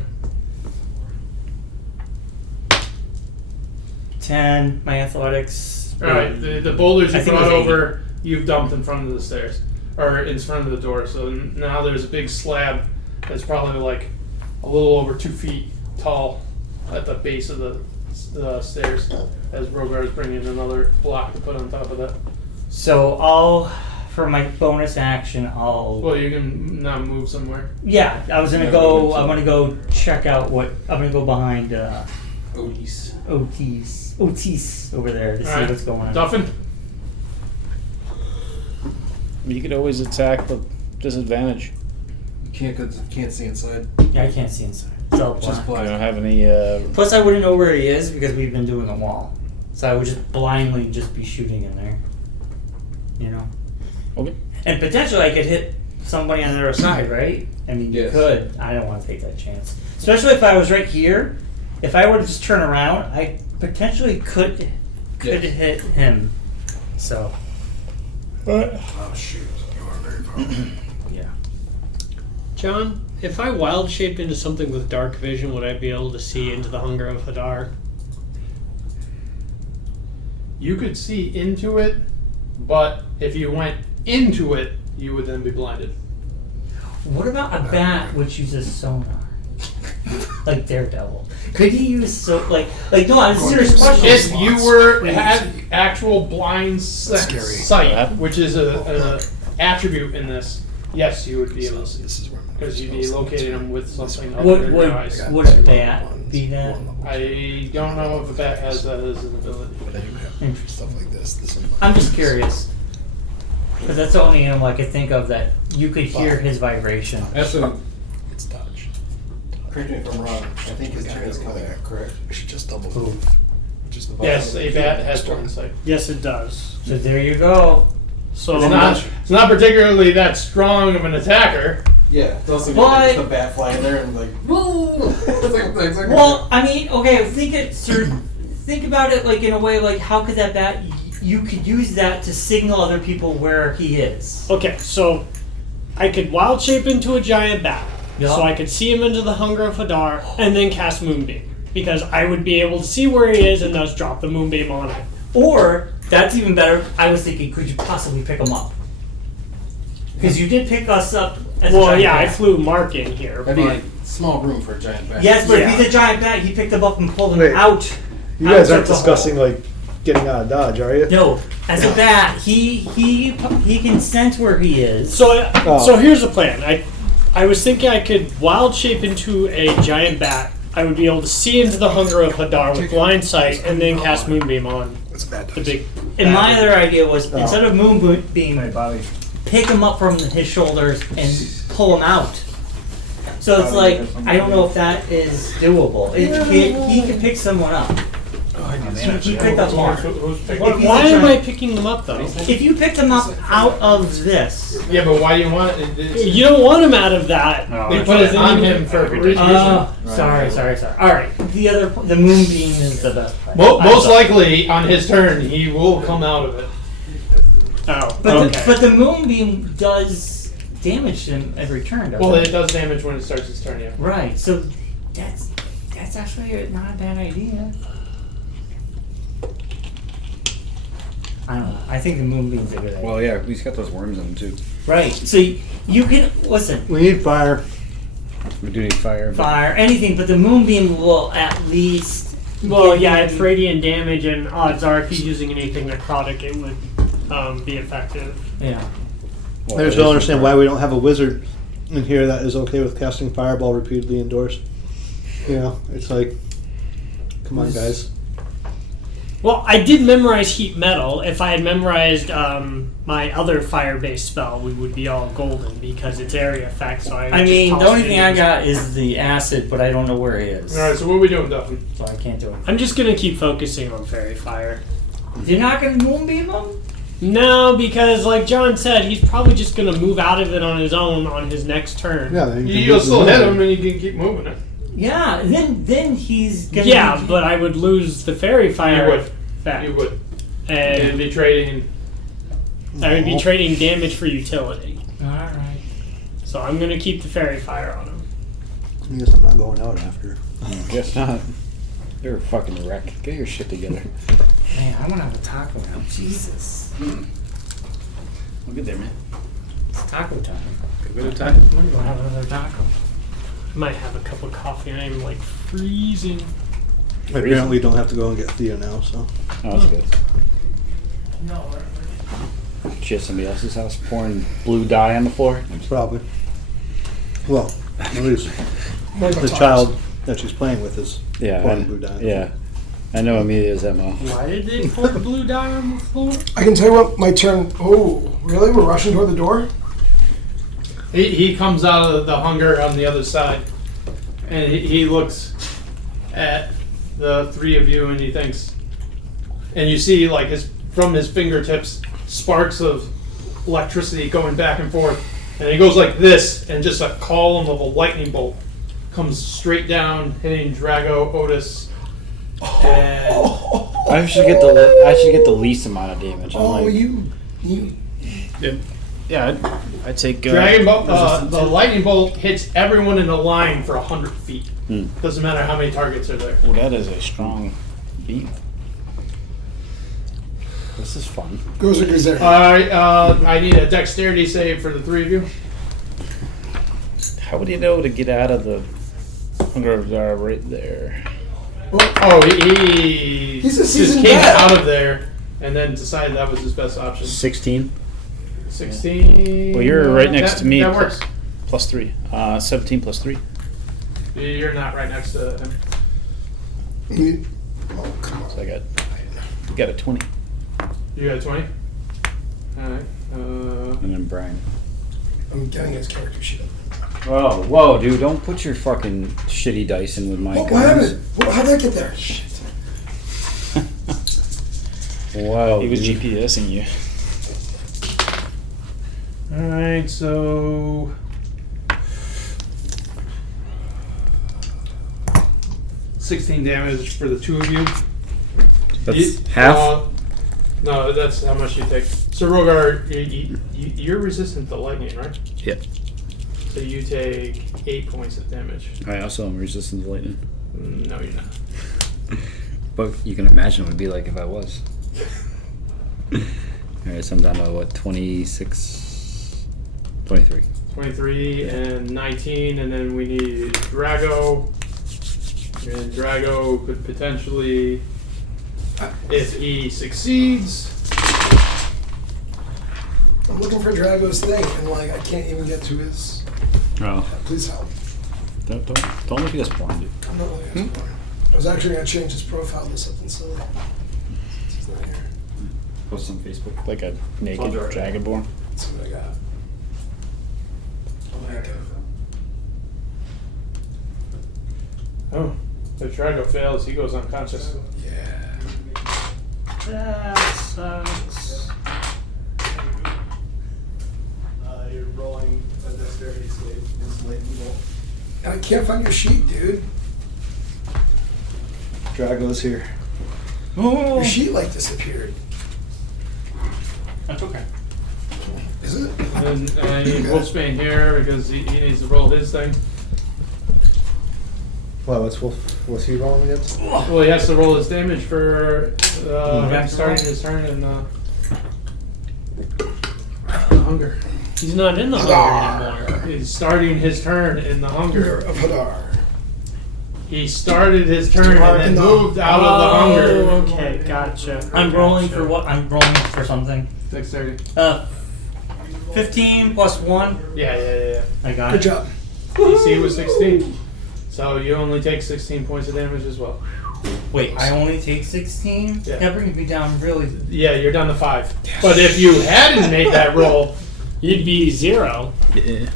10. My athletics. All right. The boulders you I think it brought was 80. over, you've dumped in front of the stairs, or in front of the door. So now there's a big slab that's probably like a little over 2 feet tall at the base of the stairs. As Rogar is bringing another block to put on top of that. So for my bonus action, Well, you can now move somewhere. Yeah, I was gonna go. I'm gonna go check out what. I'm gonna go behind Otis over there to see what's going on. Duffin? You could always attack with disadvantage. You can't because you can't see inside. Yeah, I can't see inside. It's all black. Just black. I don't have any. Plus, I wouldn't know where he is because we've been doing a wall. So I would just blindly just be shooting in there. You know? Okay. And potentially I could hit somebody on the other side, right? I mean, you could. I don't want to take that chance. Especially if I was right here. If I were to just turn around, I potentially could hit him. So. Oh, shoot. You are very powerful. Yeah. John, If I wild shaped into something with dark vision, would I be able to see into the hunger of Hadar? You could see into it, but if you went into it, you would then be blinded. What about a bat which uses sonar? Like Daredevil. Could you use no, I'm serious question. If you had actual blind sight, which is an attribute in this, yes, you would be able to see. This is where I'm Because you'd be locating them with something other than your eyes. Would a bat be that? I don't know if a bat has that as an ability. Stuff like this. I'm just curious. Because that's the only animal I could think of that you could hear his vibration. Absolutely. It's touch. Correct me if I'm wrong. I think his turn is coming. Correct. We should just double move. Just the Yes, a bat has blind sight. Yes, it does. So there you go. So it's not particularly that strong of an attacker. Yeah, it's also But- the bat flying there and like, woo! It's like Well, I mean, okay, think about it like in a way like how could that bat? You could use that to signal other people where he is. Okay, so I could wild shape into a giant bat, Yeah. so I could see him into the Hunger of Hadar, and then cast Moonbeam because I would be able to see where he is and thus drop the Moonbeam on him. Or that's even better. I was thinking, could you possibly pick him up? Because you did pick us up. As a Well, giant yeah, I bat. flew Mark in here. That'd But be small room for a giant bat. Yes, but Yeah. if he's a giant bat, he picked him up and pulled him Wait, out. You guys out aren't of the discussing like getting out of Dodge, are you? No, as a bat, he can sense where he is. So here's the plan. I was thinking I could wild shape into a giant bat. I would be able to see into the Hunger of Hadar with blind sight, and then cast Moonbeam on the big. And my other idea was Oh. instead of Moonbeam, pick him up from his shoulders and pull him out. So it's like I don't know if that is doable. He can pick someone up. He picked up Mark. Why am I picking them up though? If you picked them up out of this. Yeah, but why do you want it? You don't want him out of that. They put it on him for a reason. Sorry. All right, the Moonbeam is the best play. Most likely, on his turn, he will come out of it. Oh, But the Moonbeam does damage to him every turn, doesn't Well, it? it does damage when it starts its turn, yeah. Right, so that's actually not a bad idea. I don't know. I think the Moonbeam's a good idea. Well, yeah, he's got those worms in him too. Right, so you can listen. We need fire. We do need fire. Fire, anything, but the Moonbeam will at least. Well, yeah, it's radiant damage, and odds are if he's using anything necrotic, it would be effective. Yeah. I just don't understand why we don't have a wizard in here that is okay with casting Fireball repeatedly indoors. You know, it's like, come on, guys. Well, I did memorize heat metal. If I had memorized my other fire-based spell, we would be all golden because it's area effect. So I mean, the only thing I got is the acid, but I don't know where he is. Alright, so what are we doing, Duffy? So I can't do it. I'm just gonna keep focusing on fairy fire. You're not gonna Moonbeam him? No, because like John said, he's probably just gonna move out of it on his own on his next turn. Yeah, You'll still hit him, and you can keep moving it. Yeah, then he's gonna. Yeah, but I would lose the fairy fire. You would. Back. You would. And you'd be trading. I would be trading damage for utility. Alright. So I'm gonna keep the fairy fire on him. I guess I'm not going out after. Guess not. You're a fucking wreck. Get your shit together. Man, I want to have a taco now. Jesus. We'll get there, man. It's taco time. Good bit of time. I'm gonna go have another taco. I might have a cup of coffee. I am like freezing. I apparently don't have to go and get Thea now, so. Oh, that's good. No. She at somebody else's house pouring blue dye on the floor? Probably. Well, at least the child that she's playing with is pouring blue dye. Yeah. I know Amelia's MO. Why did they pour blue dye on the floor? I can tell you what, my turn. Oh, really? We're rushing toward the door? He comes out of the hunger on the other side, and he looks at the three of you, and he thinks, and you see like from his fingertips sparks of electricity going back and forth, and he goes like this, and just a column of a lightning bolt comes straight down, hitting Drago, Otis, and I should get the least amount of damage. Yeah, I'd take. Dragon Bolt. The lightning bolt hits everyone in a line for 100 feet. Doesn't matter how many targets are there. Well, that is a strong beam. This is fun. Goes or goes there. Alright, I need a dexterity save for the three of you. How would you know to get out of the hunger of Zara right there? Oh, he He's a just seasoned came vet. out of there and then decided that was his best option. 16. 16. Well, you're right next to me. That works. +3. 17 +3. You're not right next to him. Oh, come on. So I got a 20. You got a 20? Alright. And then Brian. I'm getting his character sheet up. Oh, whoa, dude! Don't put your fucking shitty dice in with my What guns. happened? How'd that get there? Shit. Wow, He was dude. GPSing you. Alright, so. $16 damage for the two of you. That's half? No, that's how much you take. So, Rogar, you're resistant to lightning, right? Yep. So you take 8 points of damage. I also am resistant to lightning. No, you're not. But you can imagine what it would be like if I was. Alright, so I'm down to what, 26? 23. 23 and 19, and then we need Drago. And Drago could potentially, if he succeeds. I'm looking for Drago's thing, and like I can't even get to his. Oh. Please help. Don't look at this porn, dude. I'm not looking at his porn. I was actually gonna change his profile to something silly. He's not here. Post on Facebook. Like a naked dragonborn. Let's see what I got. Oh, if Drago fails, he goes unconscious. Yeah. That sucks. You're rolling a dexterity save against lightning bolt. And I can't find your sheet, dude. Drago's here. Your sheet like disappeared. That's okay. Is it? And I need Wolfsbane here because he needs to roll his thing. Well, what's he rolling against? Well, he has to roll his damage for starting his turn in the hunger. He's not in the hunger anymore. He's starting his turn in the hunger. Of Hadar. He started his turn and then moved out of the hunger. Okay, gotcha. I'm rolling for what? I'm rolling for something. Dexterity. 15 plus 1. Yeah. I got Good it. job. DC was 16. So you only take 16 points of damage as well. Wait, I only take 16? Yeah. That brings me down really. Yeah, you're down to 5. But if you hadn't made that roll, you'd be 0. Yeah.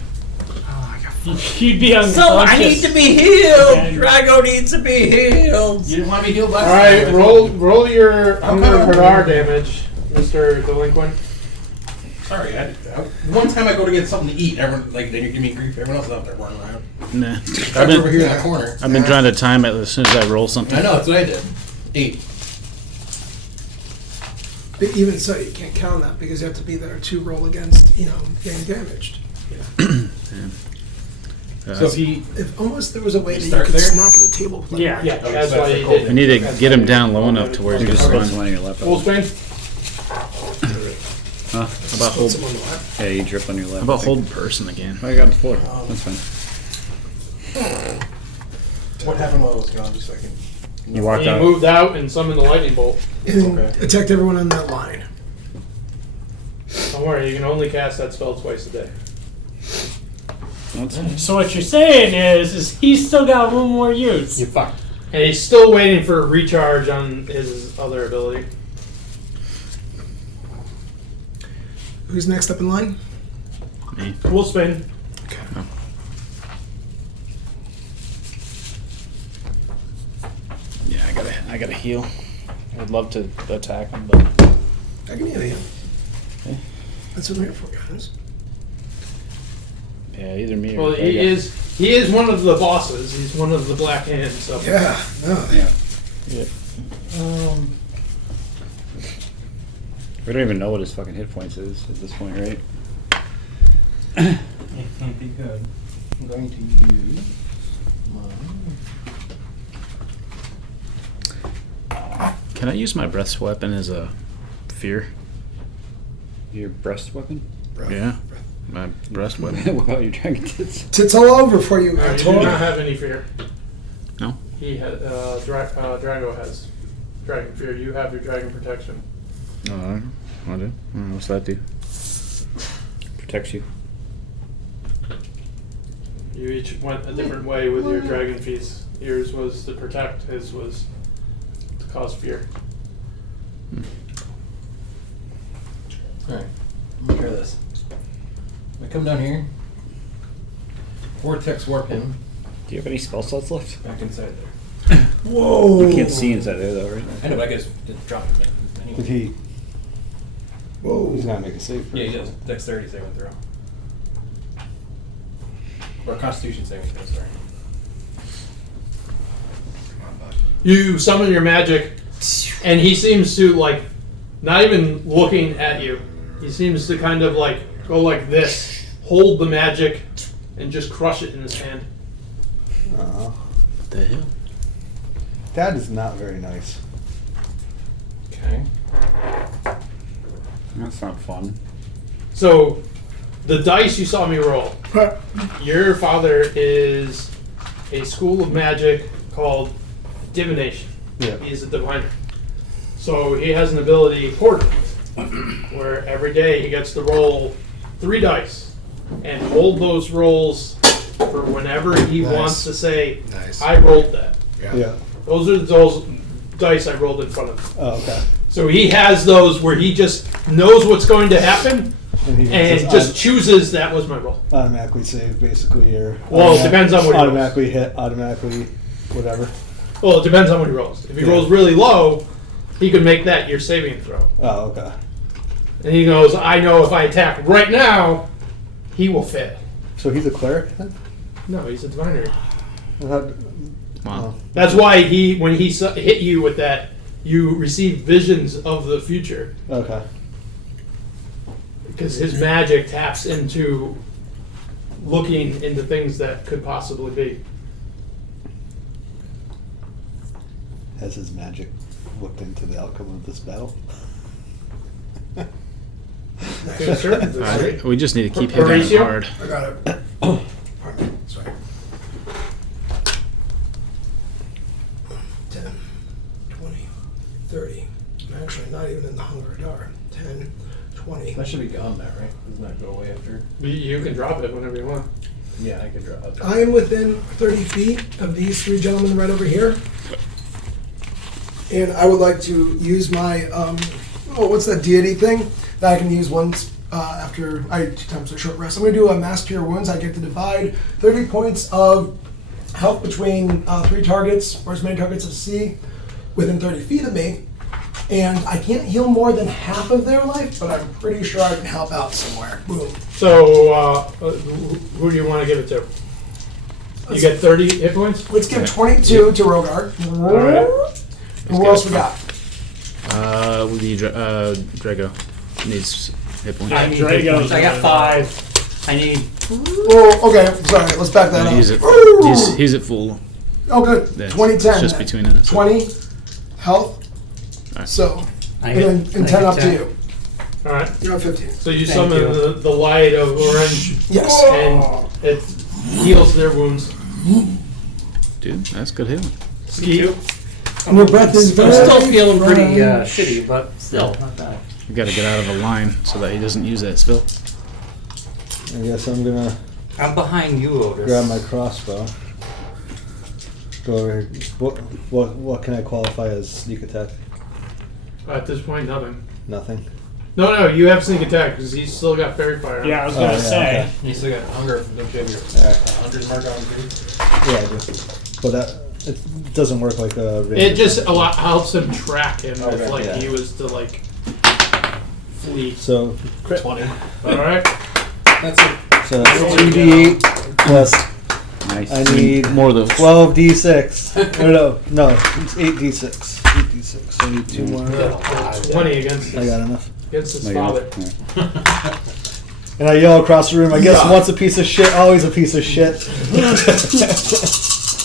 You'd be unconscious. So I need to be healed! Drago needs to be healed! You didn't want to be healed last Alright, time. roll your Hunger Hadar damage, Mr. Delinquent. Sorry, one time I go to get something to eat, everyone then you give me grief. Everyone else is out there running around. Nah. I've over here in that corner. I've been trying to time it as soon as I roll something. I know, that's what I did. 8. But even so, you can't count that because you have to be there to roll against, getting damaged. So if almost there was a way that you start could there? snack at the table. Like, Yeah, that's why you did. I need to get him down low enough to where he's just just spend run. some money on your laptop. Wolfsbane? How about hold? Someone what? Yeah, you drip on your laptop. How about hold person again? I got the floor. That's fine. What happened while I was gone? Just so I can. You walked He out. moved out and summoned the lightning bolt. And attacked everyone on that line. Don't worry, you can only cast that spell twice a day. That's fine. So what you're saying is he's still got one more use. You fucked. And he's still waiting for a recharge on his other ability. Who's next up in line? Me. Wolfsbane. Okay. Oh. Yeah, I gotta heal. I'd love to attack him, but I can heal you. Okay. That's what I'm here for, guys. yeah, either me or Well, he is one of the bosses. He's one of the Black Hands. So. Yeah. No. Yeah. Yeah. We don't even know what his fucking hit points is at this point, right? It can't be good. I'm going to use. Can I use my breath weapon as a fear? Your breast weapon? Yeah, my breast weapon. What about your dragon tits? Tits all over for you. No, I you do told not you. have any fear. No? He has. Drago has dragon fear. You have your dragon protection. Oh, I do. What's that do? Protects you. You each went a different way with your dragon feast. Yours was to protect, his was to cause fear. Alright, I'm gonna try this. I come down here, vortex warp him. Do you have any spell slots left? Back inside there. Whoa! You can't see inside there though, right? I know, but I guess just drop him anyway. Did he? Whoa. He's gotta make a save first. Yeah, he does. Dexterity saving throw. Or Constitution saving throw, sorry. You summon your magic, and he seems to, like, not even looking at you. He seems to kind of, like, go like this, hold the magic, and just crush it in his hand. What the hell? That is not very nice. Okay. That's not fun. So, the dice you saw me roll. Your father is a school of magic called divination. Yeah. He is a diviner. So he has an ability, porter, where every day he gets to roll 3 dice and hold those rolls for whenever he wants to say, I rolled that. Yeah. Those are those dice I rolled in front of him. Oh, okay. So he has those where he just knows what's going to happen and just chooses that was my roll. Automatically save, basically, or Well, it depends on what he rolls. automatically hit, automatically whatever. Well, it depends on what he rolls. If he rolls really low, he could make that your saving throw. Oh, okay. And he goes, I know if I attack right now, he will fail. So he's a cleric then? No, he's a diviner. Wow. That's why when he hit you with that, you receive visions of the future. Okay. Because his magic taps into looking into things that could possibly be. Has his magic looked into the outcome of this battle? To a certain degree. We just need to keep hitting it hard. I got it. Pardon me. Sorry. 10, 20, 30. I'm actually not even in the hunger jar. 10, 20. That should be gone now, right? Doesn't that go away after? You can drop it whenever you want. Yeah, I could drop it. I am within 30 feet of these 3 gentlemen right over here. And I would like to use my, what's that deity thing that I can use once after 2 times a short rest. I'm going to do a mass cure wounds. I get to divide 30 points of health between 3 targets, or as many targets as see, within 30 feet of me. And I can't heal more than half of their life, but I'm pretty sure I can help out somewhere. Boom. So, who do you want to give it to? You get 30 hit points? Let's give 22 to Rogard. All right. Who else we got? Drago needs hit points. I need Drago. I got 5. I need. Oh, okay. Sorry. Let's back that up. He's at full. Oh, good. Yeah, 20, 10. It's just between us. 20 health. Right. So, I and get 10 up 10. to you. All right. You're at 15. So you Thank summon you. the light of orange. Yes. And it heals their wounds. Dude, that's good healing. Ski. And your breath is I'm very still feeling pretty fresh. shitty, but still, not bad. You got to get out of a line so that he doesn't use that spell. I guess I'm gonna I'm behind you, Otis. grab my crossbow. Go over here. What can I qualify as sneak attack? At this point, nothing. Nothing. No, you have sneak attack because he's still got fairy fire. Yeah, I was gonna say. Okay. You still got hunger. Don't you have your hunter's mark on too? Yeah, I do. But that it doesn't work like a. It just helps him track him if Okay, yeah. he was to flee. So 20. All right. That's it. So that's 2d8 plus. Nice. I need more of those. 12d6. no, it's 8d6. 8d6. I need 2 more. 20 against I got enough. against his No, you're father. not. And I yell across the room, I guess once a piece of shit, always a piece of shit.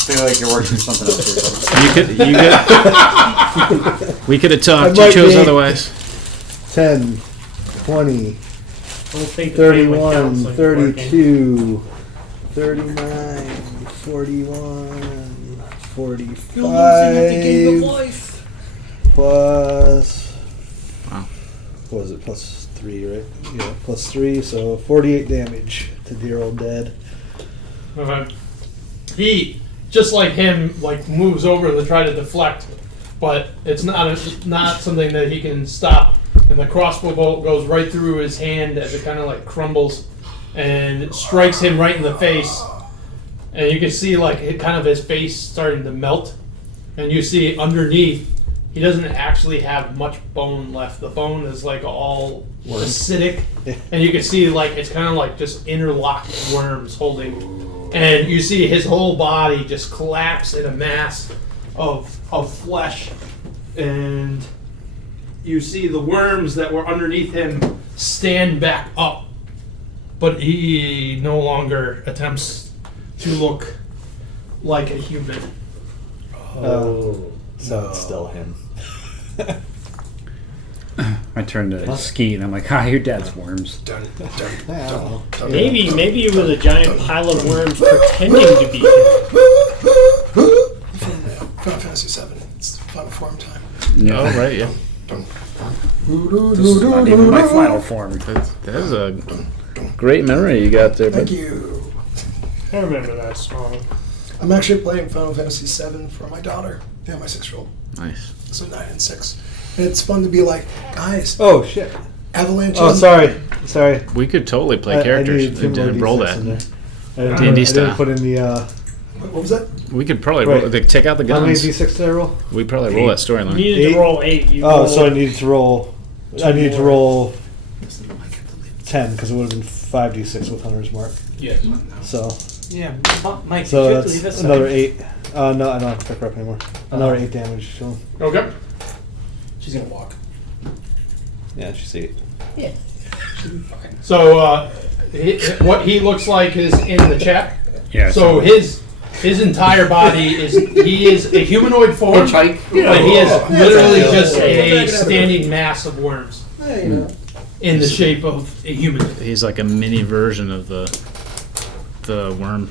I feel like you're working something else here. We could have I talked. You might chose be- otherwise. 10, 20, We'll take the pain with 31, counseling 32, 39, 41, 45, plus, Wow. what was it, plus 3, right? Yeah, plus 3, so 48 damage to dear old dad. He, just like him, like moves over to try to deflect, but it's not something that he can stop. And the crossbow bolt goes right through his hand as it kind of like crumbles, and it strikes him right in the face. And you can see like kind of his face starting to melt, and you see underneath he doesn't actually have much bone left. The bone is like all acidic, and you can see like it's kind of like just interlocked worms holding. And you see his whole body just collapse in a mass of flesh, and you see the worms that were underneath him stand back up, but he no longer attempts to look like a human. So it's still him. I turn to Ski and I'm like, your dad's worms. Maybe it was a giant pile of worms pretending to be him. Final Fantasy VII. It's final form time. Yeah. Oh, right, yeah. This is not even my final form. That is a great memory you got there. Thank you. I remember that song. I'm actually playing Final Fantasy VII for my daughter. Yeah, my 6-year-old. Nice. So 9 and 6. And it's fun to be like, guys. Oh, shit. Avalanche. Oh, sorry. We could totally play characters and roll that. D&D style. I didn't put in the... What was that? We could probably take out the guns. How many D6 did I roll? We'd probably roll that storyline. You needed to roll 8. So I needed to roll... I needed to roll 10, because it would have been 5d6 with Hunter's Mark. Yeah. So... Yeah, Mike, so did you that's leave us another something? 8. No, I don't have to pick her up anymore. Another 8 damage. So. Okay. She's gonna walk. Yeah, she's 8. Yeah. So what he looks like is in the chat. Yeah. So his entire body he is a humanoid form, but he is literally just a standing mass of worms in the shape of a human. He's like a mini version of the worm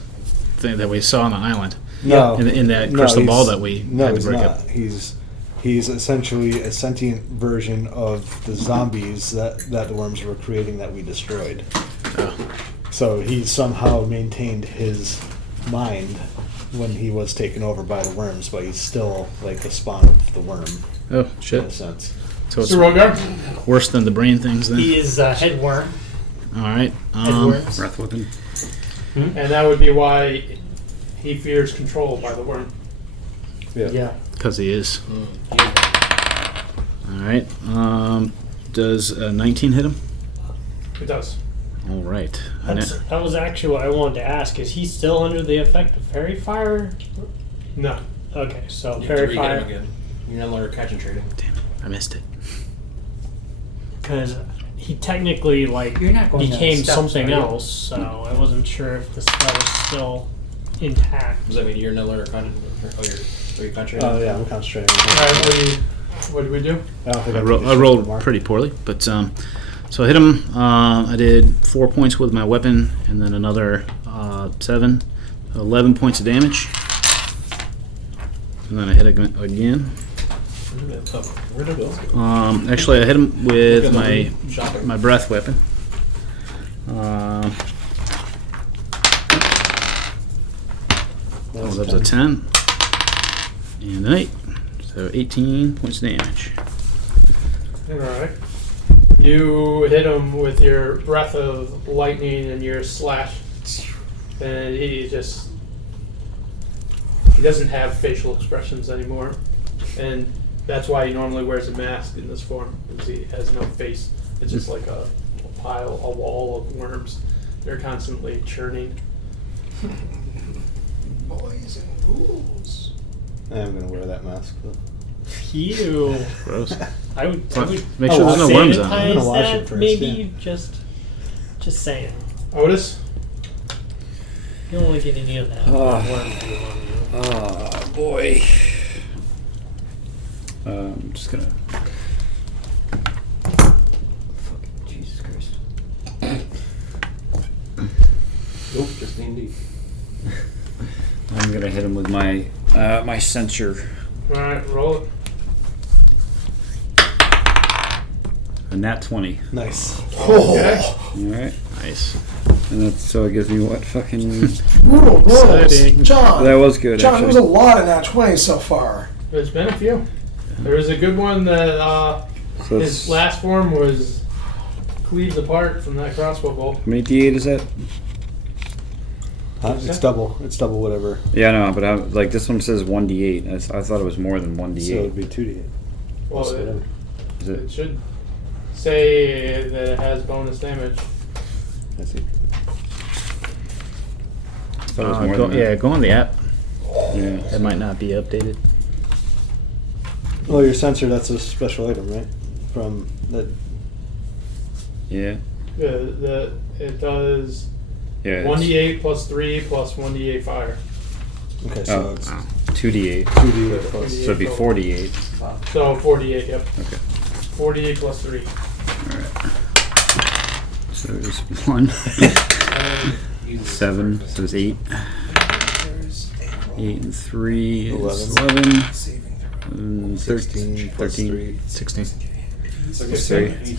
thing that we saw on the island. No, in that crystal ball that we had to break not. up. He's essentially a sentient version of the zombies that the worms were creating that we destroyed. Oh. So he somehow maintained his mind when he was taken over by the worms, but he's still like the spawn of the worm. Oh shit! In a sense. So it's worse than the brain things then. He is a head worm. All right. Breath weapon. And that would be why he fears control by the worm. Yeah. Because he is. All right. Does 19 hit him? It does. All right. That was actually what I wanted to ask. Is he still under the effect of fairy fire? No. Okay, so You fairy have to re-hit him fire. again. You're no longer concentrating. Damn it! I missed it. Because he technically You're not going down became the steps, something are you? else, so I wasn't sure if the spell was still intact. Does that mean you're no longer concentrating? Are you concentrating? Oh yeah, I'm concentrating. Alright, what did we do? I don't think I rolled pretty poorly, but so I hit him. I did 4 points with my weapon, and then another 7, 11 points of damage, and then I hit again. Where did those go? Actually, I hit him with my breath weapon. That was a 10 and an 8, so 18 points of damage. Alright. You hit him with your breath of lightning and your slash, and he doesn't have facial expressions anymore, and that's why he normally wears a mask in this form, because he has no face. It's just like a wall of worms. They're constantly churning. Boys and ghouls. I'm gonna wear that mask. Ew. Gross. I would Make sure there's no worms on it. I'm gonna wash that it first, maybe yeah. just saying. Otis? You don't want to get any of that. Oh boy. I'm just gonna. Jesus Christ. Nope, just D&D. I'm gonna hit him with my my censure. Alright, roll it. A nat 20. Nice. Okay. Alright. Nice. And that's, so it gives me what? Fucking... Brutal rolls. John. That was good, John, actually. there's a lot of nat 20 so far. There's been a few. There was a good one that So his last form was cleaved apart from that crossbow bolt. How many D8 is that? It's double. It's double whatever. Yeah, no, but like this one says 1d8. I thought it was more than 1d8. So it'd be 2d8. Well, Is it should say that it has bonus damage. I see. I thought it was more than that. Yeah, go on the app. Yeah. It might not be updated. Well, your sensor, that's a special item, right? From the... Yeah. It does Yeah. 1d8 plus 3 plus 1d8 fire. Okay, so it's 2d8. 2d8 plus... So it'd be 4d8. So 48, yep. Okay. 48 plus 3. Alright. So there's 1. 7. So there's 8. 8 and 3 is 11. 13. 14. 16. That's 3.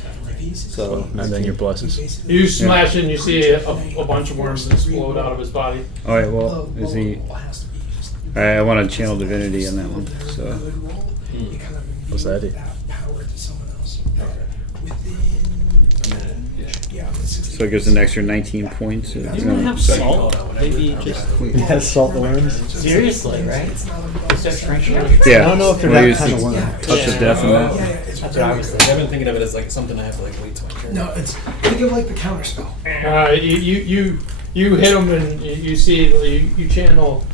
So, not then your pluses. You smash and you see a bunch of worms explode out of his body. Alright, well, is he... I want to channel divinity on that one, so... What's that do? So it gives an extra 19 points. You don't have salt? Maybe just... Yeah, salt the worms. Seriously, right? Yeah. I don't know if they're that kind of worm. Touch of death in that. That's what I was thinking. I've been thinking of it as like something I have to like wait till I turn. No, it's think of like the counter spell. You hit him and you see you channel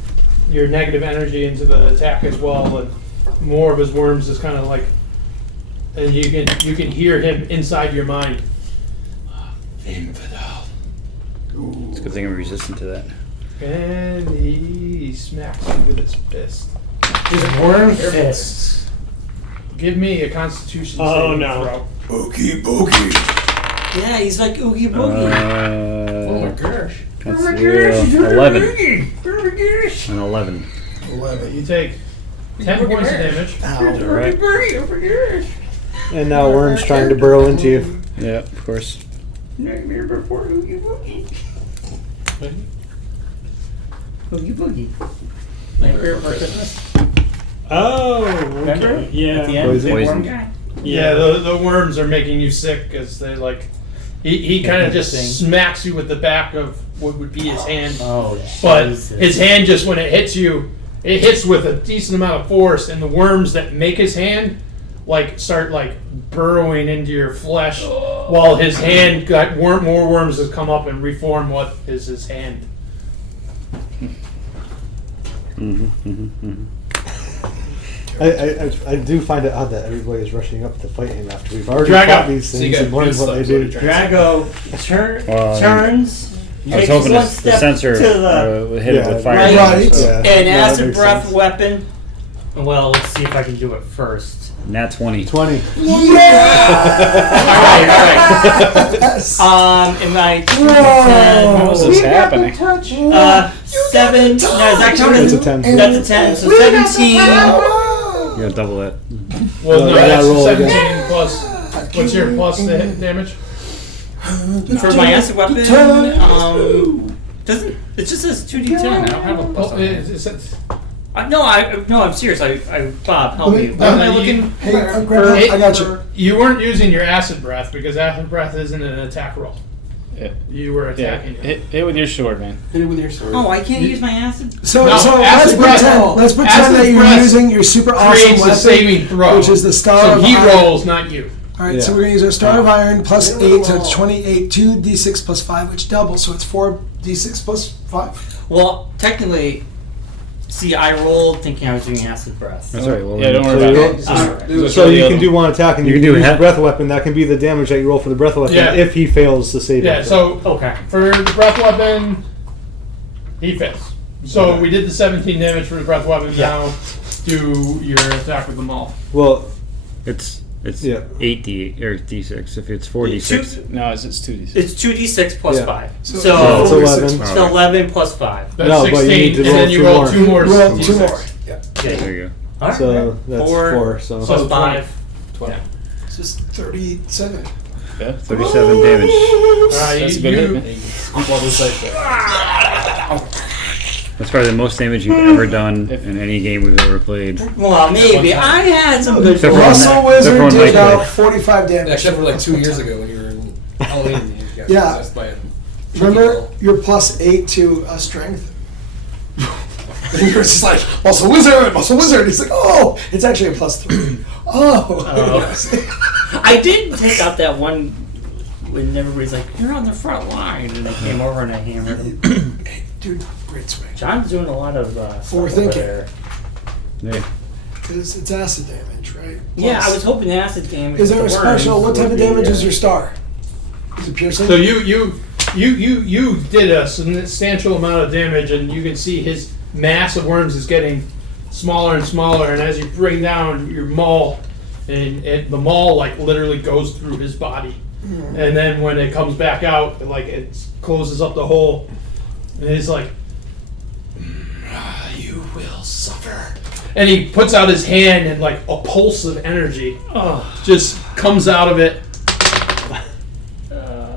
your negative energy into the attack as well, and more of his worms is kind of like, and you can hear him inside your mind. Infidel. It's a good thing I'm resistant to that. And he smacks you with his fist. His worm fists. Give me a Constitution Oh, saving no. throw. Boogie boogie. Yeah, he's like Oogie Boogie. Oh my gosh. That's 11. An 11. 11. You take 10 points of damage. Alright. And now worm's trying to burrow into you. Yeah, of course. Nightmare before Oogie Boogie. Oogie Boogie. Nightmare before Christmas. Oh, Remember? okay. Yeah. At the end, the big worm guy. Yeah, the worms are making you sick as they like. He kind of just smacks you with the back of what would be his hand. Oh, but Jesus. his hand just when it hits you, it hits with a decent amount of force, and the worms that make his hand like start like burrowing into your flesh, while his hand got more worms that come up and reform what is his hand. I do find it odd that everybody is rushing up to fight him after we've already Drago. fought these things and learned what they do. Drago turns. I was takes hoping one the step sensor to the would hit it with fire. right, So. and Yeah, acid makes breath sense. weapon. Well, let's see if I can do it first. Nat 20. 20. Alright. Am I 10? How is this happening? 7. No, does that count That's as a 10. That's a 10. So 17. You gotta double that. Well, No, no, you gotta that's roll 17 again. plus. What's your plus the hit damage? For my acid weapon, doesn't it just says 2d10? I don't have a plus. Oh, No, I'm serious. Bob, help me. What am I looking Hey, for? Grandpa, I got you. You weren't using your acid breath because acid breath isn't an attack roll. Yeah. You were Yeah. attacking. Hit with your sword, man. Hit it with your sword. Oh, I can't use my acid. So, No, so acid breath- let's pretend acid that you're breath using your super awesome Creates a weapon, saving throw, which is the Star so of he Iron. rolls, not you. All right, so Yeah. we're gonna use our Star of Iron plus 8, so it's 28, 2d6 plus 5, which doubles, so it's 4d6 plus 5. Well, technically, see, I rolled thinking I was doing acid breath. That's alright. Well, Yeah, don't worry about it. So you can do one attack and you can do use a the breath weapon. That can be the damage that you roll for the breath weapon Yeah. if he fails the saving. Yeah, so Okay. for the breath weapon, he fails. So we did the 17 damage for the breath weapon. Yeah. Now do your attack with the maul. Well, It's Yeah. 8d8 or d6. If it's 4d6. No, it's 2d6. It's 2d6 plus Yeah. 5. So So it's 11. it's 11 plus 5. That's No, but you 16, need to and roll then you two roll more. 2 more. Roll 2 D6. more. Yeah. There you go. Alright. So that's 4. So Plus 5. 20. Just 37. Yeah, 37 damage. That's a good hit, man. That's probably the most damage you've ever done in any game we've ever played. Well, maybe. I had some good Russell Wizard did about 45 damage. Except for like 2 years ago when you were in Halloween. And you got Yeah. possessed by a Remember your +8 to strength? And you were just like, Muscle Wizard, Muscle Wizard. He's like, oh, it's actually a +3. Oh. I did take out that one when everybody's like, you're on the front line. And I came over and I hammered him. Hey, dude, great swing. John's doing a lot of stuff over Overthinking. there. Yeah. Because it's acid damage, right? Yeah, I was hoping acid damage. Is there with a the special? worms What type would of be, damage is your star? Is it piercing? So you did a substantial amount of damage, and you can see his mass of worms is getting smaller and smaller. And as you bring down your maul, and the maul like literally goes through his body, and then when it comes back out, it closes up the hole, and he's like, "You will suffer." And he puts out his hand, and like a pulse of energy just comes out of it,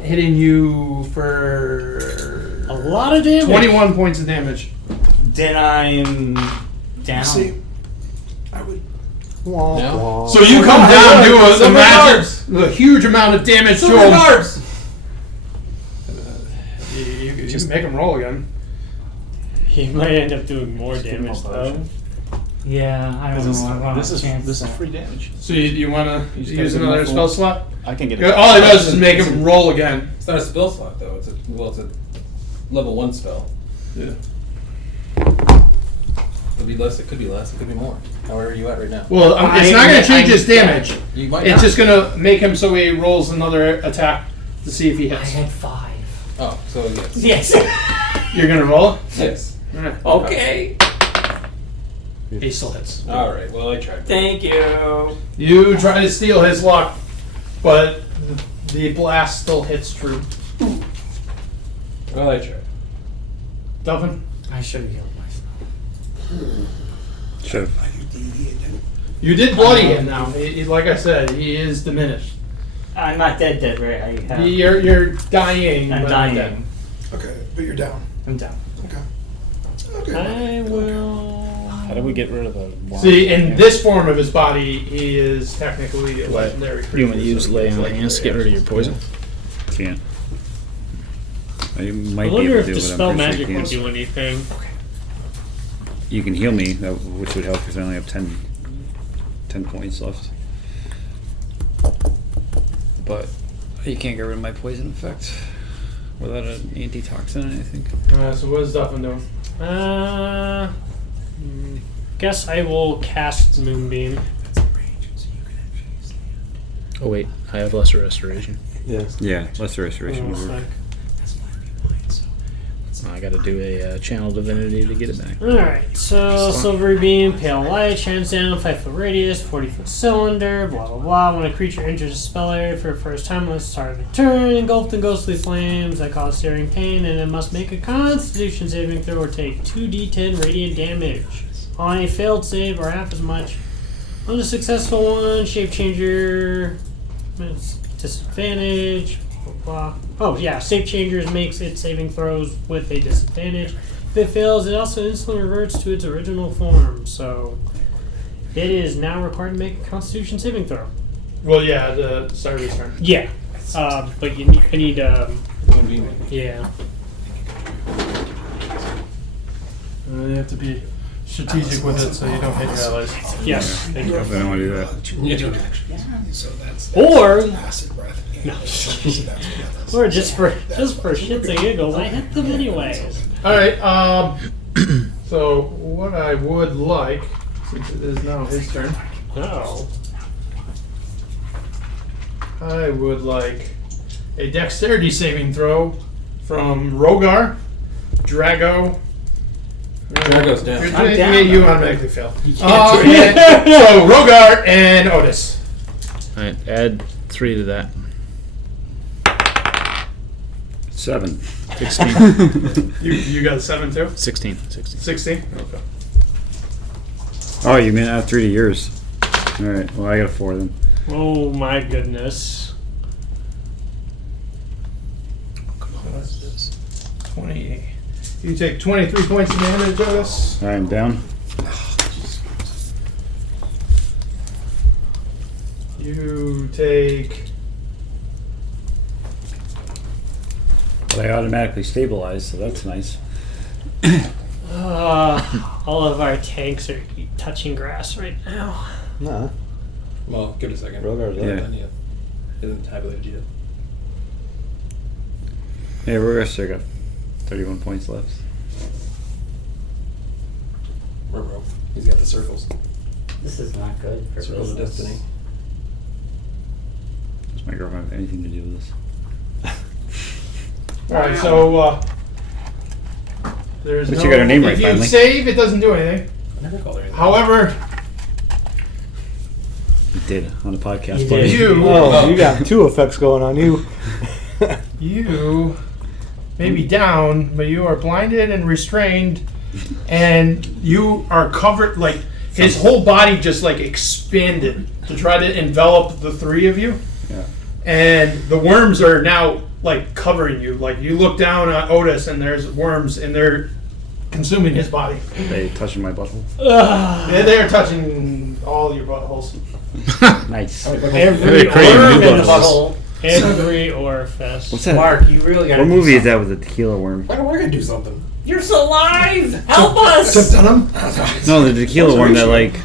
hitting you for a lot of damage. 21 points of damage. Then I'm down. See, I would. No. So you come down, do a huge amount of damage to him. You just make him roll again. He might end up doing more damage though. Yeah, I don't know. This is free damage. So you want to use another spell slot? I can get it. All he does is make him roll again. It's not a spell slot though. It's a level 1 spell. Yeah. It'll be less. It could be less. It could be more. However you at right now. Well, it's not going to change his damage. You might It's not. just going to make him so he rolls another attack to see if he hits. I had 5. Oh, so yes. Yes. You're going to roll it? Yes. All right. Okay. He still hits. All right. Well, I tried. Thank you. You try to steal his luck, but the blast still hits true. Well, I tried. Duffin? I should have healed myself. Should. You did bloody him now. Like I said, he is diminished. I'm not dead, right? I have, You're dying. I'm but dying. not dead. Okay, but you're down. I'm down. Okay. I will. How do we get rid of the wand? See, in this form of his body, he is technically a legendary creature. You want to use lay on hands to get rid of your poison? Can't. I I might be wonder able if to do it, but dispel I'm pretty magic sure you would can't. do anything. You can heal me, which would help because I only have 10 points left. But you can't get rid of my poison effect without an antitoxin, I think. So what is Duffin doing? Guess I will cast Moonbeam. Oh wait, I have lesser restoration. Yeah, lesser restoration would work. I got to do a channel divinity to get it back. Alright, so Silvery Beam, Pale Light, shines down, 5-foot radius, 40-foot cylinder, blah blah blah. When a creature enters a spell area for the first time, let's start of the turn, engulfed in ghostly flames that cause searing pain, and it must make a Constitution saving throw or take 2d10 radiant damage. On a failed save or half as much. On a successful one, Shape Changer, disadvantage. Blah. Oh yeah, Shape Changers makes its saving throws with a disadvantage. If it fails, it also instantly reverts to its original form. So it is now required to make a Constitution saving throw. Well, yeah, the start of his turn. Yeah, but you need. I need. Yeah. You have to be strategic with it so you don't hit your allies. Yes. Thank you. I don't want to do that. So that's Or acid breath. no, or just for shits and giggles, I hit them anyways. All right. So what I would like, since it is now his turn, I would like a dexterity saving throw from Rogar, Drago. Drago's down. You down. You automatically fail. can't do So Rogar and Otis. Alright, add 3 to that. 7. 16. You got a 7 too? 16. 16? Okay. Oh, you mean add 3 to yours? Alright, well, I got a 4 then. Oh my goodness. What's this? 20. You take 23 points of damage, Otis. I am down. You take. But I automatically stabilize, so that's nice. All of our tanks are touching grass right now. Nah. Well, give it a second. Rogar's Yeah. It isn't tabulated yet. Hey, we're still got 31 points left. Ruh-roh. He's got the circles. This is not good for Circles of business. destiny. Does my girlfriend have anything to do with this? Alright, so, there's But no... you got her name right, If you finally. save, it doesn't do anything. I never called her anything. However, You did on the podcast. You buddy. did. You got two effects going on you. you may be down, but you are blinded and restrained, and you are covered, like, his whole body just, like, expanded to try to envelop the three of you. Yeah. And the worms are now, like, covering you. Like, you look down at Otis, and there's worms, and they're consuming his body. They touching my butthole. They're touching all your buttholes. Nice. Every Crazy new orifice. buttholes. Every orifice. What's that? Mark, you really got. What movie is that with the tequila worm? Why don't I gotta do something? You're still alive. Help us. Tipped on him? No, the tequila worm that like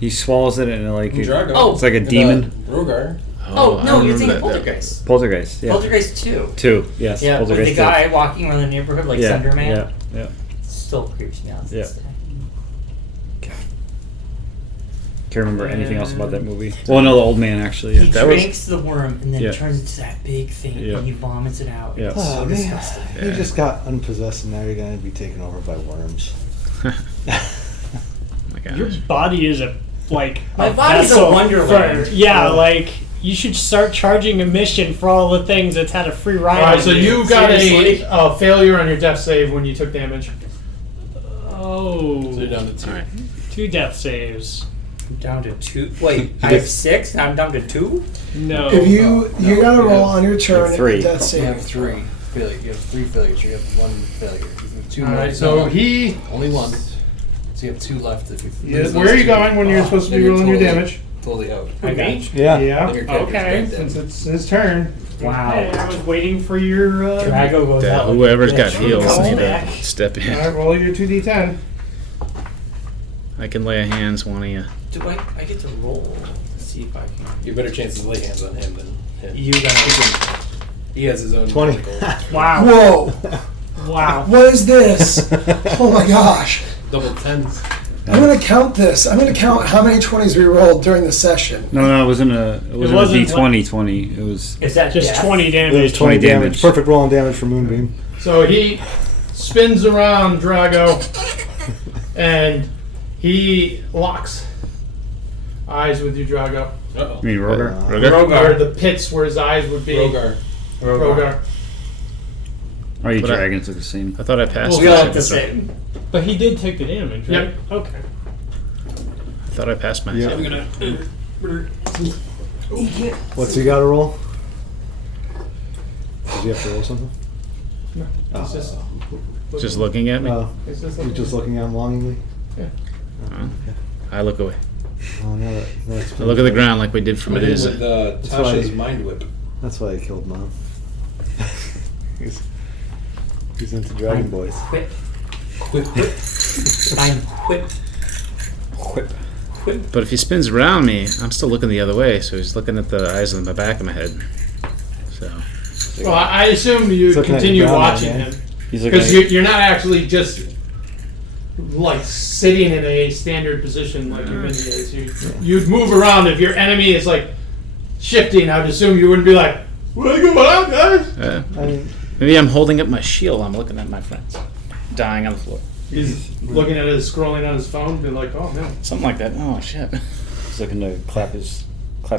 he swallows it and it, like Drago. it's like a demon. Rogar. Oh, no, you're thinking that. Poltergeist. Poltergeist. Yeah. Poltergeist 2. 2. Yes. Yeah, with Poltergeist the guy walking around the neighborhood like 2. Yeah. Slender Man. Yeah. Yeah. Still creeps me out. to this day. Can't remember anything else about that movie. Well, no, the old man actually. He Yeah. drinks the worm and then Yeah. turns into that big thing Yeah. and he vomits it out. Yeah. It's so Oh, man. disgusting. You just got unpossessed and now you're going to be taken over by worms. Your body is a like My body's a vessel wonderland. for- yeah, like you should start charging a mission for all the things that's had a free ride. Alright, on so you got Seriously? a failure on your death save when you took damage. Oh, So you're down to 2. Alright. 2 death saves. I'm down to 2. Wait, I have 6 now I'm down to 2? No. If you gotta you roll have- on your turn at 3. the death You have saving 3 throw. failures. You have 3 failures. You have 1 failure. You have 2 more. Alright, So so he only 1. So you have 2 left. If you Yeah, lose where those are you 2, going when you're supposed to then be you're rolling your totally- damage? Totally out. I got Yeah. Then your character's Okay. dead. Since it's his turn. Wow. Hey, I was waiting for your. Drago goes out. like Whoever's a got bitch. heals Come need to back. step in. Alright, roll your 2d10. I can lay a hands one of you. Do I get to roll? Let's see if I can. You have better chances to lay hands on him than him. You got He has his own 20. magical- Wow. Whoa! Wow. What is this? Oh my gosh. double 10s. I'm gonna count this. I'm gonna count how many 20s we rolled during the session. No, it wasn't a. It wasn't wasn't a D20. 20. It was. Is that Just death? 20 It was damage. 20 damage. damage. Perfect roll and damage for Moonbeam. So he spins around Drago and he locks eyes with you, Drago. Uh-oh. You mean Roger? Rogar. The pits where his eyes would be. Rogar. Rogar. Oh, you But I- dragons look the same. I thought I passed. We my all have the second same. But he did take the damage, right? Yep. Okay. try. I thought I passed my. Yeah. second. What's he got to roll? Does he have to roll something? No. It's just, Just looking at me. it's just You're just looking at him longingly? Yeah. Oh. I look away. Oh, no, that's I look at the ground like we did from With Medusa. That's Tasha's why- mind whip. That's why I killed Mom. He's into Dragon Boys. Quip. Whip whip. I'm quip. Whip. But if he spins around me, I'm still looking the other way, so he's looking at the eyes on the back of my head. So. Well, I assume you He's looking at continue you brown, watching man. him. He's looking. Because you're not actually just like sitting in a standard position like you've been here. You'd move around if your enemy is like shifting. I would assume you wouldn't be like, "What's going on, guys?" I mean, Maybe I'm holding up my shield. I'm looking at my friends dying on the floor. He's looking at his scrolling on his phone, be like, "Oh no." Something like that. Oh shit. He's looking to clap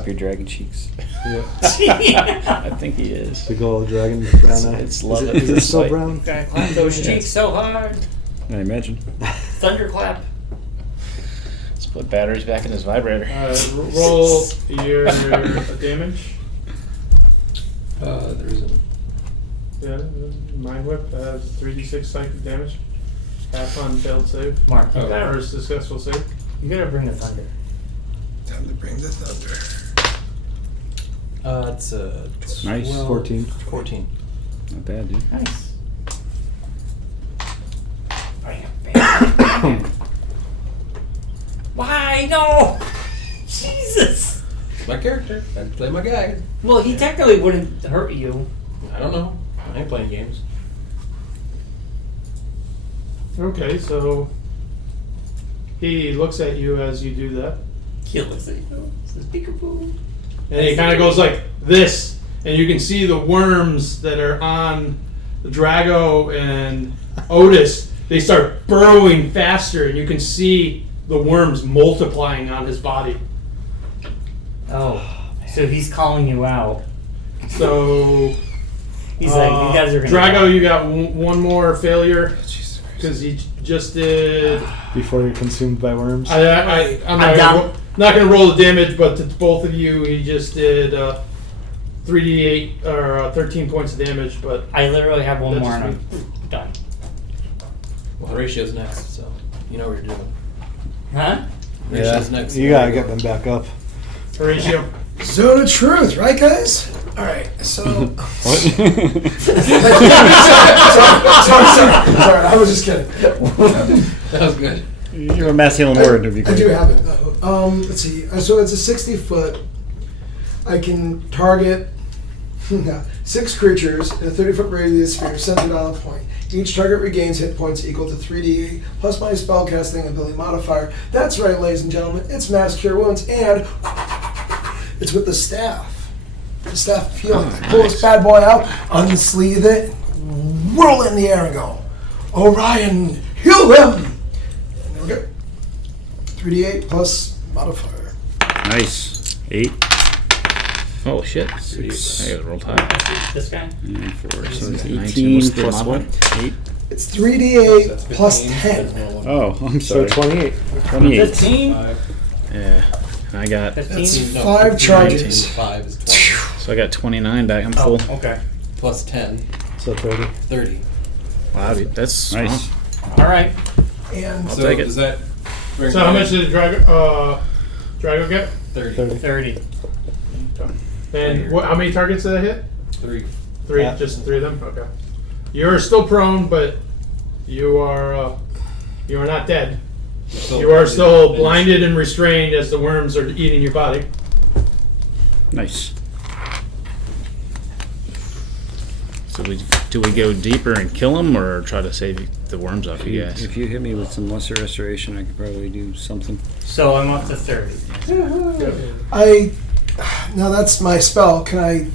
your dragon cheeks. I think he is. big old dragon brown eye. It's love Is at it first still sight. brown? Gotta clap those cheeks so hard. I imagine. Thunderclap. Put batteries back in his vibrator. Roll your damage. There isn't. Yeah, Mind Whip has 3d6 psychic damage. Half on failed save. Mark, you gotta, Or successful save. you gotta bring the thunder. Time to bring the thunder. It's Nice. 14. 14. Not bad, dude. Nice. Why? No! Jesus! My character. I play my guy. Well, he technically wouldn't hurt you. I don't know. I ain't playing games. Okay, so he looks at you as you do that. He looks at you. Says peekaboo. And he kind of goes like this, and you can see the worms that are on the Drago and Otis. They start burrowing faster, and you can see the worms multiplying on his body. Oh, so he's calling you out. So He's like, you guys are gonna Drago, you got one more failure because he just did. Before you're consumed by worms. I'm not going to roll the damage, but to both of you, he just did 3d8 or 13 points of damage. But I literally have one more, and I'm done. Well, Horatio's next, so you know what you're doing. Huh? Horatio's next. You gotta get them back up. Horatio. Zone of truth, right, guys? All right. So. sorry. I was just kidding. That was good. You're a masculine word. I do have it. Let's see. So it's a 60 foot. I can target 6 creatures in a 30-foot radius sphere centered on a point. Each target regains hit points equal to 3d8 plus my spellcasting ability modifier. That's right, ladies and gentlemen. It's Mass Cure Wounds, and it's with the staff. The staff of healing. I pull this bad boy out, unsleeve it, whirl it in the air, and go, Orion, heal them! And there we go. 3d8 plus modifier. Nice. 8. Oh shit. 6. I gotta roll high. This guy? And 4. So it's 19 18 plus plus what? what? 8. It's 3d8 plus 10. Oh, I'm sorry. So 28. 28. 15? Yeah. I got 15? That's 5 charges. 5 is 20. So I got 29 back. I'm full. Okay. Plus 10. So 30. 30. Wow, dude, that's Nice. strong. Alright. And So take it. does that bring So how much did Drago get? 30. 30. And how many targets did I hit? 3. 3, Yeah. just 3 of them. Okay. You're still prone, but you are not dead. You are still blinded and restrained as the worms are eating your body. Nice. So do we go deeper and kill him, or try to save the worms off you guys? If you hit me with some lesser restoration, I could probably do something. So I'm up to 30. Now that's my spell. Can I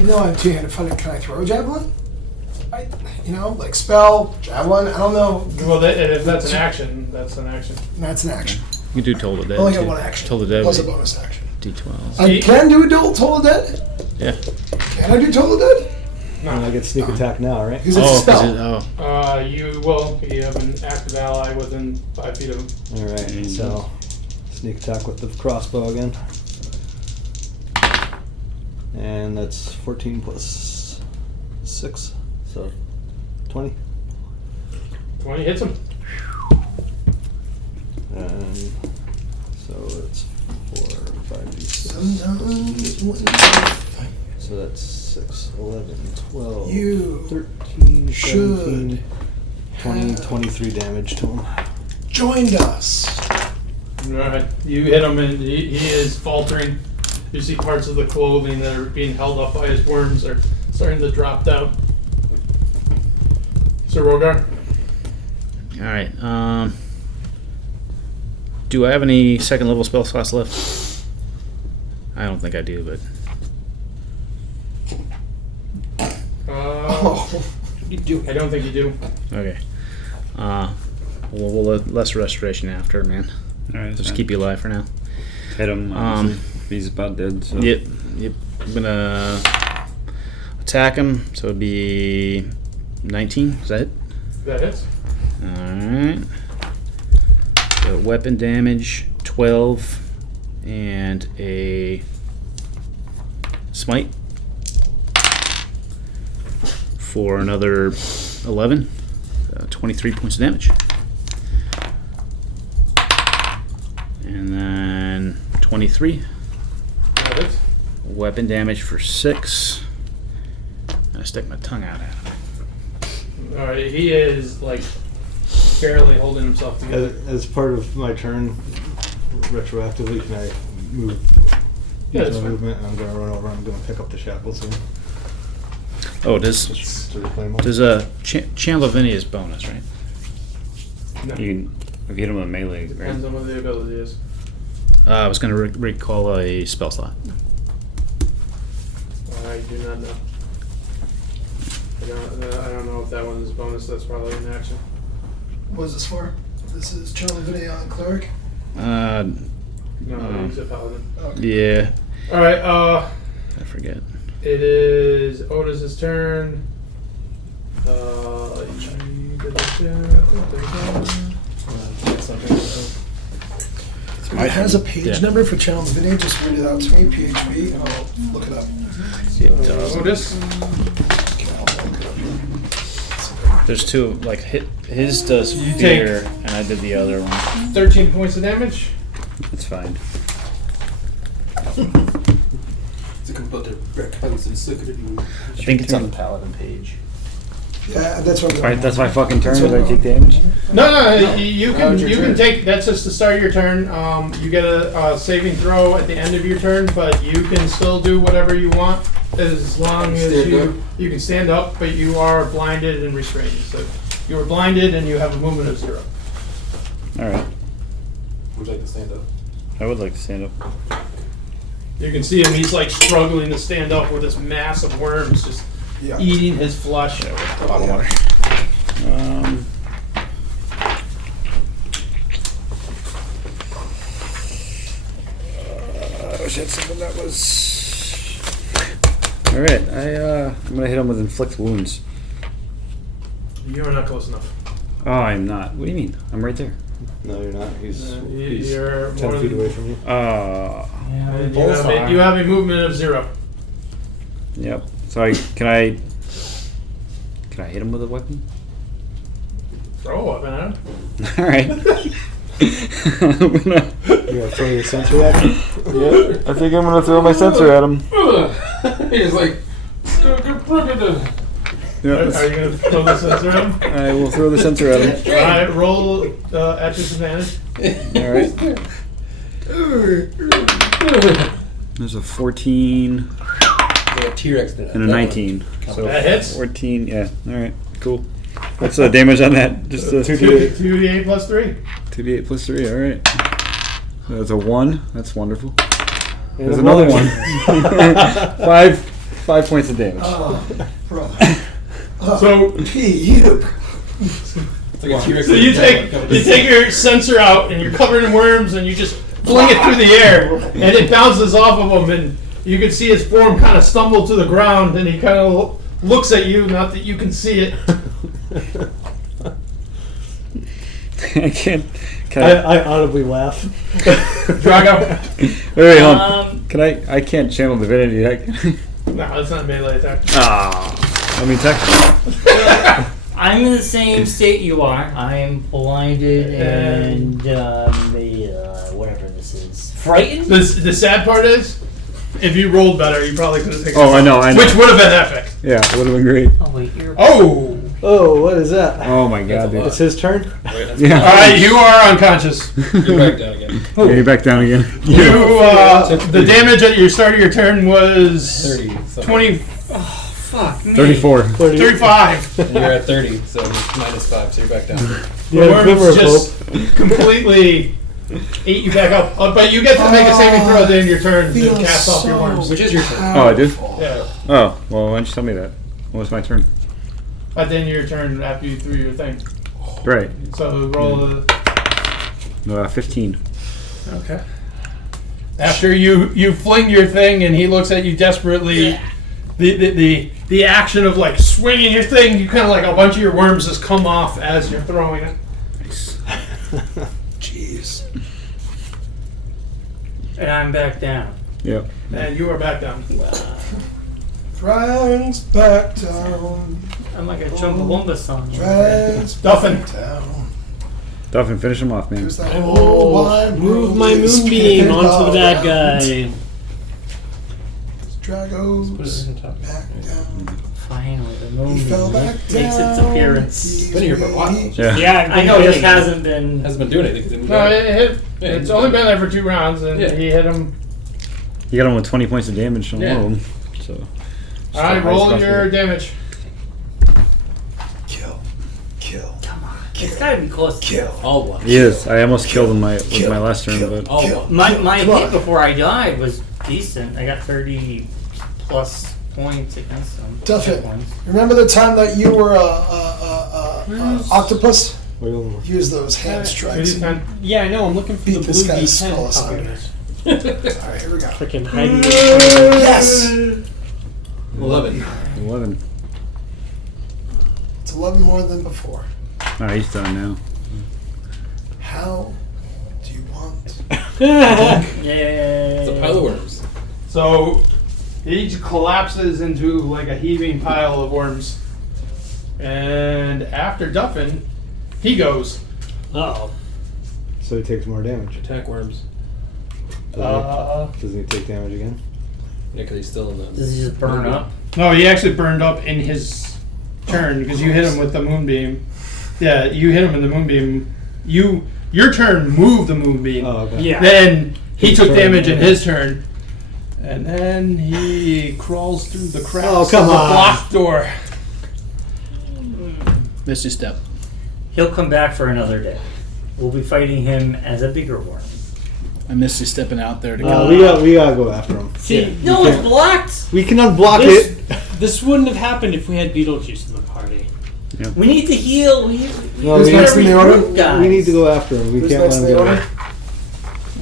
know I'm two-handed fighter. Can I throw a javelin? Like spell, javelin, I don't know. Well, if that's an action, that's an action. That's an action. You can do Toll the Dead. Only got too. one action. Toll the Dead. Plus a with bonus action. D12. I can do Toll the Dead? Yeah. Can I do Toll the Dead? No. I get sneak attack now, right? Because it's a spell. You will. You have an active ally within 5 feet of him. Alright, so sneak attack with the crossbow again. And that's 14 plus 6, so 20. 20 hits him. And so it's 4, 5, 6. So that's 6, 11, 12, You 13, should 17, 20, 23 damage to him. Joined us. Alright. You hit him and he is faltering. You see parts of the clothing that are being held up by his worms are starting to drop down. Sir Rogar? Alright. Do I have any second level spell slots left? I don't think I do, but. You do. I don't think you do. Okay. We'll less restoration after, man. Alright. Just keep you alive for now. Hit him. He's about dead. So. Yep. I'm gonna attack him. So it'd be 19. Is that it? That hits. Alright. So weapon damage 12 and a smite for another 11. 23 points of damage. And then 23. Weapon damage for 6. I stick my tongue out at him. Alright, he is like barely holding himself together. As part of my turn, retroactively, can I move? Yeah, Use that's my fine. movement, and I'm going to run over. I'm going to pick up the shackles soon. Oh, does Chandlavinia's bonus, right? No. You can, if you hit him with melee, right? Depends on what the ability is. I was going to recall a spell slot. I do not know. I don't know if that one is bonus. That's probably an action. What is this for? This is Charlie on Cleric? No, he's a paladin. Yeah. Alright, I forget. it is Otis's turn. It has a page number for Channel's video. Just read it out to me, PHP, and I'll look it up. Otis? There's two, like, his does You fear, take- and I did the other one. 13 points of damage. That's fine. I think it's on the paladin page. Yeah, that's what. Alright, that's my fucking turn. That's Did what- I take damage? No, you That can was your you can turn. take. That's just the start of your turn. You get a saving throw at the end of your turn, but you can still do whatever you want as long as you can stand up. But you are blinded and restrained. So you are blinded and you have a movement of 0. Alright. Would you like to stand up? I would like to stand up. You can see him. He's like struggling to stand up with this mass of worms just eating his flesh. Bottle water. I wish I had something that was. Alright, I'm gonna hit him with inflict wounds. You are not close enough. Oh, I'm not. What do you mean? I'm right there. No, you're not. He's You're 10 more feet than- away from you. And you have a movement of 0. Yep. So can I hit him with a weapon? Throw a weapon at him. Alright. I'm gonna. You want to throw your sensor at him? Yeah, I think I'm gonna throw my sensor at him. He's like, Yeah. Are you going to throw the sensor at him? I will throw the sensor at him. Alright, roll at disadvantage. Alright. There's a 14 T-Rex did and a 19. So That hits? 14, yeah. Alright, cool. What's the damage on that? Just a 2d8 plus 3. 2d8 plus 3, alright. So that's a 1. That's wonderful. And There's another another one. 5 points of damage. Oh, brother. So you. So you take your sensor out and you're covered in worms and you just fling it through the air and it bounces off of him and you can see his form kind of stumble to the ground and he kind of looks at you, not that you can see it. I can't. I audibly laugh. Drago. Wait, hold on. I can't channel divinity. No, it's not a melee attack. I mean, technically. I'm in the same state you are. I am blinded and whatever this is. Frightened? The sad part is, if you rolled better, you probably could have taken Oh, I know. Which would have been epic. Yeah, it would have been great. Oh, wait, you're... Oh! Oh, what is that? Oh my god, dude. It's his turn? Yeah. Alright, you are unconscious. You're back down again. Yeah, you're back down again. The damage at your start of your turn was 30. So 20. Oh, fuck. Me. 34. 35. and you're at 30, so minus 5, so you're back down. The worms just completely ate you back up. But you get to make a saving throw at the end of your turn to cast off your worms. Which is your turn. Oh, I do? Yeah. Oh, well, why don't you tell me that? What was my turn? At the end of your turn after you threw your thing. Right. So roll a... 15. Okay. After you fling your thing and he looks at you desperately, the action of like swinging your thing, you kind of like a bunch of your worms just come off as you're throwing it. Nice. Jeez. And I'm back down. Yep. And you are back down. Drags back down. I'm like a Chumbawamba song. Drags Duffin. back down. Duffin, finish him off, man. There's that I whole will wide move world my is moonbeam spinning onto all the bad around. guy. Dragos back down. Finally, the He moonbeam fell back makes its down. appearance. He's Been here for a while. Yeah. I know, this hasn't been. Hasn't been doing anything. No, it hit. Yeah, It's only been there for 2 rounds, and Yeah. he hit him. You got him with 20 points of damage on Yeah. one of them. So. All right, roll your damage. Kill. Come on. It's gotta be close to Kill. All one. He is. I almost killed him with my last turn, but All one. My hit before I died was decent. I got 30 plus points against them. Duffin, Points. remember the time that you were octopus? Wiggle. Use those hand strikes. Yeah, I know. I'm looking for Beat the this blue guy's D10. skull asunder. Alright, here we go. Freaking hiding. Yes! 11. 11. It's 11 more than before. Oh, he's done now. How do you want? It's a pile of worms. So he collapses into like a heaving pile of worms. And after Duffin, he goes. Uh-oh. So he takes more damage. Attack worms. Doesn't he take damage again? Yeah, because he's still in the. Does he just burn up? No, he actually burned up in his turn because you hit him with the moonbeam. Yeah, you hit him in the moonbeam. Your turn moved the moonbeam. Oh, okay. Yeah. Then he His took turn, damage in yeah. his turn. And then he crawls through the cracks Oh, come of the on. block door. Misty step. He'll come back for another day. We'll be fighting him as a bigger worm. I Misty stepping out there to go. We gotta go after him. See, No, it's blocked! We can unblock this, it. this wouldn't have happened if we had Beetlejuice in the party. We need to heal. We No, Who's we, next in the order? we need to go after him. We Who's can't next let in him the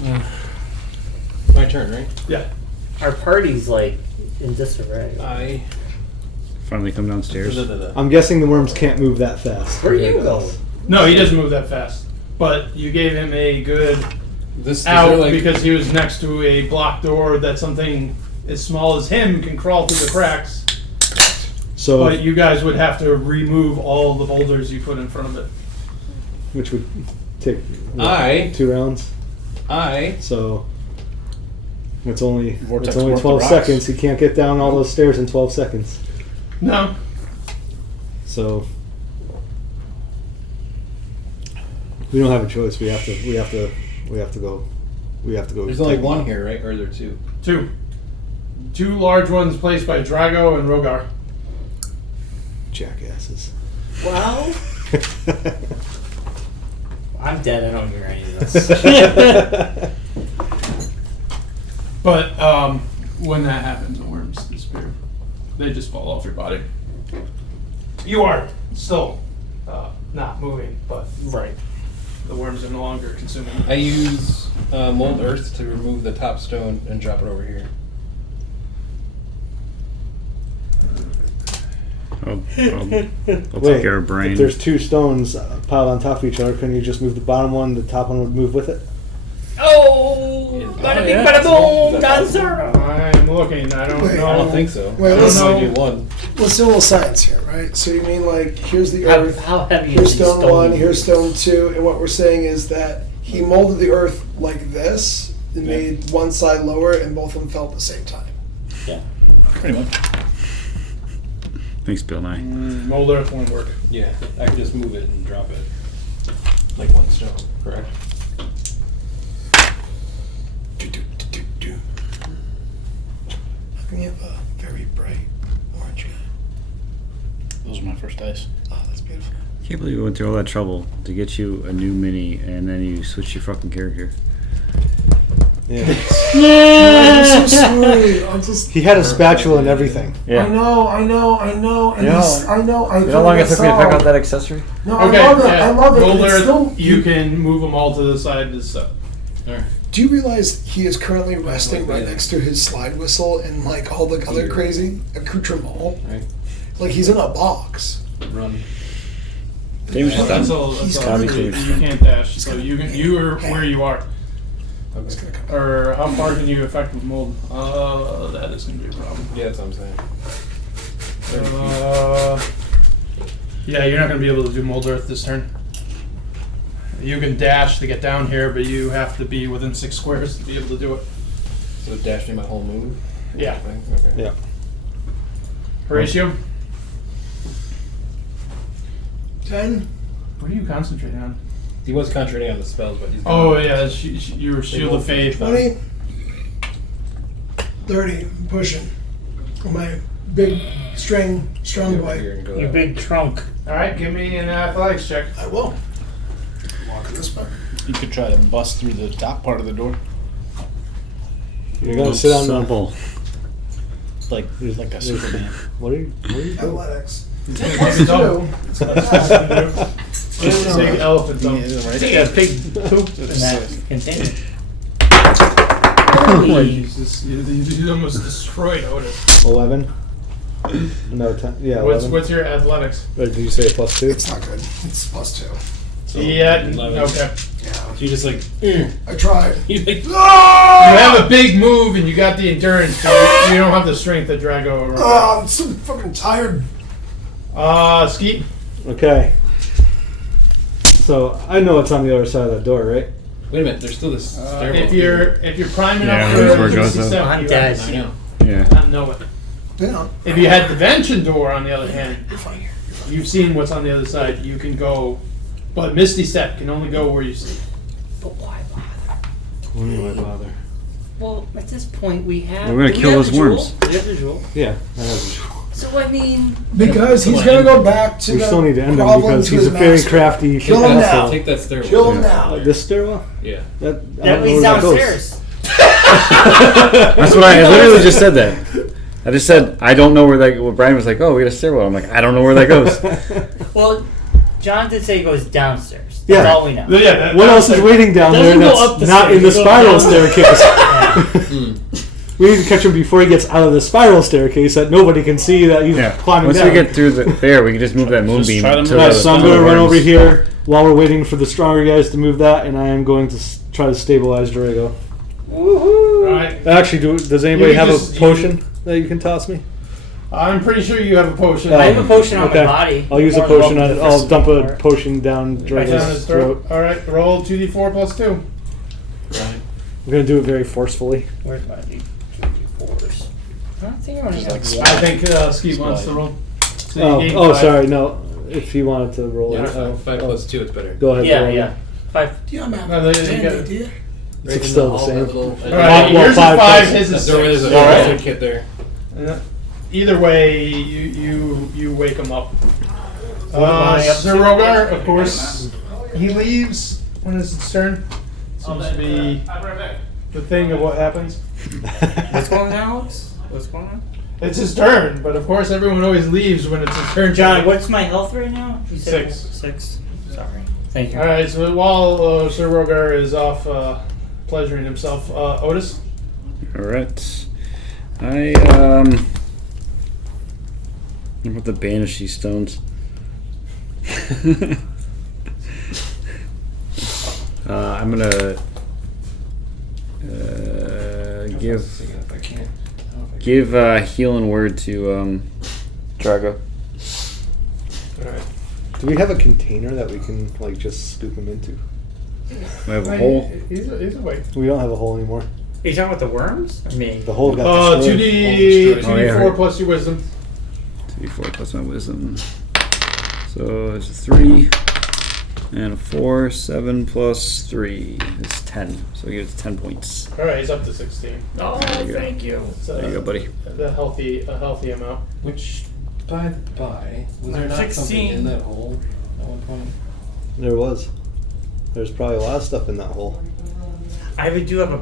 go. order? My turn, right? Yeah. Our party's like in disarray. I. Finally come downstairs. I'm guessing the worms can't move that fast. Where do you go? No, he doesn't move that fast. But you gave him a good This out like, because he was next to a block door that something as small as him can crawl through the cracks. So, But you guys would have to remove all the boulders you put in front of it. which would take I- 2 rounds. I. So it's only Vortex 12 rocks. seconds. He can't get down all those stairs in 12 seconds. No. So we don't have a choice. We have to go. There's only take one them. here, right? Or are there 2? Two large ones placed by Drago and Rogar. Jackasses. Well, I'm dead. I don't hear any of this. But when that happens, the worms disappear. They just fall off your body. You are still not moving, but Right. the worms are no longer consuming you. I use mold earth to remove the top stone and drop it over here. I'll take Wait, care of brain. if there's 2 stones piled on top of each other, couldn't you just move the bottom one? The top one would move with it. Oh! Bada bing, bada boom! Dancer! I'm looking. I don't Wait. know. I don't think so. Wait, I let's- don't know. I do one. Let's do a little science here, right? So you mean like here's the earth, How heavy here's is the stone stone? 1, here's stone 2, and what we're saying is that he molded the earth like this and made one side lower, and both of them fell at the same time. Yeah. Pretty much. Thanks, Bill Nye. Mold earth won't work. Yeah, I could just move it and drop it like one stone. Correct. How come you have a very bright orange guy? Those are my first dice. Oh, that's beautiful. I can't believe we went through all that trouble to get you a new mini and then you switched your fucking character. Yeah. I'm so sorry. I just. He had a spatula and everything. I know. And You know- I know. I You know how long it took me to pick out that accessory? No, Okay, I love it. yeah. I love it. Mold It's earth, still, you can move them all to the side of the stuff. Alright. Do you realize he is currently resting right next to his slide whistle and like all the other crazy accoutrement? Right. Like he's in a box. Run. Damage is That's done. all. That's He's all. gotta You be can't dash, so you are where you are. It's gonna come. Or how far can you affect with mold? That is going to be a problem. Yeah, that's what I'm saying. Yeah, you're not going to be able to do mold earth this turn. You can dash to get down here, but you have to be within 6 squares to be able to do it. So dash me my whole move? Yeah. Okay. Yeah. Horatio, 10. what are you concentrating on? He was concentrating on the spells, but he's Oh, yeah, you were Shield of Faith. 20. 30. I'm pushing. With my big strong boy. You big trunk. Alright, give me an athletics check. I will. Walking this back. You could try to bust through the top part of the door. You're gonna sit on the. Simple. Like a Superman. What are you doing? Athletics. Big elephant though. Yeah, big poop in that container. Oh, Jesus. You almost destroyed Otis. 11. No, 10. Yeah. 11. What's your athletics? Did you say +2? It's not good. It's +2. So yeah, 11. okay. Yeah. So you just like... I tried. You have a big move and you got the endurance, but you don't have the strength to drag over. Oh, I'm so fucking tired. Skeet. Okay. So I know it's on the other side of that door, right? Wait a minute, there's still this stairwell. If you're priming Yeah, up that's for where it goes, 67, I'm you dead. I know. Yeah. I know it. Yeah. If you had the Vention door, on the other hand, you've seen what's on the other side. You can go, but Misty Step can only go where you sleep. But why bother? Why bother? Well, at this point, we have. We're gonna do we kill have those the jewel? worms. We have the jewel. Yeah. I have So I mean, Because he's gonna go back to we the still need to end him problem because to he's his a very master. crafty Kill him asshole. now. Take that stairwell. Kill him now. This stairwell? Yeah. That that leads downstairs. That's what I literally just said that. I just said, I don't know where that. Well, Brian was like, oh, we got a stairwell. I'm like, I don't know where that goes. Well, John did say it goes downstairs. Yeah. That's all we know. Yeah. What else is waiting down there Doesn't go that's up the not stairs, in the it goes spiral down. staircase? We need to catch him before he gets out of the spiral staircase that nobody can see that he's climbing Once down. we get through there, we can just move that moonbeam. try to to move Alright, the so I'm going to run worms. over here while we're waiting for the stronger guys to move that, and I am going to try to stabilize Drago. Woohoo! Alright. Actually, does anybody You have just- a potion that you can toss me? I'm pretty sure you have a potion. I have a potion on Okay. my body. I'll use a More than potion. welcome to I'll the dump a part. potion down Right down Drago's his throat. Alright, roll 2d4 plus 2. We're going to do it very forcefully. Where's my D4s? I don't think I only have I think Skeet wants to roll. So you gain 5. Sorry, no. If he wanted to roll Yeah, it. 5 plus 2, it's better. Go ahead. Yeah, roll it. yeah. 5. Do you have No, you got Dandy, it. do you? It's still the same. Alright, Well, yours is 5 5, plus- his is There's 6. a Alright. kit there. Either way, you wake him up. What am I up Sir to? Rogar, of course, he leaves when it's his turn. Seems to be the thing of what happens. What's going on, Alex? What's going on? It's his turn, but of course everyone always leaves when it's his turn. John, what's my health right now? You said 6. 6. Sorry. Thank you. Alright, so while Sir Rogar is off pleasuring himself, Otis? Alright. How about the Banishee stones? I'm gonna give healing word to Drago. Alright. Do we have a container that we can like just scoop him into? We have a hole. He's awake. We don't have a hole anymore. Are you talking about the worms? I mean, The hole got destroyed. 2d4 plus your wisdom. 2d4 plus my wisdom. So it's a 3 and a 4. 7 plus 3 is 10. So he gets 10 points. Alright, he's up to 16. oh, There you go. thank you. So There you go, buddy. a healthy amount. Which, by the by, was there not 16. something in that hole at one point? There was. There's probably a lot of stuff in that hole. I do have a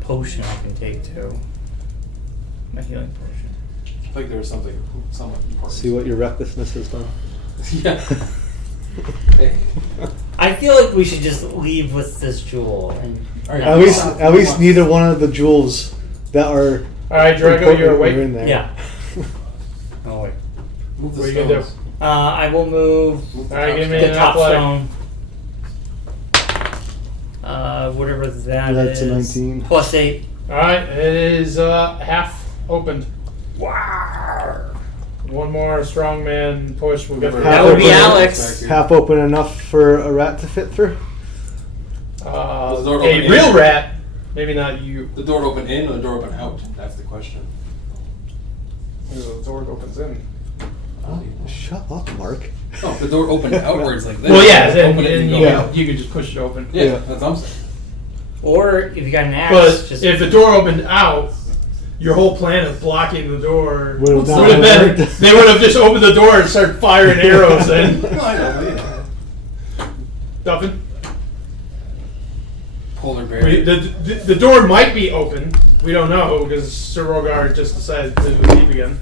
potion I can take too. My healing potion. I think there was something somewhat important. See what your recklessness has done. Yeah. I feel like we should just leave with this jewel. And At least neither one of the jewels that are. Alright, Drago, important you're are awake? in there. Yeah. Oh wait. Move the What are you gonna do? stones. I will move Alright, give me the an top athletic. stone. Whatever that That's a is. 19. Plus 8. Alright, it is half opened. Wow. One more strongman push. We'll get Half That would be open- Alex. Half open enough for a rat to fit through? Was the door a open real in? rat. Maybe not you. The door open in or the door open out? That's the question. The door opens in. Shut up, Mark. Oh, the door opened outwards like this. Well, yeah, then Open it and go you, out. you could just push it open. Yeah, that's what I'm saying. Or if you got an axe, But just if the door opened out, your whole plan of blocking the door Would have not would have been. worked. They would have just opened the door and started firing arrows. And Well, I know, yeah. Duffin, Polar bear. the door might be open. We don't know because Sir Rogar just decided to leave again.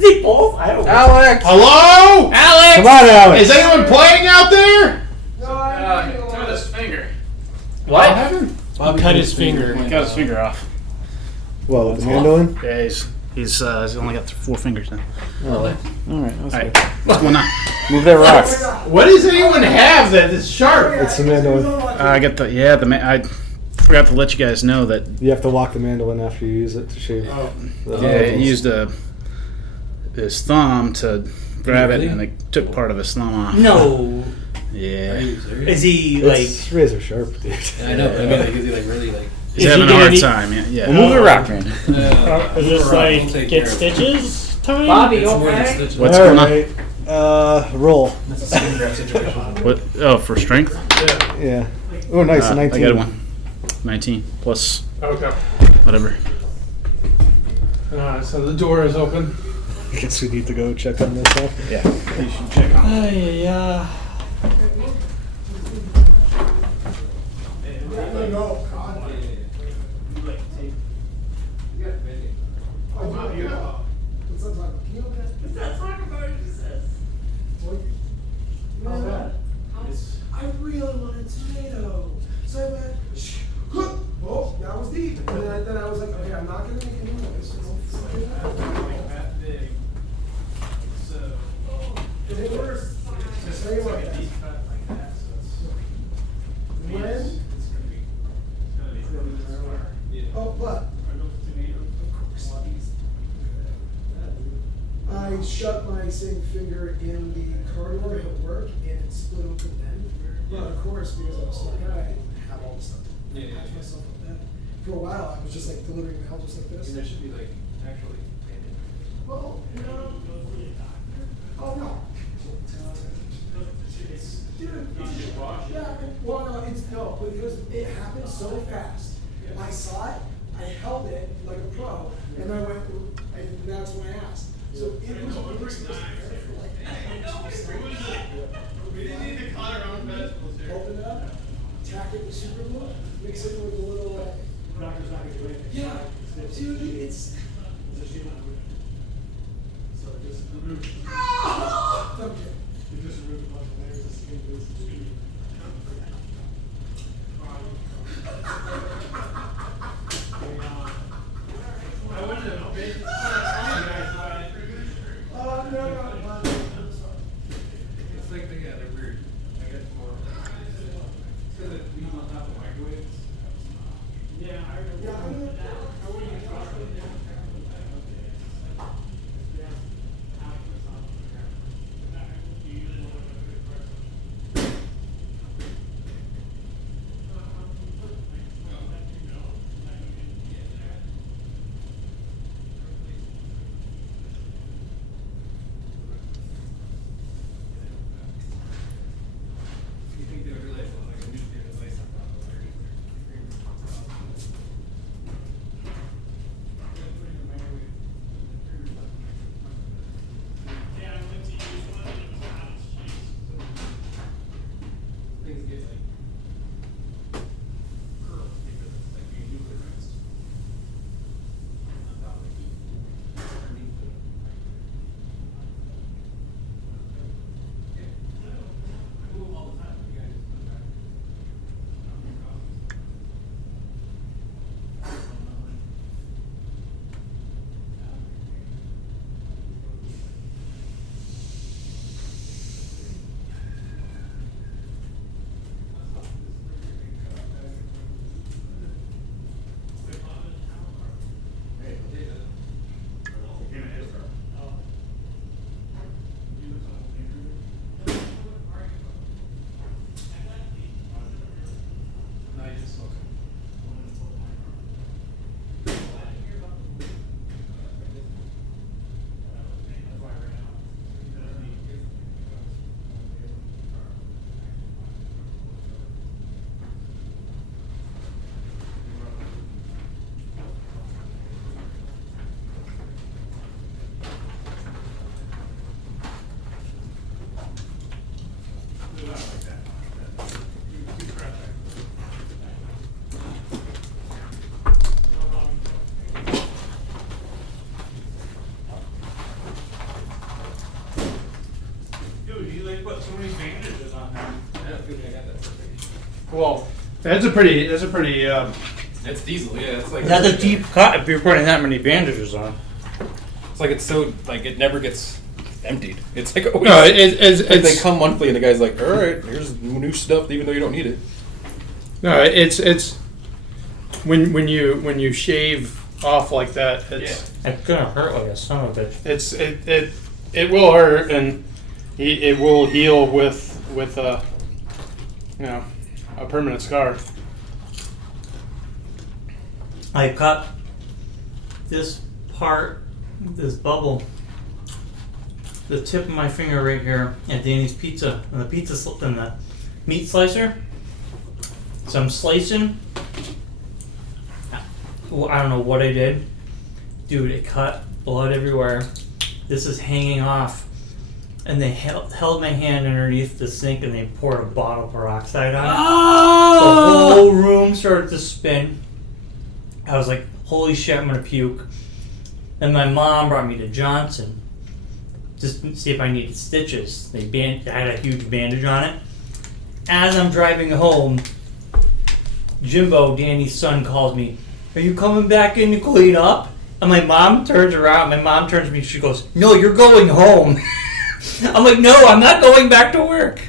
they both. I don't. Alex! Hello, Alex. Come on, Alex. Is anyone playing out there? Cut his finger. What? Bobby cut his finger. He cut his finger off. Well, with the mandolin? Yeah, he's only got 4 fingers now. Oh. Alright, that's Alright, good. what's going on? Move that rock. What does anyone have that is sharp? It's the mandolin. I got I forgot to let you guys know that. You have to lock the mandolin after you use it to shave. Yeah, he used his thumb to grab it, and it took part of his thumb off. No. Yeah. Is he like? It's razor sharp, dude. I know, but I mean, like, is he like really like? He's Is he having a gonna hard need- time. Yeah. Well, move the rock, man. Is this like get stitches time? Bobby, It's more than okay? stitches. What's going on? Alright, roll. That's a skin grab situation. What? Oh, for strength? Yeah. Oh, nice, a 19. I got one. 19 plus Okay. whatever. So the door is open. I guess we need to go check on this, huh? Yeah. You should check on. Yeah. I really wanted tomato. So I went, oh, that was deep. And then I was like, okay, I'm not going to make any noise. So don't freak it out. That big. So. It works. Just tell you what. When? Oh, but. I shut my same finger in the corridor at work and it split open then. But of course, because I'm a smart guy, I didn't have all the stuff to patch myself up then. For a while, I was just like delivering mail just like this. There should be like actually. Well, no. Oh, no. Dude, yeah, well, no, it's no, because it happened so fast. I saw it, I held it like a pro, and I went, and that's when I asked. So it was really supposed to be there for like. We didn't need to cut our own vegetables here. Open it up, tack it with super glue, mix it with a little. Yeah, dude, it's. Okay. It's like, yeah, they're weird. I get more. It's because we don't have the microwaves. Yeah, I remember. You think they would realize that, like a nuclear device on top of That's a pretty. It's diesel, yeah. It's like That's a deep cut if you're putting that many bandages on. It's like it's so like it never gets emptied. It's like always, No, it's they come monthly and the guy's like, all right, here's new stuff, even though you don't need it. No, it's when you shave off like that, it's gonna hurt like a son of a bitch. It will hurt, and it will heal with a permanent scar. I cut this part, this bubble, the tip of my finger right here at Danny's Pizza, and the meat slicer. So I'm slicing. Well, I don't know what I did. Dude, it cut, blood everywhere. This is hanging off. And they held my hand underneath the sink and they poured a bottle of peroxide on it. Oh! The whole room started to spin. I was like, holy shit, I'm gonna puke. And my mom brought me to Johnson just to see if I needed stitches. I had a huge bandage on it. As I'm driving home, Jimbo, Danny's son, calls me, are you coming back in to clean up? And my mom turns around, to me, she goes, no, you're going home. I'm like, no, I'm not going back to work.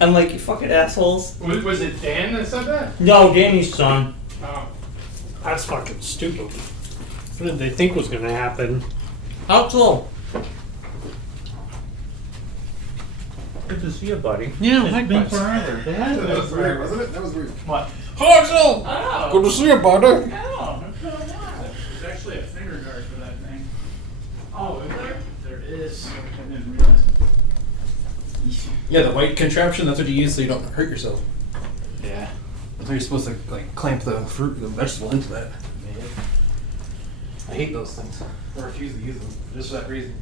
I'm like, you fucking assholes. Was it Dan that said that? No, Danny's son. Oh. That's fucking stupid. What did they think was gonna happen? How so? Good to see you, buddy. Yeah, it's been likewise. forever. It has That been was weird, forever. wasn't it? That was weird. What? Hazel! Oh. Good to see you, buddy. Yeah, it's been a while. There's actually a finger guard for that thing. Oh, is there? There is. I didn't realize it. Yeah, the white contraption, that's what you use so you don't hurt yourself. Yeah. So you're supposed to like clamp the fruit, the vegetable into that. I hate those things. I refuse to use them just for that reason.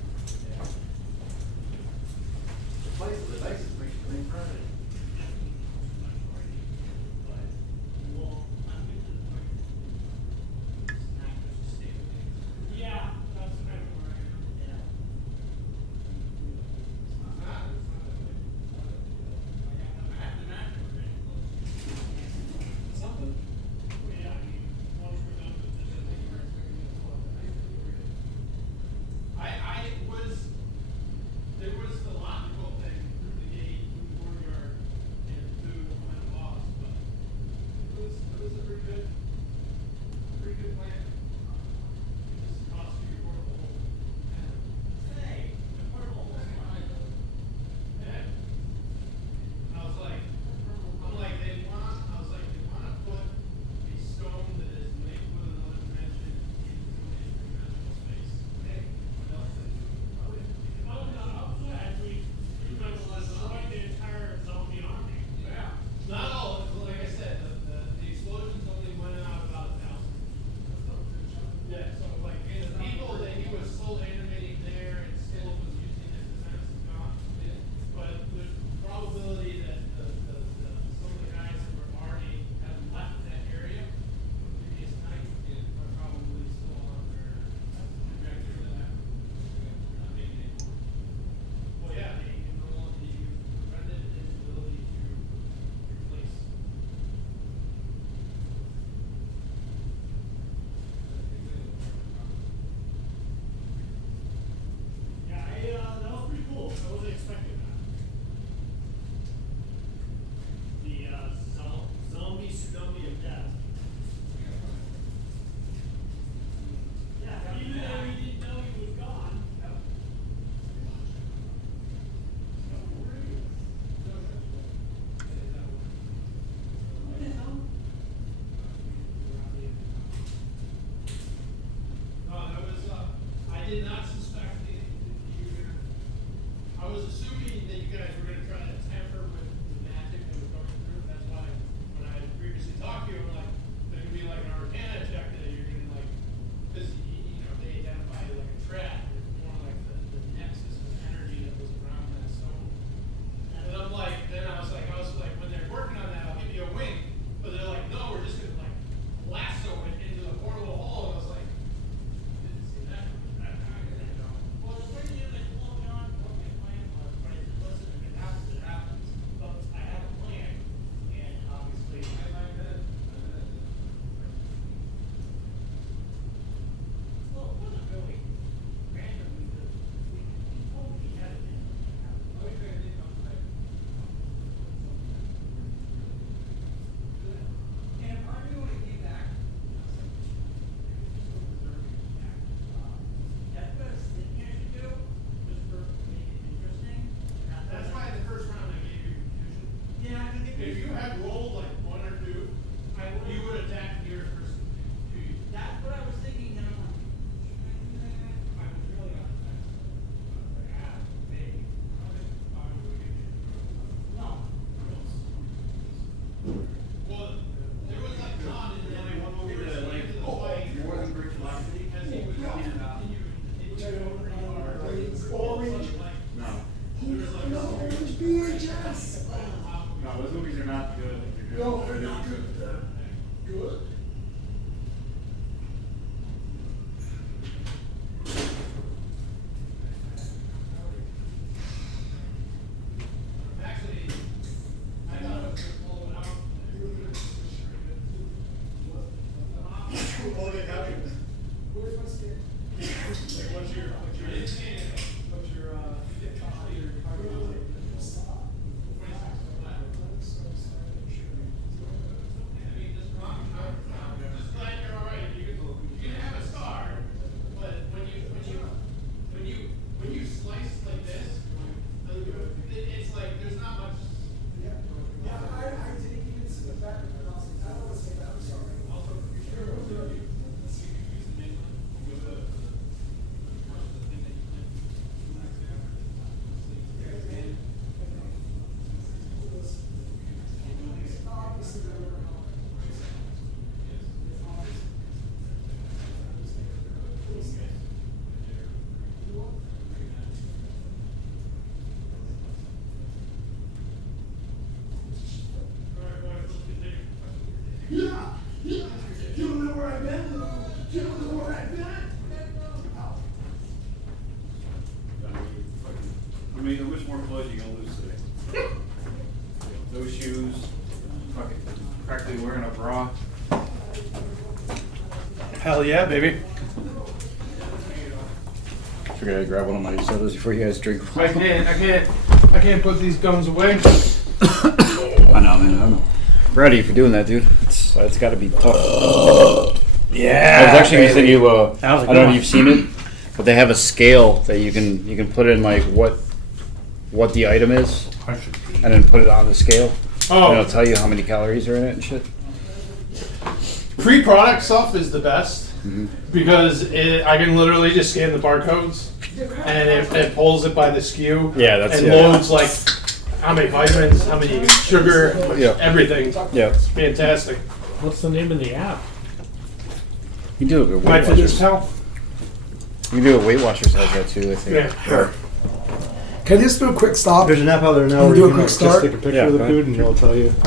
clothes you gonna lose today? No shoes. Fucking practically wearing a bra. Hell yeah, baby. Figured I'd grab one of my sodas before you guys drink. I can't put these guns away. I know, man. I'm proud of you for doing that, dude. It's got to be tough. Yeah. I was actually going to say you. I That was a don't good know if one. you've seen it, but they have a scale that you can put in like what the item is, and then put it on the scale. Oh. And it'll tell you how many calories are in it and shit. Pre-product stuff is the best Mm-hmm. because I can literally just scan the barcodes and it pulls it by the SKU. Yeah, that's and loads like how many vitamins, how many sugar, everything. Yeah, it's fantastic. What's the name of the app? You do it with My Weight Fitness Watchers. Health. You do it. Weight Watchers has that too, I think. Yeah. Sure. Can I just do a quick stop? There's an app out there now Can where you do you a can quick just start? take a picture Yeah, of the go ahead. food and it'll tell you.